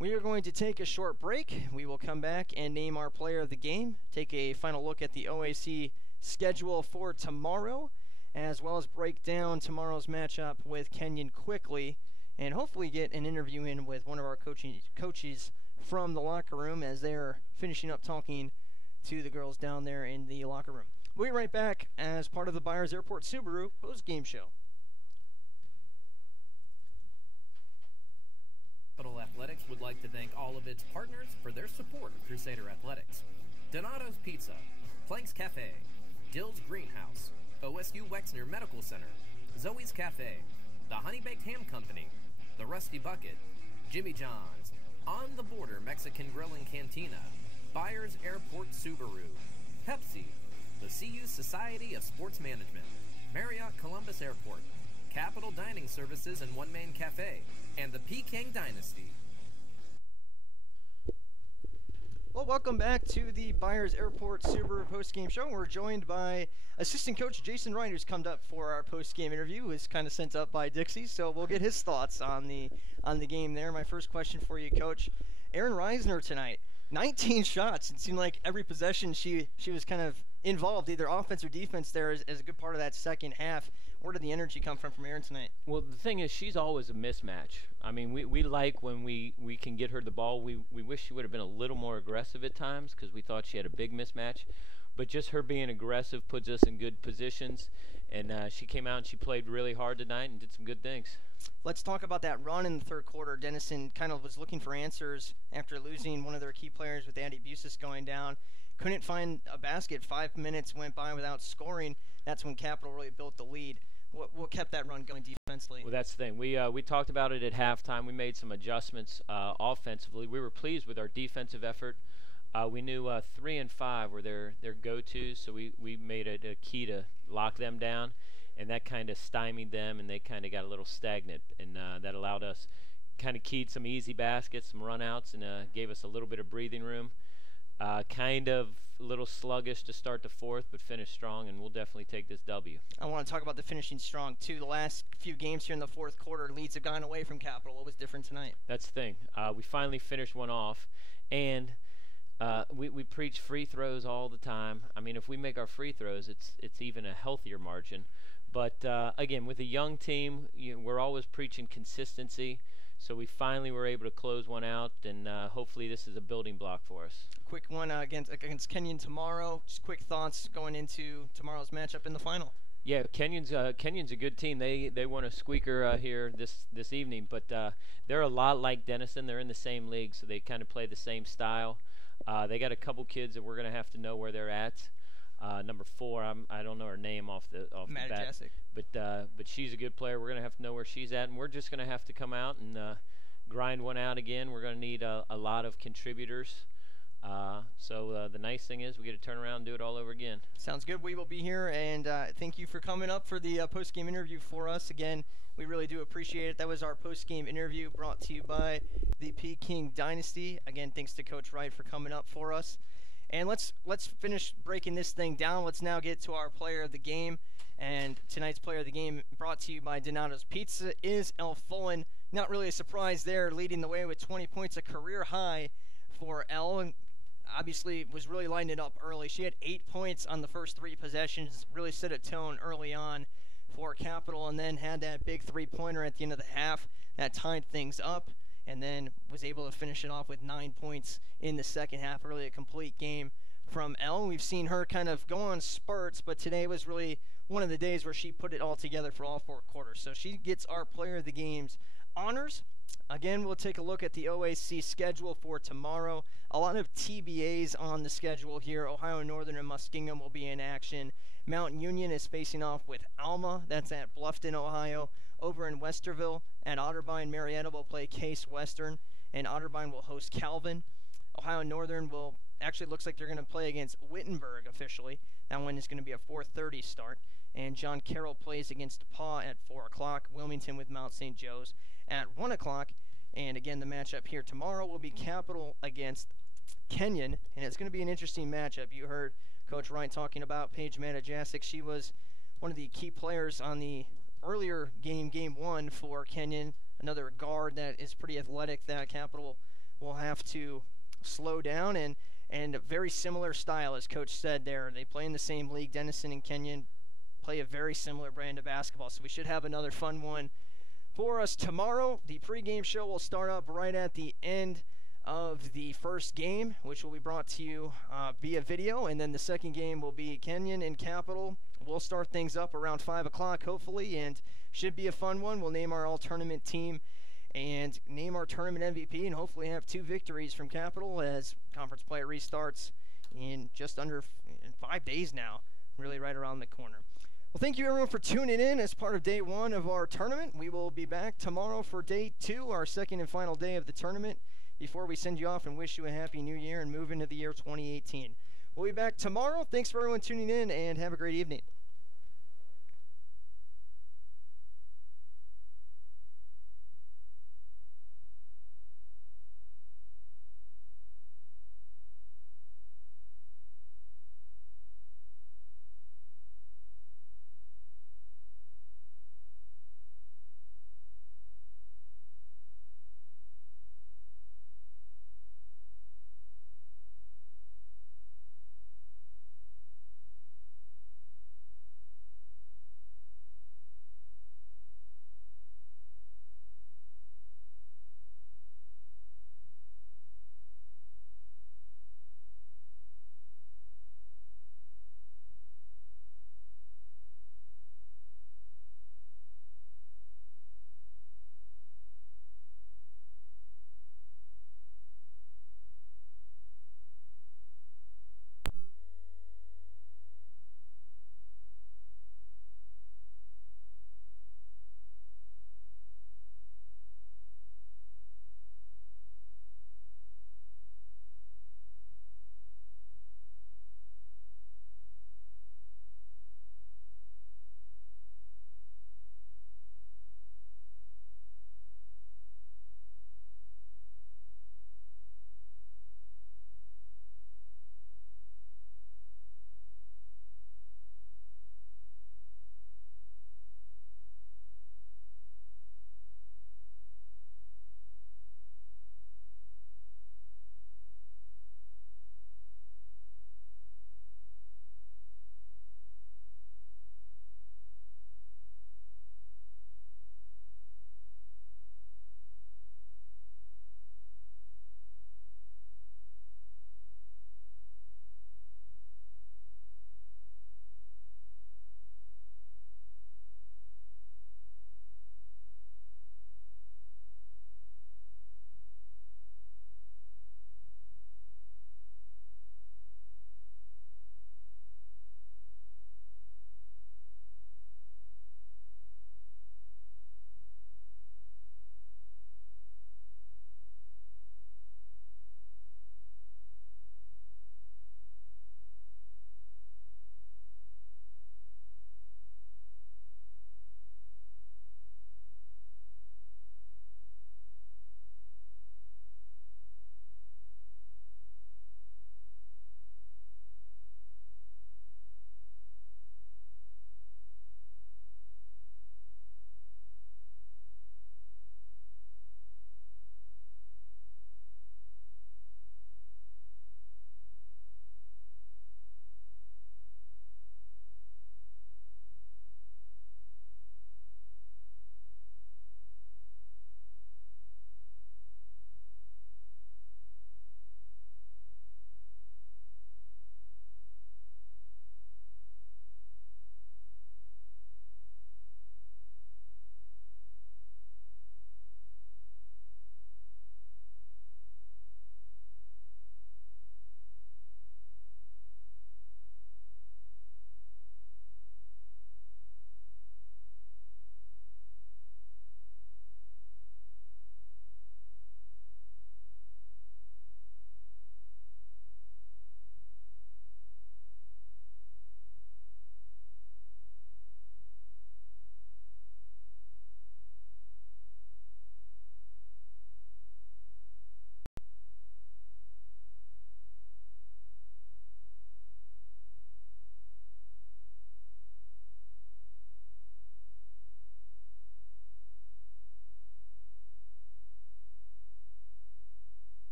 We are going to take a short break. We will come back and name our player of the game, take a final look at the OAC schedule for tomorrow, as well as break down tomorrow's matchup with Kenyon quickly, and hopefully get an interview in with one of our coaches from the locker room as they're finishing up talking to the girls down there in the locker room. We'll be right back as part of the Byers Airport Subaru post-game show. Capital Athletics would like to thank all of its partners for their support of Crusader Athletics. Donato's Pizza, Planks Cafe, Dill's Greenhouse, OSU Wexner Medical Center, Zoe's Cafe, the Honey Baked Ham Company, the Rusty Bucket, Jimmy John's, On the Border Mexican Grill and Cantina, Byers Airport Subaru, Pepsi, the CU Society of Sports Management, Marriott Columbus Airport, Capital Dining Services and One Man Cafe, and the Peking Dynasty. Well, welcome back to the Byers Airport Subaru postgame show. We're joined by assistant coach Jason Wright, who's come up for our postgame interview, who is kind of sent up by Dixie. So we'll get his thoughts on the game there. My first question for you, Coach. Aaron Reisner tonight, 19 shots. It seemed like every possession she was kind of involved, either offense or defense there as a good part of that second half. Where did the energy come from Aaron tonight? Well, the thing is, she's always a mismatch. I mean, we like when we can get her the ball. We wish she would have been a little more aggressive at times because we thought she had a big mismatch. But just her being aggressive puts us in good positions. And she came out and she played really hard tonight and did some good things. Let's talk about that run in the third quarter. Denison kind of was looking for answers after losing one of their key players with Andy Busis going down. Couldn't find a basket. 5 minutes went by without scoring. That's when Capital really built the lead. What kept that run going defensively? Well, that's the thing. We talked about it at halftime. We made some adjustments offensively. We were pleased with our defensive effort. We knew 3 and 5 were their go-tos, so we made it a key to lock them down, and that kind of stymied them, and they kind of got a little stagnant, and that allowed us kind of keyed some easy baskets, some run-outs, and gave us a little bit of breathing room. Kind of a little sluggish to start the fourth, but finished strong, and we'll definitely take this W. I want to talk about the finishing strong, too. The last few games here in the fourth quarter, leads have gone away from Capital. What was different tonight? That's the thing. We finally finished one off, and we preach free throws all the time. I mean, if we make our free throws, it's even a healthier margin. But, again, with a young team, we're always preaching consistency. So we finally were able to close one out, and hopefully this is a building block for us. Quick one against Kenyon tomorrow. Just quick thoughts going into tomorrow's matchup in the final. Yeah, Kenyon's a good team. They won a squeaker here this evening, but they're a lot like Denison. They're in the same league, so they kind of play the same style. They got a couple kids that we're going to have to know where they're at. Number 4, I don't know her name off the bat, Jessic. But she's a good player. We're going to have to know where she's at, and we're just going to have to come out and grind one out again. We're going to need a lot of contributors. So the nice thing is we get to turn around and do it all over again. Sounds good. We will be here, and thank you for coming up for the post-game interview for us. Again, we really do appreciate it. That was our post-game interview brought to you by the Peking Dynasty. Again, thanks to Coach Wright for coming up for us. And let's finish breaking this thing down. Let's now get to our player of the game. And tonight's player of the game, brought to you by Donato's Pizza, is Elle Fullen. Not really a surprise there, leading the way with 20 points, a career high for Elle, and obviously was really lining it up early. She had 8 points on the first 3 possessions, really set a tone early on for Capital, and then had that big 3-pointer at the end of the half that tied things up, and then was able to finish it off with 9 points in the second half. Really a complete game from Elle. We've seen her kind of go on spurts, but today was really one of the days where she put it all together for all 4 quarters. So she gets our Player of the Game's honors. Again, we'll take a look at the OAC schedule for tomorrow. A lot of TBAs on the schedule here. Ohio Northern and Muskingum will be in action. Mount Union is facing off with Alma. That's at Bluffton, Ohio. Over in Westerville at Otterbein, Marietta will play Case Western, and Otterbein will host Calvin. Ohio Northern will actually looks like they're going to play against Wittenberg officially. That one is going to be a 4:30 start. And John Carroll plays against DePauw at 4 o'clock. Wilmington with Mount St. Joe's at 1 o'clock. And again, the matchup here tomorrow will be Capital against Kenyon, and it's going to be an interesting matchup. You heard Coach Ryan talking about Paige Matajasic. She was one of the key players on the earlier game 1 for Kenyon, another guard that is pretty athletic that Capital will have to slow down, and a very similar style, as Coach said there. They play in the same league. Denison and Kenyon play a very similar brand of basketball, so we should have another fun one for us tomorrow. The pregame show will start up right at the end of the first game, which will be brought to you via video, and then the second game will be Kenyon and Capital. We'll start things up around 5 o'clock, hopefully, and should be a fun one. We'll name our all-tournament team and name our tournament MVP, and hopefully have 2 victories from Capital as conference play restarts in just under 5 days now, really right around the corner. Well, thank you, everyone, for tuning in as part of day 1 of our tournament. We will be back tomorrow for day 2, our second and final day of the tournament, before we send you off and wish you a happy new year and move into the year 2018. We'll be back tomorrow. Thanks for everyone tuning in, and have a great evening.